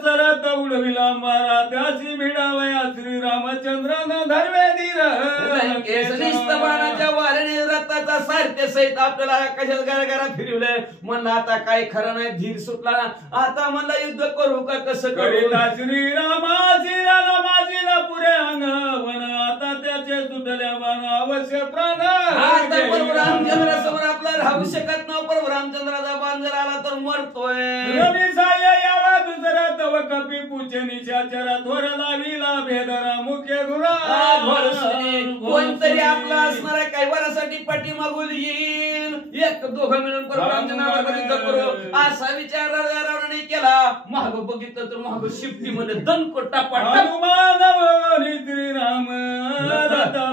सरत उडविला मारा त्याची भिडावया श्रीरामचंद्र धर्मे बाणाच्या वाऱ्याने रथाचा सारथ्य सहित आपल्याला कशाच घरा फिरवलंय. म्हणला आता काय खरं नाही धीर सुटला. आता म्हणला युद्ध करू का कसं करू. श्रीरामाजीला माझीला पुरे अंगवन आता त्याचे सुटल्या बाण अवश्य प्राण. आता प्रभू रामचंद्रासमोर आपला राहू शकत नाही. प्रभू रामचंद्राचा बाण जर आला तर मरतोय. यावा दुसरा तव कपी पूचे निशाचरा थोर लाविला भेदरा मुख्य गुरा. कोणतरी आपला असणारा काही वरासाठी पाठीमागून येईल. एक दोघं मिळून प्रभू रामचंद्राला युद्ध करू असा विचार राजा रावणाने केला. महाग बघितलं तर महाग शिफ्टी मध्ये दणकोटा पडला. श्रीराम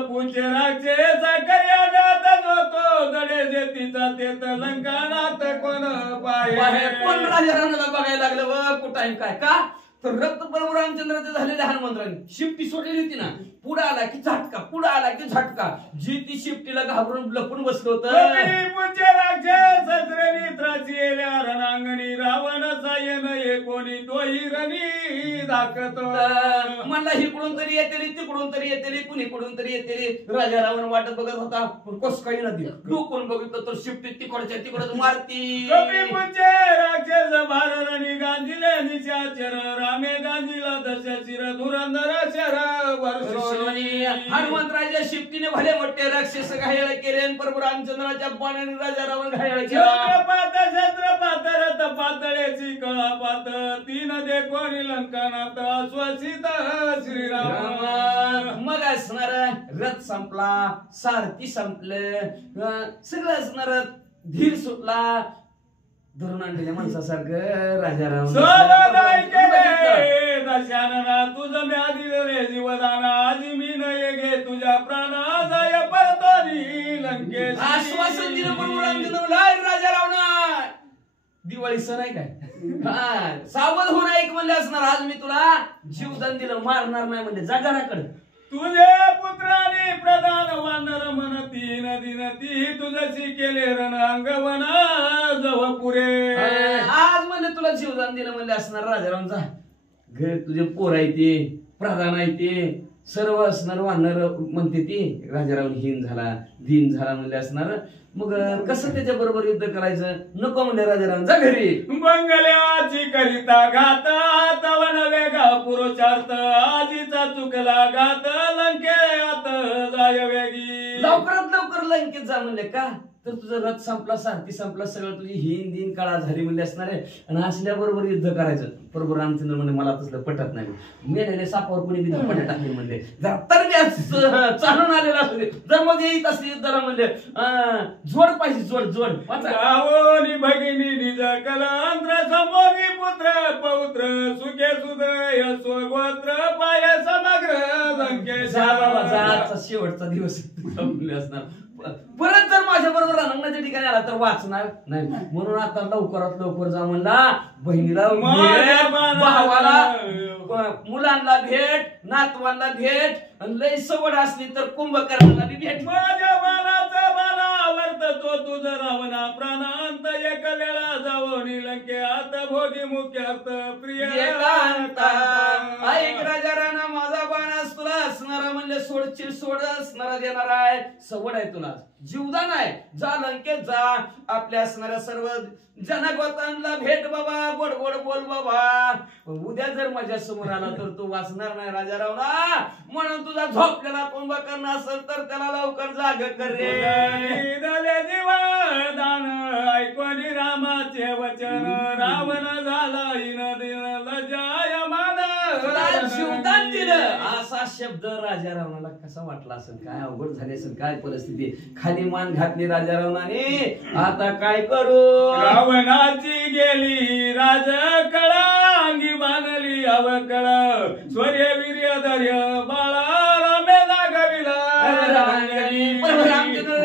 पूचे राक्षस कर्या जातो दडे जेतीचा तेत लंकानाथ कोण पाहे. कोण राजा रावणाला बघायला लागलं व कुठं काय का तर रक्त प्रभू रामचंद्राचे झालेले हनुमंतरांनी शिफ्टी सोडलेली होती ना. पुढे आला की झटका पुढे आला की झटका. जी ती शिफ्टीला घाबरून लपून बसलं होतं. रणांगणी रावण सायन कोणी तोही रणी दाखत. म्हणला इकडून तरी येतेली तिकडून तरी येतेली कुणीकडून तरी येतेली. राजा रावण वाटत बघत होता पण कस काही नदी डोकून बघितलं तर शिफ्टी तिकडच्या तिकडच मारती. राक्षस भारणी गांधीले निशाचर रामे गांधीला दश शिर धुरंधर शर हनुमंतराच्या शिफ्टीने भले मोठे राक्षस घायल केले आणि प्रभू रामचंद्राच्या बाणाने राजा रावण घायल केला. छत्रपात रथ पातळेची कळा पात तीन दे कोणी लंकानाथ स्वसित श्रीराम. मग असणार रथ संपला सारथी संपलं सगळं असणार धीर सुटला. धरून आणलेल्या माणसासारखं राजा रावण दशानना तुझं मी आधी जीवदाना आजी मी नये घे तुझ्या प्राणा जाय परतोनी लंकेश. आश्वासन दिलं प्रभू रामचंद्राला राजा रावणा. दिवाळी सण आहे काय सावध होऊन ऐक म्हणले असणार. आज मी तुला जीवदान दिलं मारणार नाही म्हणजे जागराकडे. तुझे पुत्राने प्रधान वानर म्हणती नदी नदी तुझशी केले रण अंगवना जव पुरे. आज म्हणले तुला जीवदान दिलं म्हणले असणार राजा रावणचा. घर तुझे पोर आहे ते प्रधान आहे ते सर्व असणार वानर म्हणते ती. राजा रावण हीन झाला दीन झाला म्हणले असणार. मग कसं त्याच्या बरोबर युद्ध करायचं नको म्हणले राजा रावण जा घरी. मंगल्याची करिता घात तवन वेगा पुरुषार्थ आजीचा चुकला घात लंकेत जाय वेगी. लवकरात लवकर लंकेत जा म्हणले का तर तुझा रथ संपला सारथी संपला सगळं तुझी हीन दिन काळा झाली म्हणले असणार आहे. आणि असल्याबरोबर युद्ध करायचं. प्रभू रामचंद्र म्हणजे मला तसलं पटत नाही. मेलेले सापावर कोणी बी धप्पटे टाकले म्हणले जर तर चालून आलेला असू दे. जर मग येत असली युद्धाला म्हणले जोड पाहिजे जोड जोड. गावोनी भगिनी निज कलांत्र समोगी पुत्र पौत्र सुखे सुदय स्वगोत्र पाय समग्र लंकेश. आजचा शेवटचा दिवस असणार. परत जर माझ्या माझ्याबरोबर रणांगणाच्या ठिकाणी आला तर वाचणार नाही, म्हणून आता लवकरात लवकर जा म्हणला. बहिणीला भेट, भावाला, मुलांना भेट, नातवांना भेट, आणि लय सवड असली तर कुंभकर्णाला बी भेट. माझ्या बाणाचा बाणा वर्ततो तुझा रावणा प्राणांत एक वेळा जाऊन लंकेत भोगी मुख्यात प्रिय एकांता. ऐक राजा राणा, माझा बाणास तुला असणारा म्हणले सोडचिल सोड असणारा देणार आहे. सवड आहे तुला, जीवदान आहे. जा लंकेत जा, आपल्या असणाऱ्या सर्व जनगोतांना भेट बाबा, गोड गोड बोल बाबा. उद्या जर माझ्या समोर आला तर तू वाचणार नाही राजा रावणा, म्हणून तुझा झोपलेला कुंभकर्ण असेल तर त्याला लवकर जाग कर रे. जीवदान ऐकून रामाचे वचन रावण झाला तुला जीवदान दिलं असा शब्द राजा रावणाला कसा वाटला असेल, काय अवघड झाली असेल, काय परिस्थिती. खाली मान घातली राजा रावणाने, आता काय करू. रावणाची गेली राज कळा, अंगी बांधली अवकळ, स्वर्य वीर्य धैर्य बाळा रामे लागविला.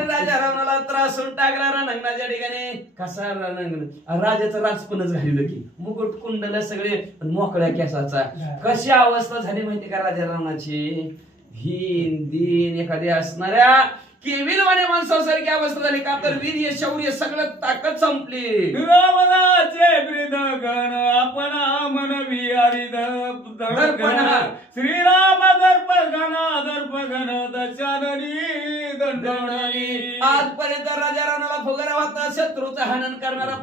राजा रावणाला त्रासून टाकला रणांगणाच्या ठिकाणी. कसा रणांगण, राजाचं राजपणच घालिलं की मुकुट कुंडल सगळे मोकळ्या केसाचा. कशी अवस्था झाली माहिती का राजा रावणाची. हीन दिन एखादी असणाऱ्या केविलवाने माणसासारखी अवस्था झाली. का तर वीर्य शौर्य सगळं ताकद संपली. रावणाचे ब्रीद गण आपण मन विहारी दर्पण, श्रीराम दर्पगण दशाननी दंडणी. आजपर्यंत राजा रावणाला फुगारा होता, शत्रूचं हनन करणारा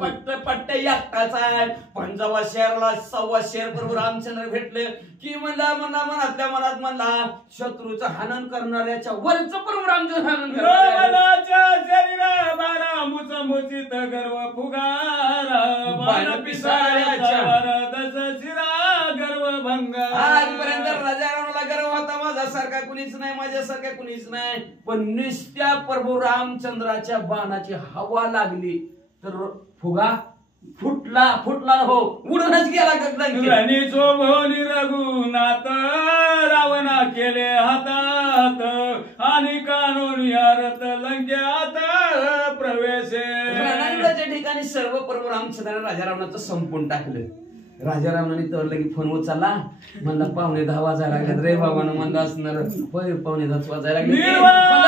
पट्ट एकटाचा आहे. पण जेव्हा शहराला 1.25 शेर प्रभू रामचंद्र भेटले की मनातल्या मनात म्हणला, शत्रूचं हनन करणाऱ्याच्या वरच प्रभू रामचंद्र हनन. रावणाच्या शरीरा बारा मुचमुचित गर्व फुगारा, बाण पिसाऱ्याच्या दस शिरा गर्व भंगा. आजपर्यंत राजा रावणाला गर्व होता, माझ्यासारखा कुणीच नाही, माझ्यासारखा कुणीच नाही. पण नुसत्या प्रभू रामचंद्राच्या बाणाची हवा लागली तर फुगा फुटला हो, उडूनच गेला गगनात. शोभोनी रघुनाथ रावणा केले हातात, आणि कानून यारत लंक्यात प्रवेश. रणांगणाच्या ठिकाणी सर्व प्रभू रामचंद्राने राजा रावणाचं संपून टाकलं. राजा रावणाने तर लगी फोन उचलला, म्हणला 9:15 वाजायला लागले रे बाबानं. म्हणलं असणार होय 9:15 वाजायला लागले,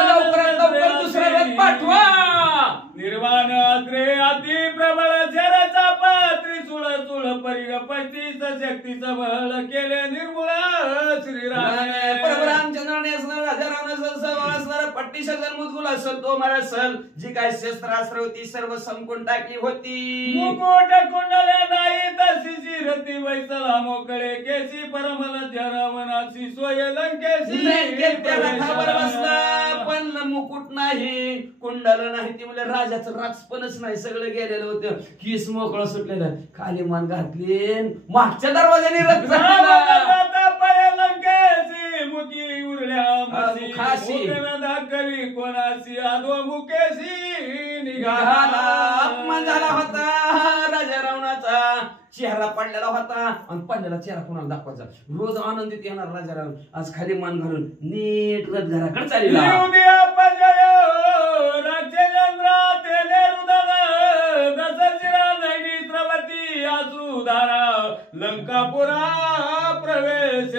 लवकरात दुसरा रथ पाठवा. निर्वाण अग्रे अति प्रबळ शरचा त्रिशूळ चूळ परिग 35 शक्तीचं बळ केले निर्मूळ श्रीराम. प्रभू रामचंद्राने असणार राजा रावणाचा असणारा 35,000 मुदगुल असेल तो मारा सल. जी काय शस्त्रास्त्र होती सर्व संपून टाकली होती. मुकुट कुंडले नाही तशी रती वैसला मोकळे केसी परमल रावणाची सोय लंकेशी. बसला पण मुकुट नाही, कुंडल नाही. ती म्हणजे राजाचं राजपणच नाही, सगळं गेलेलं होतं. केस मोकळं सुटलेलं, खाली मान घातली, मागच्या दरवाजाने रथ लंकेशी मुखी उरल्या मुखाशी धाकवी कोणाशी आदो मुकेशी निघाला. अपमान झाला होता राजा रावणाचा. चेहरा पडलेला होता, आणि पडलेला चेहरा कोणाला दाखवायचा. रोज आनंदित येणार राजा रावण. आज खाली मान घालून नीट रथ घराकडे चालला. लंकापुरा प्रवेश.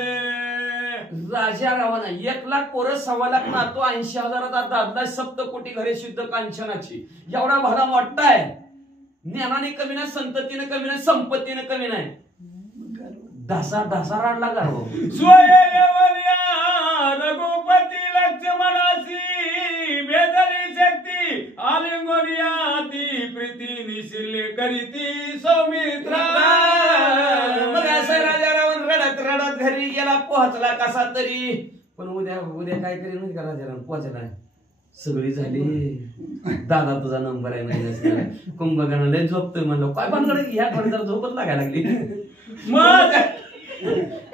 राजा रावणा 1,00,000 पोरं 1,25,000 नातो 80,000 दादला सप्तकोटी घरे शुद्ध कांचनाची. एवढा भला मोठा आहे. ज्ञानाने कमी नाही, संततीने कमी नाही, संपत्तीने कमी नाही. ढासा राडला का हो. रघुपती लक्ष्मणाशी भेदली शक्ती आलिंगोनिया ती प्रीती निशिल्ले करीती सौमित्रा. मग असं राजा रावण रडत घरी गेला, पोहोचला कसा तरी. पण उद्या काय करेल माहिती का राजा रावण. पोहोचला सगळी झाली, दादा तुझा नंबर आहे म्हणजे कुंभकर्ण लय झोपतोय म्हणलं. काय पण ह्या जरा झोपच लागायला लागली. मग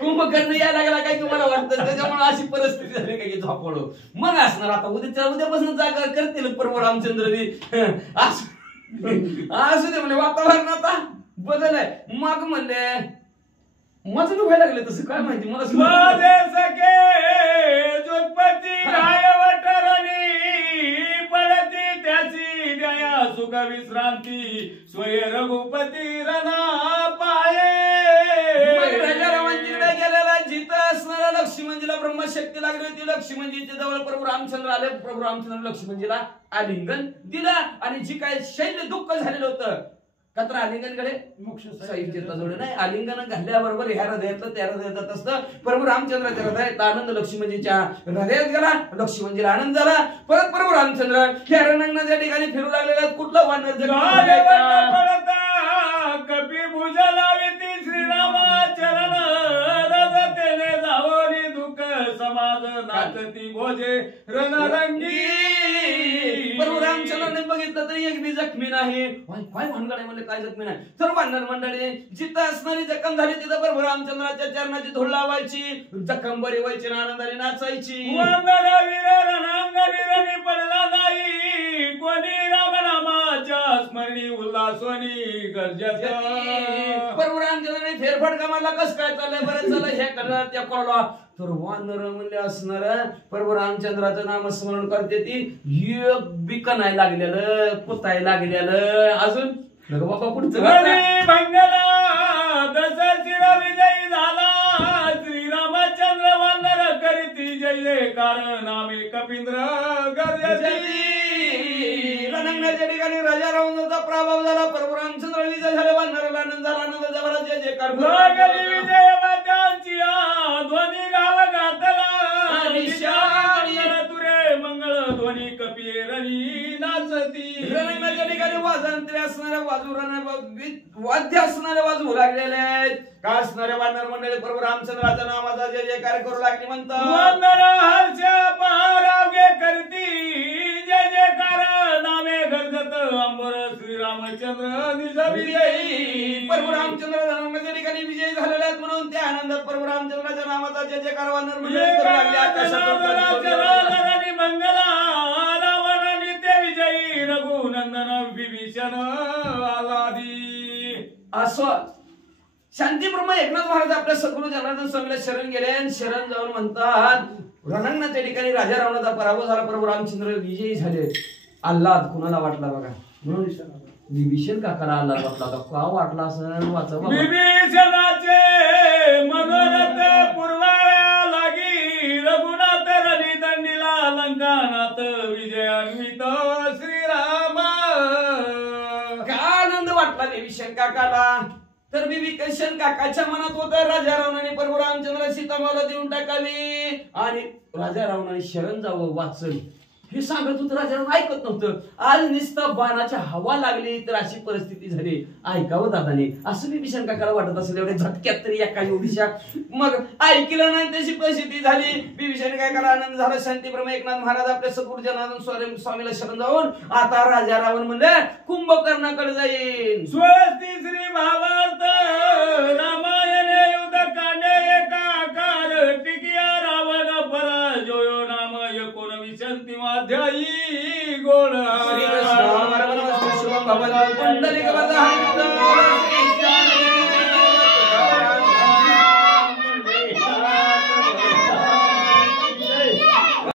कुंभकर्ण यायला लागला काय तुम्हाला वाटतं, त्याच्यामुळे अशी परिस्थिती झाली काय की झोपडो. मग असणार आता उद्यापासून जागा करतील प्रभू रामचंद्र असू दे म्हणजे वातावरण आता बदल आहे. मग म्हणले माझं व्हायला लागलं तसं काय माहिती मला. जोतपती रायवटरणी पडती त्याची विश्रांती स्वय रघुपती रणा मग पाये राजा रामांकडे गेलेला जिथं असणाऱ्या लक्ष्मणजीला ब्रह्मशक्ती लागली होती. लक्ष्मणजीच्या जवळ प्रभू रामचंद्र आले. प्रभू रामचंद्र लक्ष्मणजीला आलिंगन दिलं आणि जी काय शैल्य दुःख झालेलं होतं कत्र आलिंगनकडे मोक्ष साहित्याचा जोड नाही. आलिंगन घातल्याबरोबर ह्या हृदयातलं त्या हृदयात असतं. प्रभू रामचंद्राच्या हृदयात आनंद लक्ष्मणजीच्या हृदयात गेला. लक्ष्मणजीला आनंद झाला. परत प्रभू रामचंद्र ह्या रणांगणाच्या ठिकाणी फिरू लागलेला. कुठला वानर पडता कपी भुजा लाविती श्रीरामाचरण रजतेने जावरी दुःख समाज नाचती भोजे रणरंगी प्रभू रामचंद्राने बघितलं तरी एक बी जखमी नाही. काय भानगड आहे म्हणले, काय जखमी नाही. तर वानर मंडळी जिथं असणारी जखम झाली तिथं प्रभू रामचंद्राच्या चरणाची धूळ लावायची, जखम बरी व्हायची आणि आनंदाने नाचायची. वानर वीर रणांगणी रणी पडला नाही कोणी रामनामाच्या स्मरणी उल्हासोनी गरजत प्रभू रामचंद्राने फेरफटका मारला. कस काय चाललंय, बरं चाललंय, हे करणार त्या कळला. तर वानर म्हणले असणार प्रभू रामचंद्राचं नामस्मरण करते ती एक बिका नाही लागलेलं, पुताय लागलेलं. अजून बघा बाबा पुढचं हरी भंगला दस चिर विजयी झाला श्रीरामचंद्र वानर करीती जय कारण नामे कपिंद्र गरजती रणांगणाच्या ठिकाणी राजा रावणाचा प्रभाव झाला. प्रभू रामचंद्र विजय झाले. वानराला आनंद झाला. आनंदाच्या भरात जय जयकार लागली विजय वाद्यांची ध्वनी गाव घातला निशाणी तुरे मंगळ ध्वनी कपिरणी नाचती रणांगणाच्या ठिकाणी वाजंत्री असणाऱ्या वाद्य असणारे वाजवू लागलेले आहेत. का असणारे वानर मंडळी प्रभू रामचंद्राच्या नामाचा जय जयकार करू लागली म्हणतात. वानर हर्ष पहारावगे करती जय जयकार नामे गरजत अंबर श्रीरामचंद्र निज विजयी प्रभू रामचंद्र रणांगणाच्या ठिकाणी विजयी झालेले आहेत म्हणून त्या आनंदात प्रभू रामचंद्राच्या नामाचा जय जयकार वानर मंडळी करू लागले. आकाशात मंगला रावणाने ते विजयी रघुनंदन विभीषण आलादी असं शांतीब्रह्म एकनाथ महाराज आपल्या सद्गुरू जनार्दन स्वामीला शरण गेले आणि शरण जाऊन म्हणतात रणांगणाच्या ठिकाणी राजा रावणाचा पराभव झाला. प्रभू रामचंद्र विजयी झाले. आल्हाद कुणाला वाटला बघा, म्हणून विभीषण काकाला आल्हाद वाटला होता. का वाटला असं वाचा. विभीषणाचे मनोरथ पूर्वाळ्या लागी रघुनाथ रणी दंडीला लंकानाथ विजयान्वित श्रीराम. का आनंद वाटला विभीषण काकाला. तर विभीषण काकाच्या मनात होतं राजा रावणाने प्रभू रामचंद्र सीतामाला देऊन टाकावी आणि राजा रावणाने शरण जावं वाचल हे सांगत होतं. राजा रावण ऐकत नव्हतं. आज नुसतं बाणाच्या हवा लागली तर अशी परिस्थिती झाली. ऐकावं दादाने असं विभीषण काकाला वाटत असेल एवढ्या झटक्यात तरी एका एवढीशा. मग ऐकलं नाही तशी परिस्थिती झाली. विभीषण काकाला आनंद झाला. शांतीब्रह्म एकनाथ महाराज आपल्या सद्गुरू जनार्दन स्वामीला शरण जाऊन आता राजा रावण म्हणले कुंभकर्णाकडे जाईल. स्वस्ती श्री भावार्थ रामायण युद्ध कांडे एकाकार टिकिया रावण पराजयो नाम 19 अध्यायी गोड श्रीकृष्ण परमात्मा शिव भगवान पुंडलिक वरदा हरी